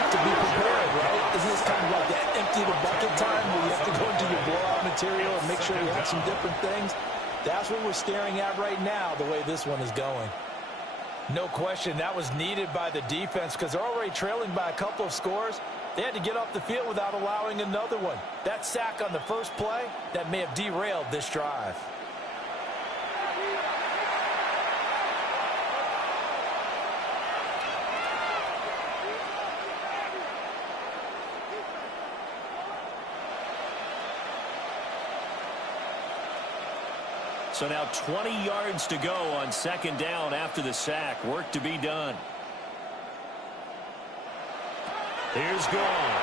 have to be prepared, right? Isn't this kind of like that empty the bucket time where you have to go into your blowout material and make sure you have some different things? That's what we're staring at right now, the way this one is going. No question, that was needed by the defense because they're already trailing by a couple of scores. They had to get off the field without allowing another one. That sack on the first play, that may have derailed this drive. So now 20 yards to go on second down after the sack. Work to be done. Here's Goff.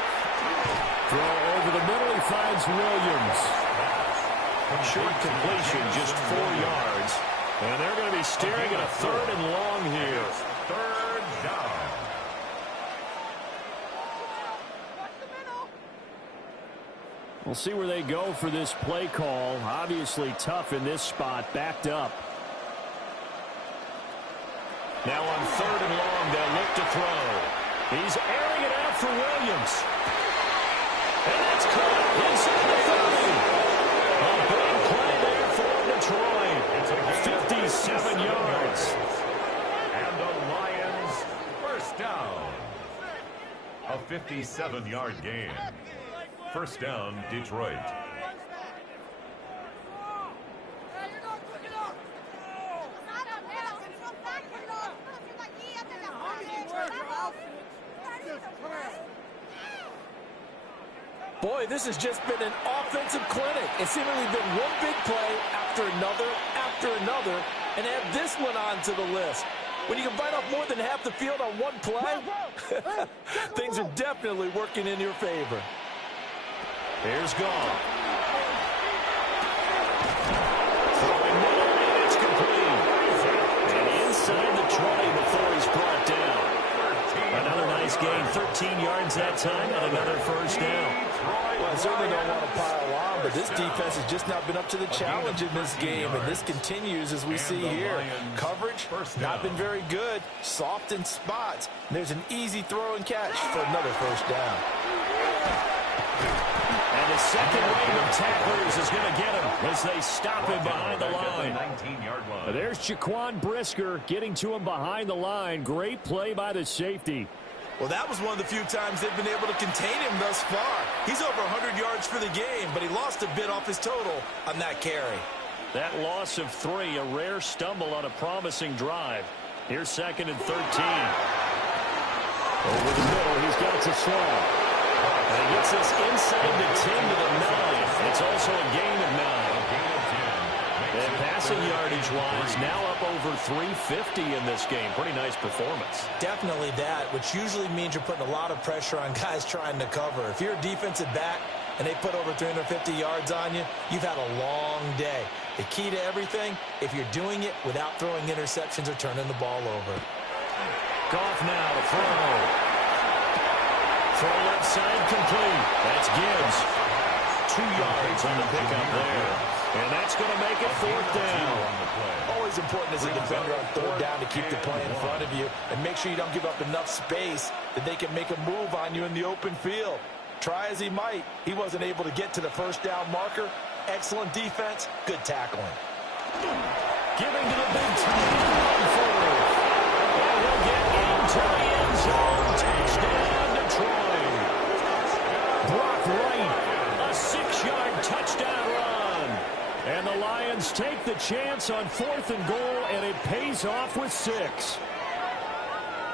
Throw over the middle. He finds Williams. Short completion, just 4 yards. And they're going to be staring at a 3rd and long here. 3rd down. We'll see where they go for this play call. Obviously tough in this spot, backed up. Now on 3rd and long, they'll look to throw. He's airing it out for Williams. And that's caught inside the 30. A big play there for Detroit. 57 yards. And the Lions first down. A 57-yard gain. First down, Detroit. Boy, this has just been an offensive clinic. It's seemingly been one big play after another, and add this one onto the list. When you can bite off more than half the field on one play, things are definitely working in your favor. Here's Goff. Throwing middle, and it's complete. And inside the 20 before he's brought down. Another nice gain, 13 yards that time, and another first down. Well, I certainly don't want to pile on, but this defense has just not been up to the challenge in this game, and this continues as we see here. Coverage, not been very good, soft in spots. There's an easy throw and catch for another first down. And the second wave of tacklers is going to get him as they stop him behind the line. 19-yard line. There's Jaquan Brisker getting to him behind the line. Great play by the safety. Well, that was one of the few times they've been able to contain him thus far. He's over 100 yards for the game, but he lost a bit off his total on that carry. That loss of 3, a rare stumble on a promising drive. Here's 2nd and 13. Over the middle, he's got to slow. And he gets this inside the 10 to the 9. It's also a gain of 9. And passing yardage-wise, now up over 350 in this game. Pretty nice performance. Definitely that, which usually means you're putting a lot of pressure on guys trying to cover. If you're a defensive back and they put over 350 yards on you, you've had a long day. The key to everything, if you're doing it without throwing interceptions or turning the ball over. Goff now to throw. Throw left side complete. That's Gibbs. 2 yards on the pickup there. And that's going to make it 4th down. Always important as a defender on 3rd down to keep the play in front of you and make sure you don't give up enough space that they can make a move on you in the open field. Try as he might, he wasn't able to get to the first down marker. Excellent defense, good tackling. Giving to the big time forward. And he'll get into the end zone. Touchdown, Detroit. Brock Wright, a 6-yard touchdown run. And the Lions take the chance on 4th and goal, and it pays off with 6.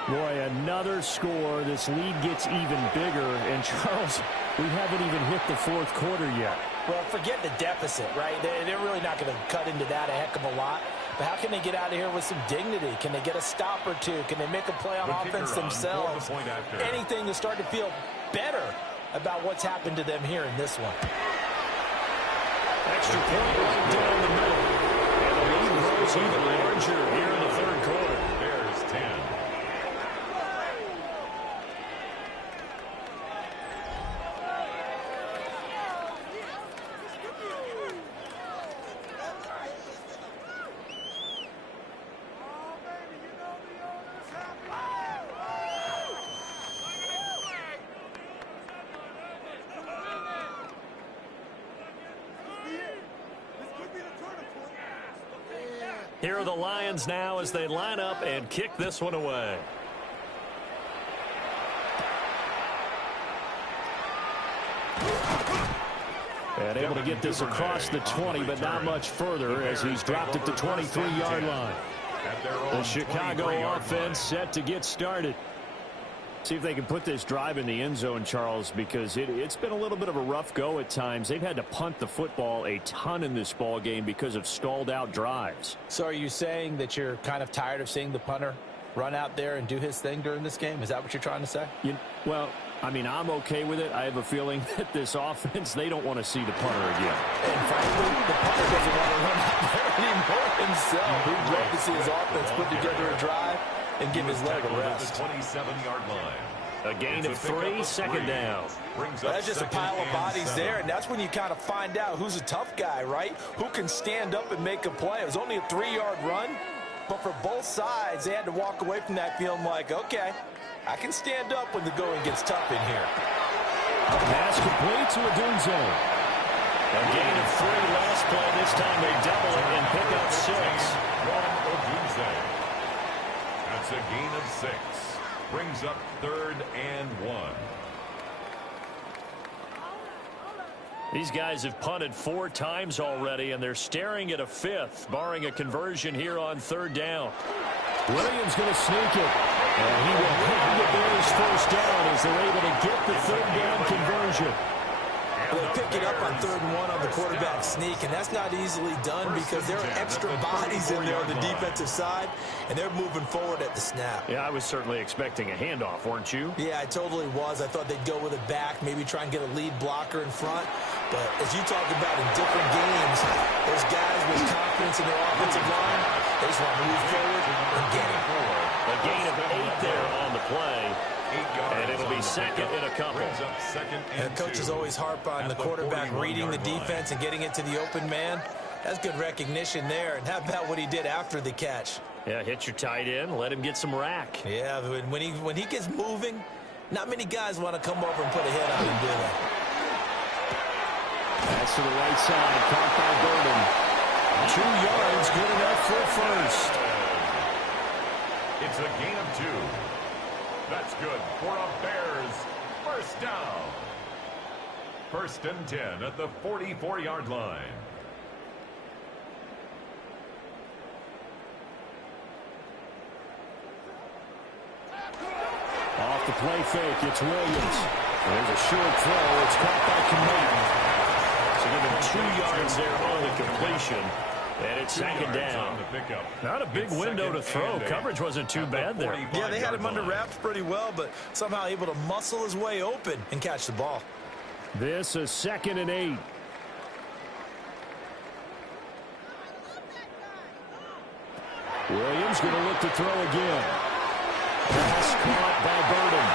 Boy, another score. This lead gets even bigger. And, Charles, we haven't even hit the 4th quarter yet. Well, forget the deficit, right? They're really not going to cut into that a heck of a lot. But how can they get out of here with some dignity? Can they get a stop or two? Can they make a play on offense themselves? Anything to start to feel better about what's happened to them here in this one. Extra point right down the middle. And the lead grows even larger here in the 3rd quarter. Bears 10. Here are the Lions now as they line up and kick this one away. And able to get this across the 20, but not much further as he's dropped at the 23-yard line. The Chicago offense set to get started. See if they can put this drive in the end zone, Charles, because it's been a little bit of a rough go at times. They've had to punt the football a ton in this ball game because of stalled out drives. So are you saying that you're kind of tired of seeing the punter run out there and do his thing during this game? Is that what you're trying to say? Well, I mean, I'm okay with it. I have a feeling that this offense, they don't want to see the punter again. And frankly, the punter doesn't want to run out there anymore himself. He'd love to see his offense put together a drive and give his leg a rest. 27-yard line. A gain of 3, second down. Well, that's just a pile of bodies there, and that's when you kind of find out who's a tough guy, right? Who can stand up and make a play. It was only a 3-yard run, but for both sides, they had to walk away from that feeling like, okay, I can stand up when the going gets tough in here. Pass complete to Odunze. A gain of 3 last play. This time they double it and pick up 6. That's a gain of 6. Brings up 3rd and 1. These guys have punted 4 times already, and they're staring at a 5th, barring a conversion here on 3rd down. Williams going to sneak it. And he will have the Bears first down as they're able to get the 3rd down conversion. They pick it up on 3rd and 1 on the quarterback sneak, and that's not easily done because there are extra bodies in there on the defensive side, and they're moving forward at the snap. Yeah, I was certainly expecting a handoff, weren't you? Yeah, I totally was. I thought they'd go with it back, maybe try and get a lead blocker in front. But as you talk about in different games, those guys with confidence in their offensive line, they just want to move forward and get it. A gain of 8 there on the play. And it'll be second in a couple. And coaches always harp on the quarterback reading the defense and getting it to the open man. That's good recognition there. And how about what he did after the catch? Yeah, hit your tight end, let him get some rack. Yeah, when he gets moving, not many guys want to come over and put a hit on him, do they? That's to the right side, caught by Burden. 2 yards, good enough for a first. It's a gain of 2. That's good for a Bears first down. 1st and 10 at the 44-yard line. Off the play fake, it's Williams. There's a short throw. It's caught by Kmet. So give him 2 yards there on the completion. And it's 2nd down. Not a big window to throw. Coverage wasn't too bad there. Yeah, they had him under wraps pretty well, but somehow able to muscle his way open and catch the ball. This is 2nd and 8. Williams going to look to throw again. Pass caught by Burden.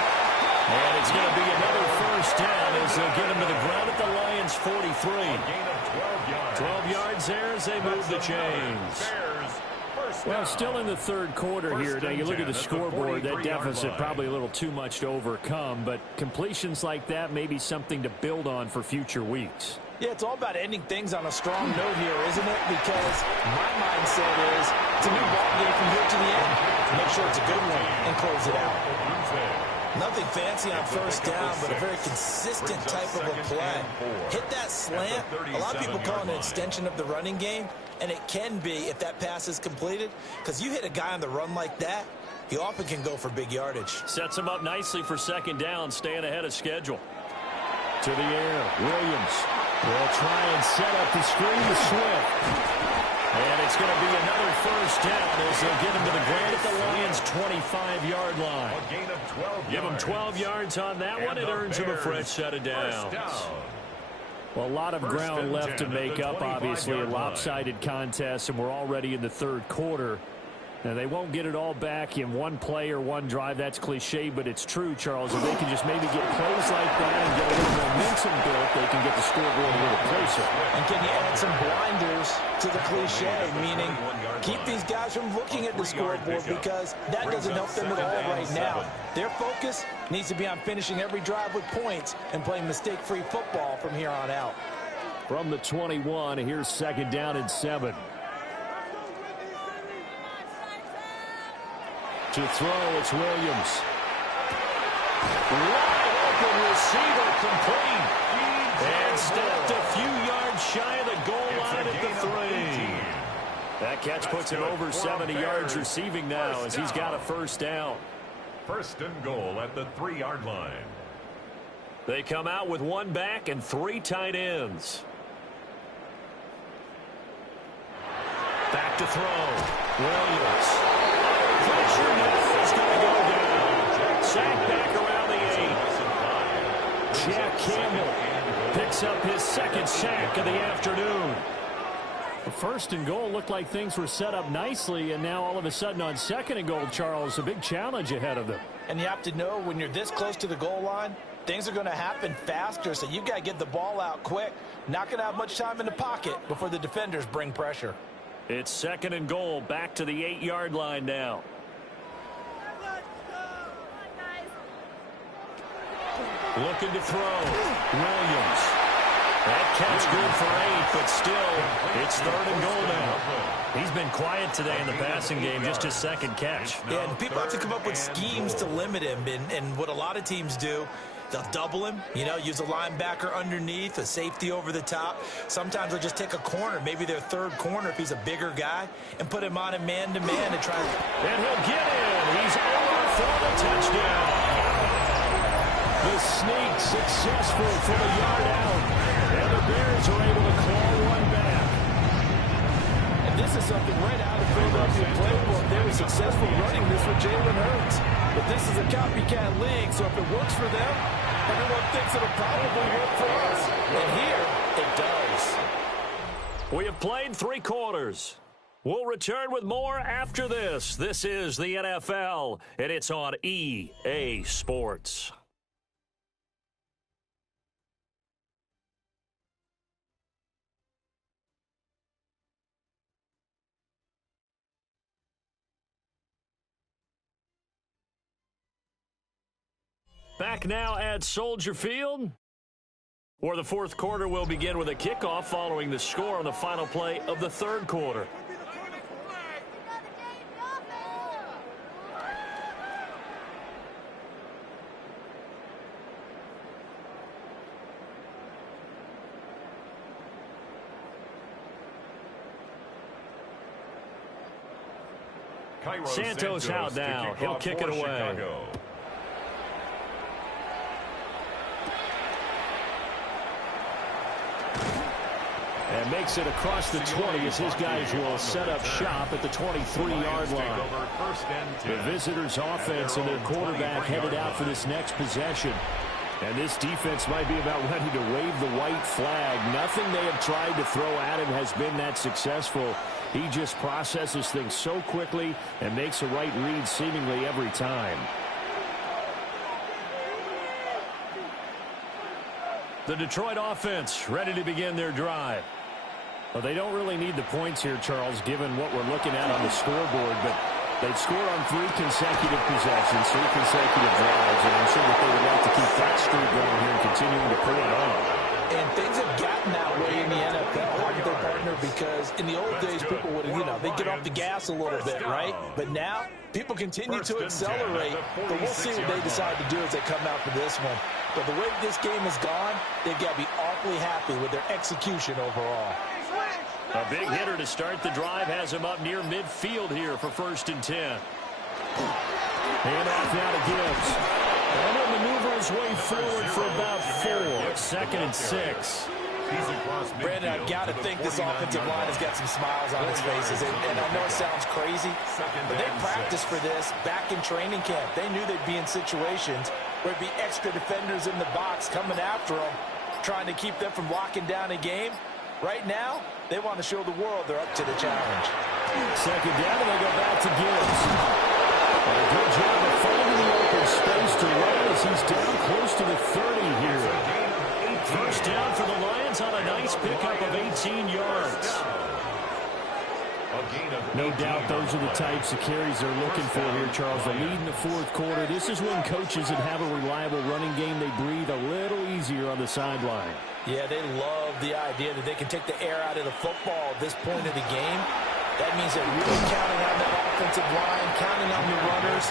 And it's going to be another first down as they'll get him to the ground at the Lions' 43. Gain of 12 yards. 12 yards there as they move the chains. Well, still in the 3rd quarter here. Now, you look at the scoreboard, that deficit probably a little too much to overcome, but completions like that may be something to build on for future weeks. Yeah, it's all about ending things on a strong note here, isn't it? Because my mindset is it's a new ball game from here to the end. Make sure it's a good one and close it out. Nothing fancy on first down, but a very consistent type of a play. Hit that slant. A lot of people call it an extension of the running game, and it can be if that pass is completed, because you hit a guy on the run like that, he often can go for big yardage. Sets him up nicely for 2nd down, staying ahead of schedule. To the air, Williams will try and set up the screen to Swift. And it's going to be another first down as they'll get him to the ground at the Lions' 25-yard line. A gain of 12 yards. Give him 12 yards on that one. It earns him a fresh set of downs. Well, a lot of ground left to make up, obviously, a lopsided contest, and we're already in the 3rd quarter. Now, they won't get it all back in one play or one drive. That's cliche, but it's true, Charles. If they can just maybe get plays like that and get a little momentum built, they can get the scoreboard a little closer. And can you add some blinders to the cliche, meaning keep these guys from looking at the scoreboard because that doesn't help them at all right now. Their focus needs to be on finishing every drive with points and playing mistake-free football from here on out. From the 21, here's 2nd down and 7. To throw, it's Williams. Wide open receiver complete. And stopped a few yards shy of the goal line at the 3. That catch puts him over 70 yards receiving now as he's got a first down. First and goal at the 3-yard line. They come out with one back and 3 tight ends. Back to throw. Williams. Pressure now is going to go down. Sack back around the 8. Jack Campbell picks up his second sack of the afternoon. The first and goal looked like things were set up nicely, and now all of a sudden on second and goal, Charles, a big challenge ahead of them. And you have to know when you're this close to the goal line, things are going to happen faster, so you've got to get the ball out quick. Not going to have much time in the pocket before the defenders bring pressure. It's second and goal, back to the 8-yard line now. Looking to throw. Williams. That catch good for 8, but still, it's third and goal now. He's been quiet today in the passing game, just his second catch. Yeah, and people have to come up with schemes to limit him, and what a lot of teams do, they'll double him, use a linebacker underneath, a safety over the top. Sometimes they'll just take a corner, maybe their third corner if he's a bigger guy, and put him on a man-to-man and try to... And he'll get in. He's over for the touchdown. The sneak successful from a yard out. And the Bears are able to claw one back. And this is something right out of the Philadelphia playbook. They were successful running this with Jalen Hurts. But this is a copycat league, so if it works for them, everyone thinks it'll probably work for us. And here, it does. We have played 3 quarters. We'll return with more after this. This is the NFL, and it's on EA Sports. Back now at Soldier Field, where the fourth quarter will begin with a kickoff following the score on the final play of the third quarter. Santos out now. He'll kick it away. Chicago. And makes it across the 20 as his guys will set up shop at the 23-yard line. The visitors' offense and their quarterback headed out for this next possession. And this defense might be about ready to wave the white flag. Nothing they have tried to throw at him has been that successful. He just processes things so quickly and makes a right read seemingly every time. The Detroit offense ready to begin their drive. Well, they don't really need the points here, Charles, given what we're looking at on the scoreboard, but they've scored on 3 consecutive possessions, 3 consecutive drives, and I'm sure that they would like to keep that streak going here and continuing to pull it on. And things have gotten that way in the NFL, haven't they, partner? Because in the old days, people would, they'd get off the gas a little bit, right? But now, people continue to accelerate, but we'll see what they decide to do as they come out for this one. But the way this game has gone, they've got to be awfully happy with their execution overall. A big hitter to start the drive has him up near midfield here for 1st and 10. Hand off now to Gibbs. And he'll maneuver his way forward for about 4. 2nd and 6. Brandon, I've got to think this offensive line has got some smiles on its faces. And I know it sounds crazy, but they practiced for this back in training camp. They knew they'd be in situations where it'd be extra defenders in the box coming after them, trying to keep them from locking down a game. Right now, they want to show the world they're up to the challenge. 2nd down, and they go back to Gibbs. And a good job of finding the open space to run as he's down close to the 30 here. 1st down for the Lions on a nice pickup of 18 yards. No doubt those are the types of carries they're looking for here, Charles. The lead in the 4th quarter. This is when coaches that have a reliable running game, they breathe a little easier on the sideline. Yeah, they love the idea that they can take the air out of the football at this point of the game. That means they're really counting on that offensive line, counting on the runners,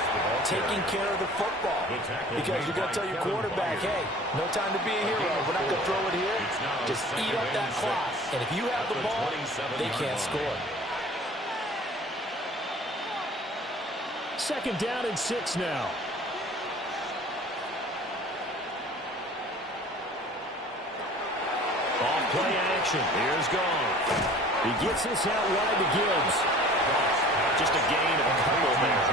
taking care of the football. Because you're going to tell your quarterback, hey, no time to be a hero. We're not going to throw it here. Just eat up that clock. And if you have the ball, they can't score. 2nd down and 6 now. Off play action. Here's Goff. He gets this out wide to Gibbs. Just a gain of a couple there.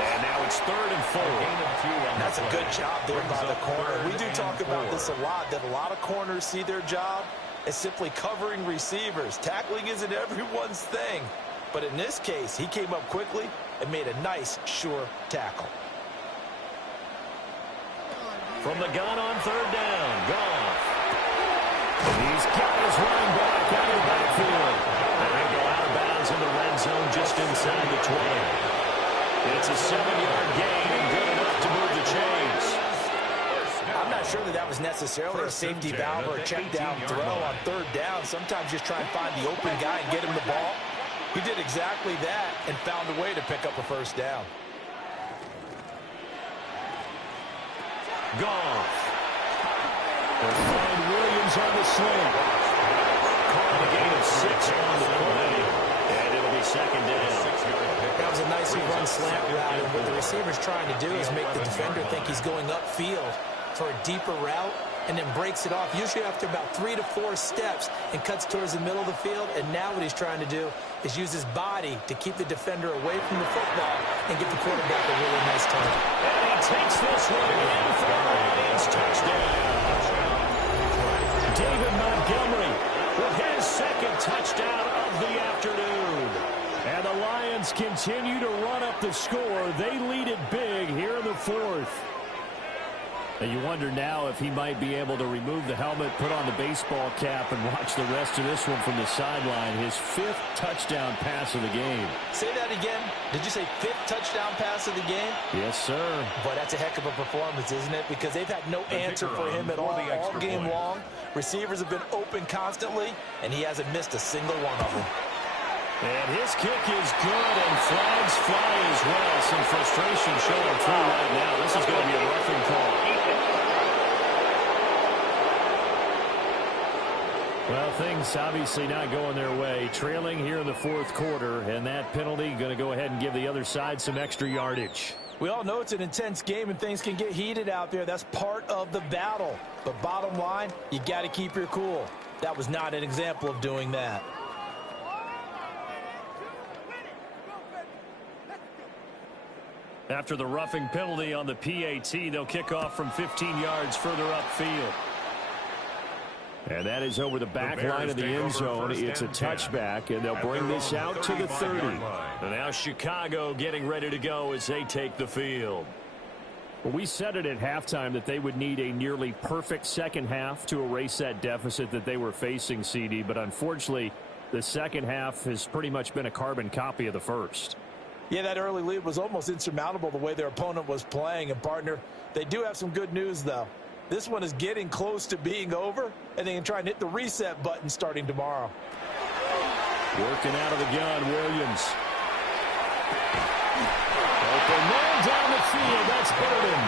And now it's 3rd and 4. That's a good job there by the corner. We do talk about this a lot, that a lot of corners see their job as simply covering receivers. Tackling isn't everyone's thing. But in this case, he came up quickly and made a nice, sure tackle. From the gun on 3rd down, Goff. He's got his running back out of the backfield. And they go out of bounds in the red zone just inside the 20. It's a 7-yard gain and good enough to move the chains. I'm not sure that was necessarily a safety valve or a check down throw on 3rd down. Sometimes just try and find the open guy and get him the ball. He did exactly that and found a way to pick up a 1st down. Goff. They'll find Williams on the sling. Caught a gain of 6 on the play. And it'll be 2nd down. That was a nicely run slant route, and what the receiver's trying to do is make the defender think he's going upfield for a deeper route, and then breaks it off, usually after about 3 to 4 steps, and cuts towards the middle of the field. And now what he's trying to do is use his body to keep the defender away from the football and get the quarterback a really nice target. And he takes this one in for a Lions touchdown. David Montgomery with his 2nd touchdown of the afternoon. And the Lions continue to run up the score. They lead it big here in the 4th. And you wonder now if he might be able to remove the helmet, put on the baseball cap, and watch the rest of this one from the sideline. His 5th touchdown pass of the game. Say that again. Did you say 5th touchdown pass of the game? Yes, sir. Boy, that's a heck of a performance, isn't it? Because they've had no answer for him at all game long. Receivers have been open constantly, and he hasn't missed a single one of them. And his kick is good, and flags fly as well. Some frustration showing through right now. This is going to be a roughing call. Well, things obviously not going their way. Trailing here in the 4th quarter, and that penalty going to go ahead and give the other side some extra yardage. We all know it's an intense game, and things can get heated out there. That's part of the battle. But bottom line, you got to keep your cool. That was not an example of doing that. After the roughing penalty on the PAT, they'll kick off from 15 yards further upfield. And that is over the back line of the end zone. It's a touchback, and they'll bring this out to the 30. And now Chicago getting ready to go as they take the field. Well, we said it at halftime that they would need a nearly perfect second half to erase that deficit that they were facing, CD. But unfortunately, the second half has pretty much been a carbon copy of the first. Yeah, that early lead was almost insurmountable the way their opponent was playing. And, partner, they do have some good news, though. This one is getting close to being over, and they can try and hit the reset button starting tomorrow. Working out of the gun, Williams. Open man down the field. That's Burden.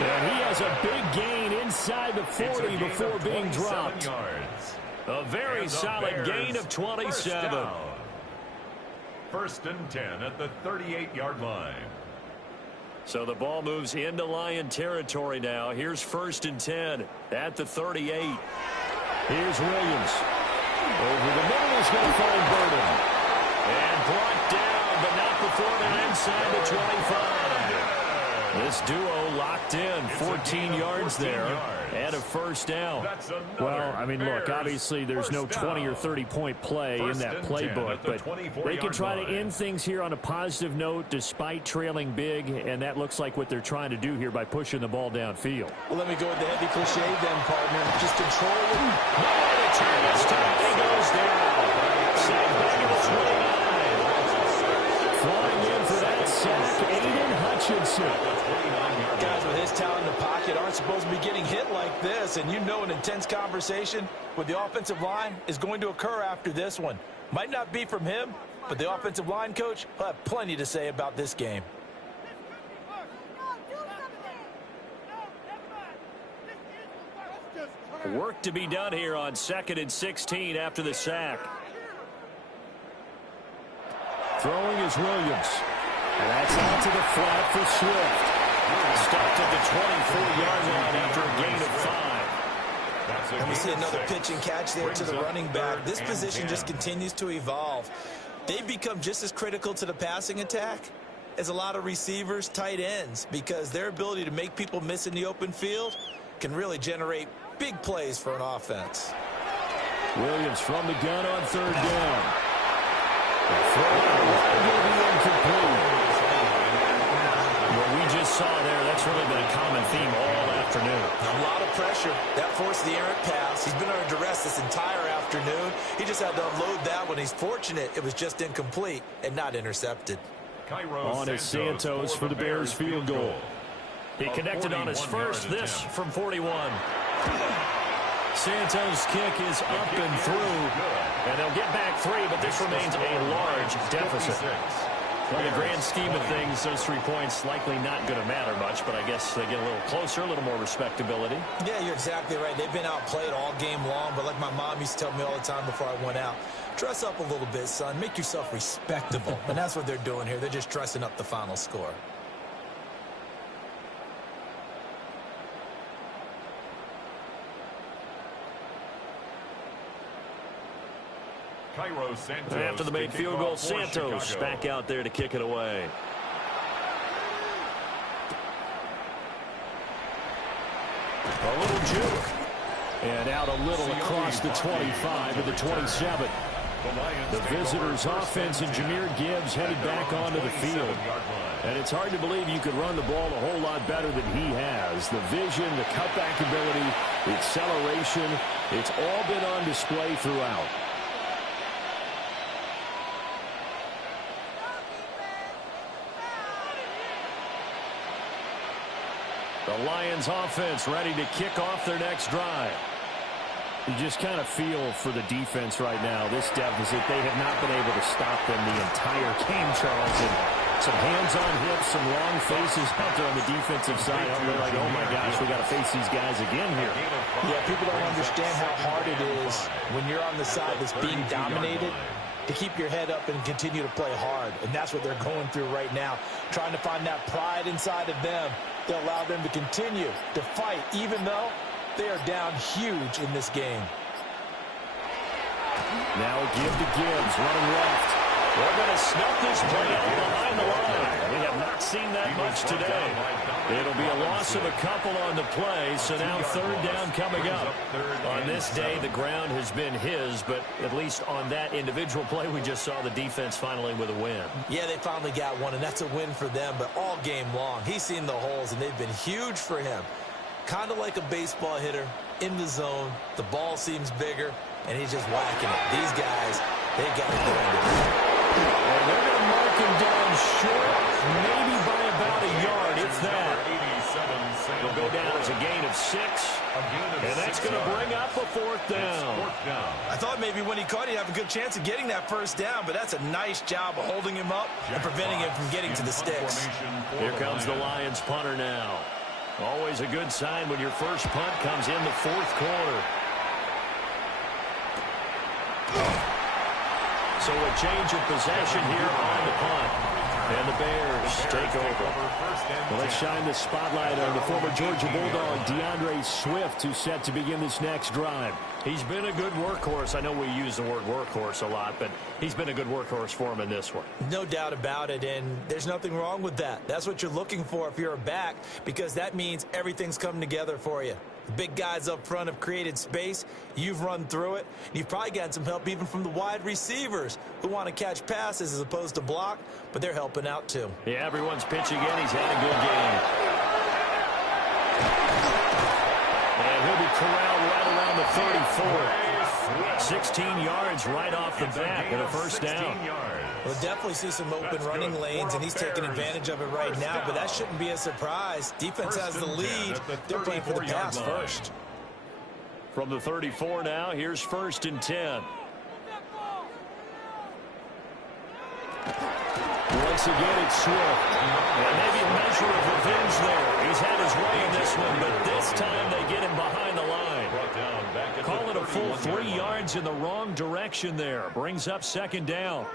And he has a big gain inside the 40 before being dropped. A very solid gain of 27. 1st and 10 at the 38-yard line. So the ball moves into Lion territory now. Here's 1st and 10 at the 38. Here's Williams. Over the middle is going to find Burden. And brought down, but not before they're inside the 25. This duo locked in, 14 yards there, and a 1st down. Well, I mean, look, obviously there's no 20 or 30-point play in that playbook, but they can try to end things here on a positive note despite trailing big, and that looks like what they're trying to do here by pushing the ball downfield. Well, let me go with the heavy cliche then, partner. Just control it. Nowhere to turn this time. He goes down. Sack back at the 29. Flying in for that sack, Aiden Hutchinson. Guys with his talent in the pocket aren't supposed to be getting hit like this, and you know an intense conversation with the offensive line is going to occur after this one. Might not be from him, but the offensive line coach will have plenty to say about this game. Work to be done here on 2nd and 16 after the sack. Throwing is Williams. And that's out to the flat for Swift. Stopped at the 24-yard line after a gain of 5. And we see another pitch and catch there to the running back. This position just continues to evolve. They become just as critical to the passing attack as a lot of receivers, tight ends, because their ability to make people miss in the open field can really generate big plays for an offense. Williams from the gun on third down. The throw will be incomplete. What we just saw there, that's really been a common theme all afternoon. A lot of pressure. That forced the errant pass. He's been under duress this entire afternoon. He just had to unload that one. He's fortunate it was just incomplete and not intercepted. On is Santos for the Bears field goal. He connected on his first, this from 41. Santos' kick is up and through, and they'll get back 3, but this remains a large deficit. Well, in the grand scheme of things, those 3 points likely not going to matter much, but I guess they get a little closer, a little more respectability. Yeah, you're exactly right. They've been outplayed all game long, but like my mom used to tell me all the time before I went out, dress up a little bit, son. Make yourself respectable. And that's what they're doing here. They're just dressing up the final score. After the made field goal, Santos back out there to kick it away. A little juke. And out a little across the 25 to the 27. The visitors' offense and Jahmyr Gibbs headed back onto the field. And it's hard to believe you could run the ball a whole lot better than he has. The vision, the cutback ability, the acceleration, it's all been on display throughout. The Lions offense ready to kick off their next drive. You just kind of feel for the defense right now. This deficit, they have not been able to stop them the entire game, Charles. And some hands on hips, some long faces out there on the defensive side. They're like, oh my gosh, we got to face these guys again here. Yeah, people don't understand how hard it is when you're on the side that's being dominated to keep your head up and continue to play hard. And that's what they're going through right now, trying to find that pride inside of them to allow them to continue to fight, even though they are down huge in this game. Now a give to Gibbs, running left. We're going to snuff this play out behind the line. We have not seen that much today. It'll be a loss of a couple on the play, so now third down coming up. On this day, the ground has been his, but at least on that individual play, we just saw the defense finally with a win. Yeah, they finally got one, and that's a win for them, but all game long, he's seen the holes, and they've been huge for him. Kind of like a baseball hitter in the zone. The ball seems bigger, and he's just whacking it. These guys, they've got to go into it. And they're going to mark him down short, maybe by about a yard, if that. He'll go down as a gain of 6, and that's going to bring up a fourth down. I thought maybe when he caught it, he'd have a good chance of getting that first down, but that's a nice job of holding him up and preventing him from getting to the sticks. Here comes the Lions punter now. Always a good sign when your first punt comes in the fourth quarter. So a change of possession here on the punt. And the Bears take over. Well, let's shine the spotlight on the former Georgia Bulldog, DeAndre Swift, who's set to begin this next drive. He's been a good workhorse. I know we use the word workhorse a lot, but he's been a good workhorse for him in this one. No doubt about it, and there's nothing wrong with that. That's what you're looking for if you're a back, because that means everything's coming together for you. The big guys up front have created space. You've run through it. You've probably gotten some help even from the wide receivers who want to catch passes as opposed to block, but they're helping out too. Yeah, everyone's pitching in. He's had a good game. And he'll be corralled right around the 34. 16 yards right off the bat and a first down. We'll definitely see some open running lanes, and he's taking advantage of it right now, but that shouldn't be a surprise. Defense has the lead. They're playing for the pass first. From the 34 now, here's 1st and 10. Once again, it's Swift. And maybe a measure of revenge there. He's had his way in this one, but this time they get him behind the line. Call it a full 3 yards in the wrong direction there. Brings up 2nd down.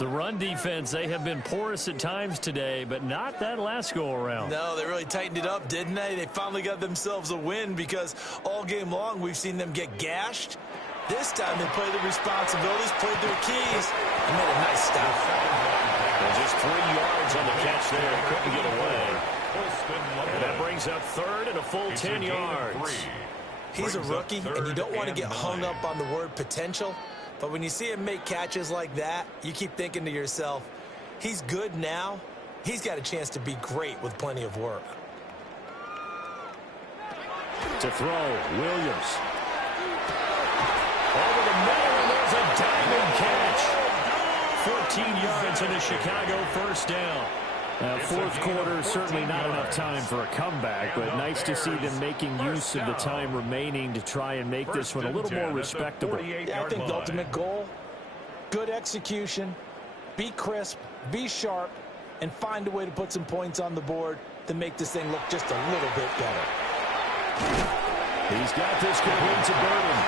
The run defense, they have been porous at times today, but not that last go-around. No, they really tightened it up, didn't they? They finally got themselves a win because all game long we've seen them get gashed. This time they played the responsibilities, played their keys, and made a nice stop. And just 3 yards on the catch there. Couldn't get away. And that brings up third and a full 10 yards. He's a rookie, and you don't want to get hung up on the word potential. But when you see him make catches like that, you keep thinking to yourself, he's good now. He's got a chance to be great with plenty of work. To throw, Williams. Over the middle, and there's a diamond catch. 14 yards and a Chicago first down. Fourth quarter, certainly not enough time for a comeback, but nice to see them making use of the time remaining to try and make this one a little more respectable. Yeah, I think the ultimate goal, good execution, be crisp, be sharp, and find a way to put some points on the board to make this thing look just a little bit better. He's got this complete to Burton.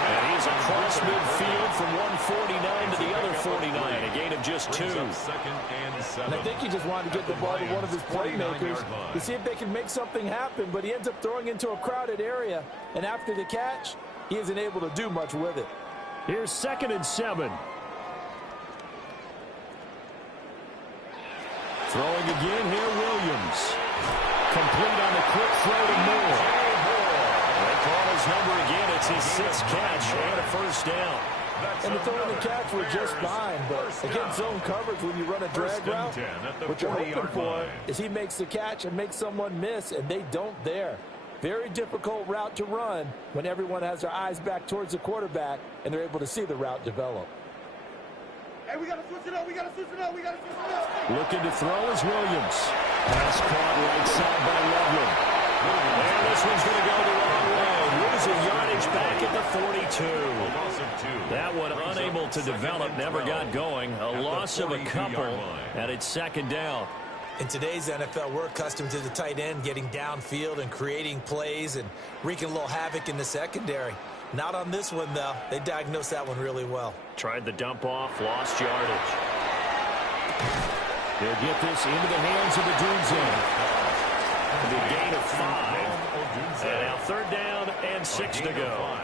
And he's across midfield from 149 to the other 49, a gain of just 2. And I think he just wanted to get the ball to one of his playmakers to see if they can make something happen, but he ends up throwing into a crowded area, and after the catch, he isn't able to do much with it. Here's 2nd and 7. Throwing again here, Williams. Complete on the quick throw to Moore. Call his number again. It's his 6th catch and a first down. And the throw and the catch were just fine, but against zone coverage when you run a drag route, what you're hoping for is he makes the catch and makes someone miss, and they don't there. Very difficult route to run when everyone has their eyes back towards the quarterback and they're able to see the route develop. Hey, we got to switch it up. We got to switch it up. We got to switch it up. Looking to throw is Williams. Pass caught right side by Loveland. And this one's going to go the wrong way. Losing yardage back at the 42. That one unable to develop, never got going. A loss of a couple, and it's 2nd down. In today's NFL, we're accustomed to the tight end getting downfield and creating plays and wreaking a little havoc in the secondary. Not on this one, though. They diagnosed that one really well. Tried the dump off, lost yardage. They'll get this into the hands of the Dunze. The gain of 5. And now 3rd down and 6 to go.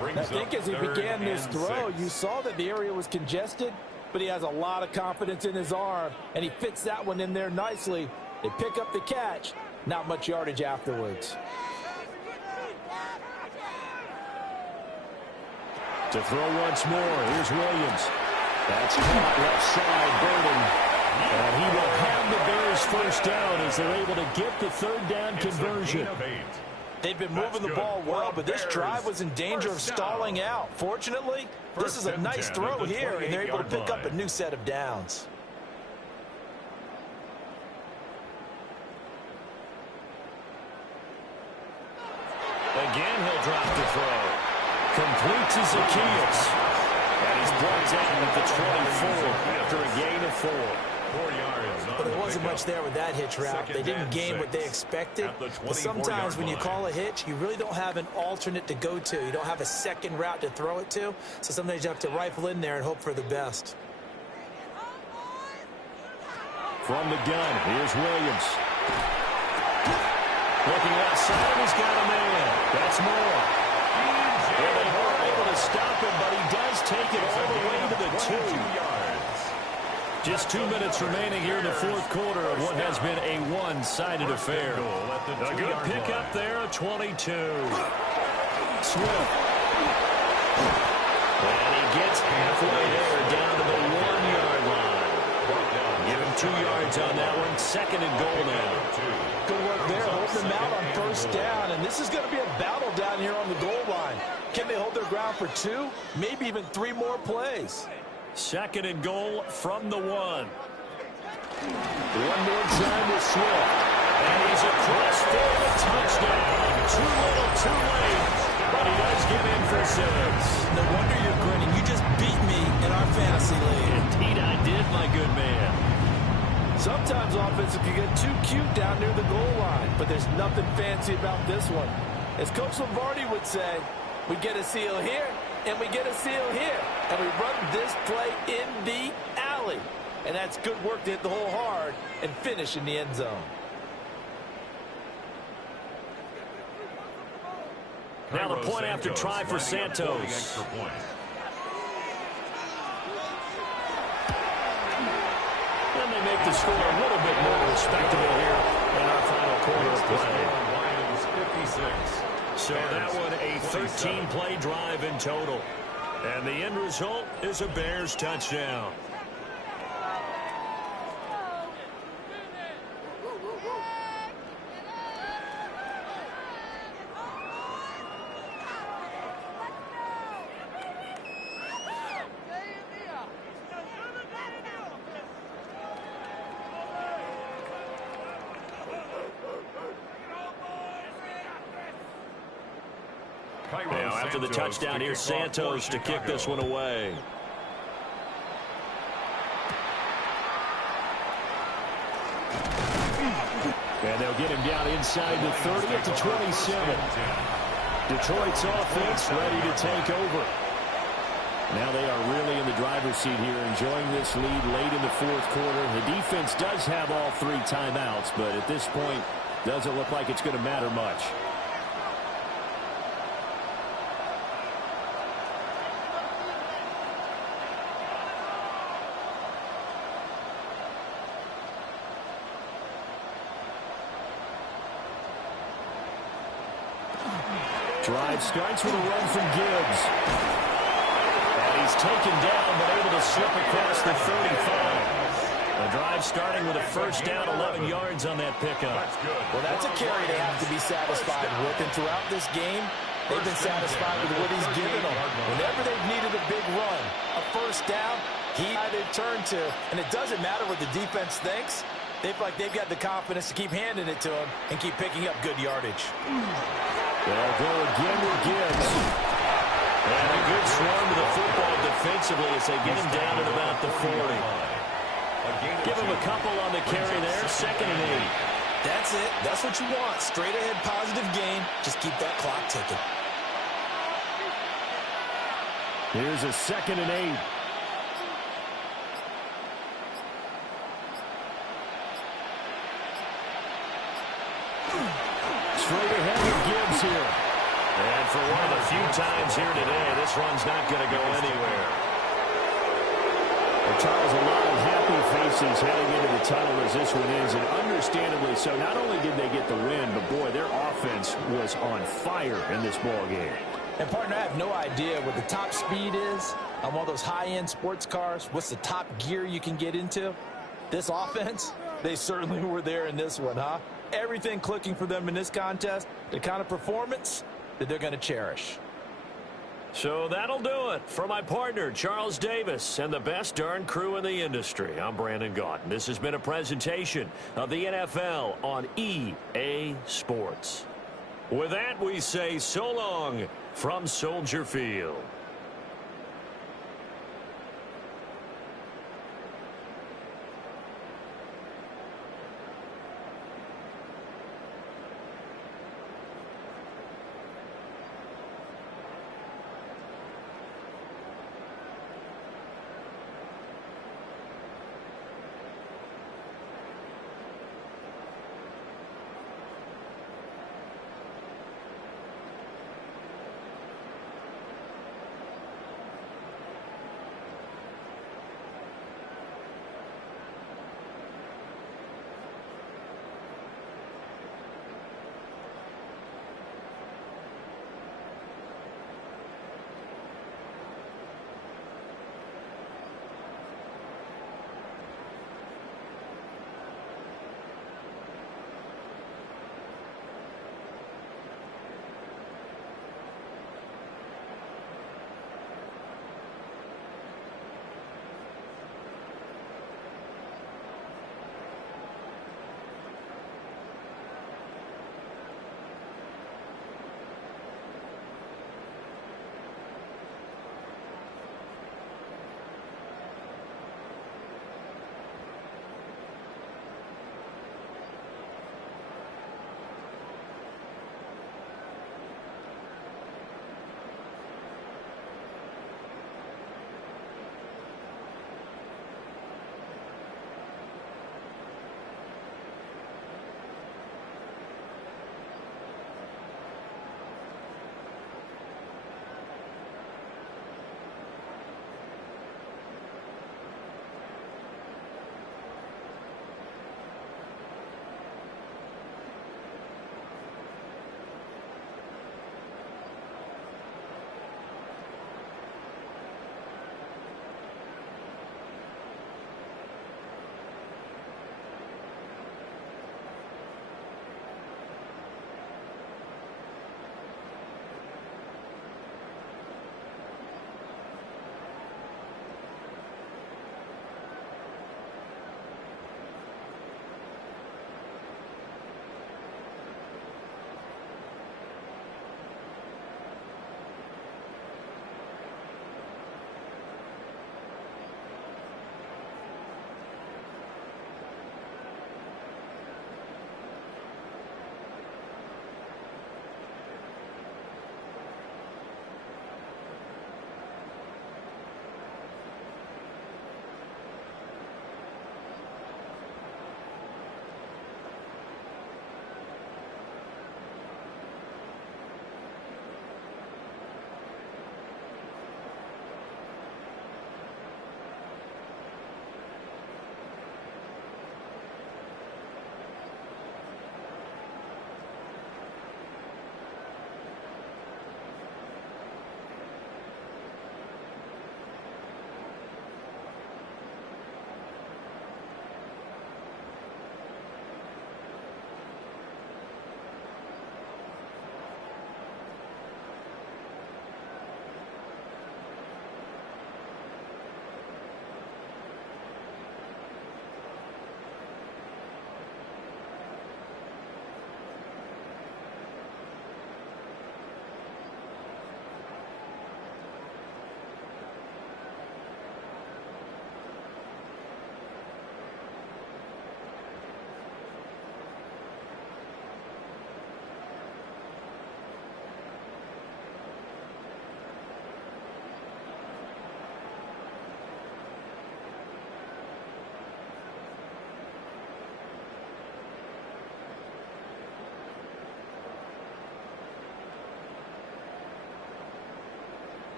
I think as he began this throw, you saw that the area was congested, but he has a lot of confidence in his arm, and he fits that one in there nicely. They pick up the catch, not much yardage afterwards. To throw once more, here's Williams. That's caught left side, Burton. And he will have the Bears first down as they're able to get the 3rd down conversion. They've been moving the ball well, but this drive was in danger of stalling out. Fortunately, this is a nice throw here, and they're able to pick up a new set of downs. Again, he'll drop the throw. Complete to Zacchaeus. And he's brought down at the 24 after a gain of 4. 4 yards. But there wasn't much there with that hitch route. They didn't gain what they expected. But sometimes when you call a hitch, you really don't have an alternate to go to. You don't have a second route to throw it to. So sometimes you have to rifle in there and hope for the best. From the gun, here's Williams. Looking outside, he's got a man. That's Moore. Well, they weren't able to stop him, but he does take it all the way to the 2. Just 2 minutes remaining here in the 4th quarter of what has been a one-sided affair. A good pickup there, a 22. Swift. And he gets halfway there, down to the 1-yard line. Give him 2 yards on that one. 2nd and goal now. Good work there, holding them out on 1st down, and this is going to be a battle down here on the goal line. Can they hold their ground for 2, maybe even 3 more plays? 2nd and goal from the 1. One more time with Swift. And he's across for the touchdown. Too little, too late. But he does get in for 6. No wonder you're grinning. You just beat me in our fantasy league. Indeed I did, my good man. Sometimes offense can get too cute down near the goal line, but there's nothing fancy about this one. As Coach Lombardi would say, we get a seal here, and we get a seal here, and we run this play in the alley. belly. And that's good work to hit the hole hard and finish in the end zone. Now the point after try for Santos. And they make the score a little bit more respectable here in our final quarter of play. So that one a 13-play drive in total. And the end result is a Bears touchdown. Now after the touchdown, here's Santos to kick this one away. And they'll get him down inside the 30 at the 27. Detroit's offense ready to take over. Now they are really in the driver's seat here, enjoying this lead late in the fourth quarter. The defense does have all 3 timeouts, but at this point, doesn't look like it's going to matter much. Drive starts with a run from Gibbs. And he's taken down, but able to slip across the 35. The drive starting with a first down, 11 yards on that pickup. Well, that's a carry they have to be satisfied with. And throughout this game, they've been satisfied with what he's given them. Whenever they've needed a big run, a first down, they've turned to. And it doesn't matter what the defense thinks. They feel like they've got the confidence to keep handing it to him and keep picking up good yardage. They'll go again with Gibbs. And a good swarm to the football defensively as they get him down at about the 40. Give him a couple on the carry there. 2nd and 8. That's it. That's what you want. Straight ahead positive game. Just keep that clock ticking. Here's a 2nd and 8. Straight ahead with Gibbs here. And for one of the few times here today, this run's not going to go anywhere. Well, Charles, a lot of happy faces heading into the tunnel as this one is, and understandably so. Not only did they get the win, but boy, their offense was on fire in this ball game. And partner, I have no idea what the top speed is on one of those high-end sports cars. What's the top gear you can get into? This offense, they certainly were there in this one, huh? Everything clicking for them in this contest, the kind of performance that they're going to cherish. So that'll do it for my partner, Charles Davis, and the best darn crew in the industry. I'm Brandon Gaudin. This has been a presentation of the NFL on EA Sports. With that, we say so long from Soldier Field.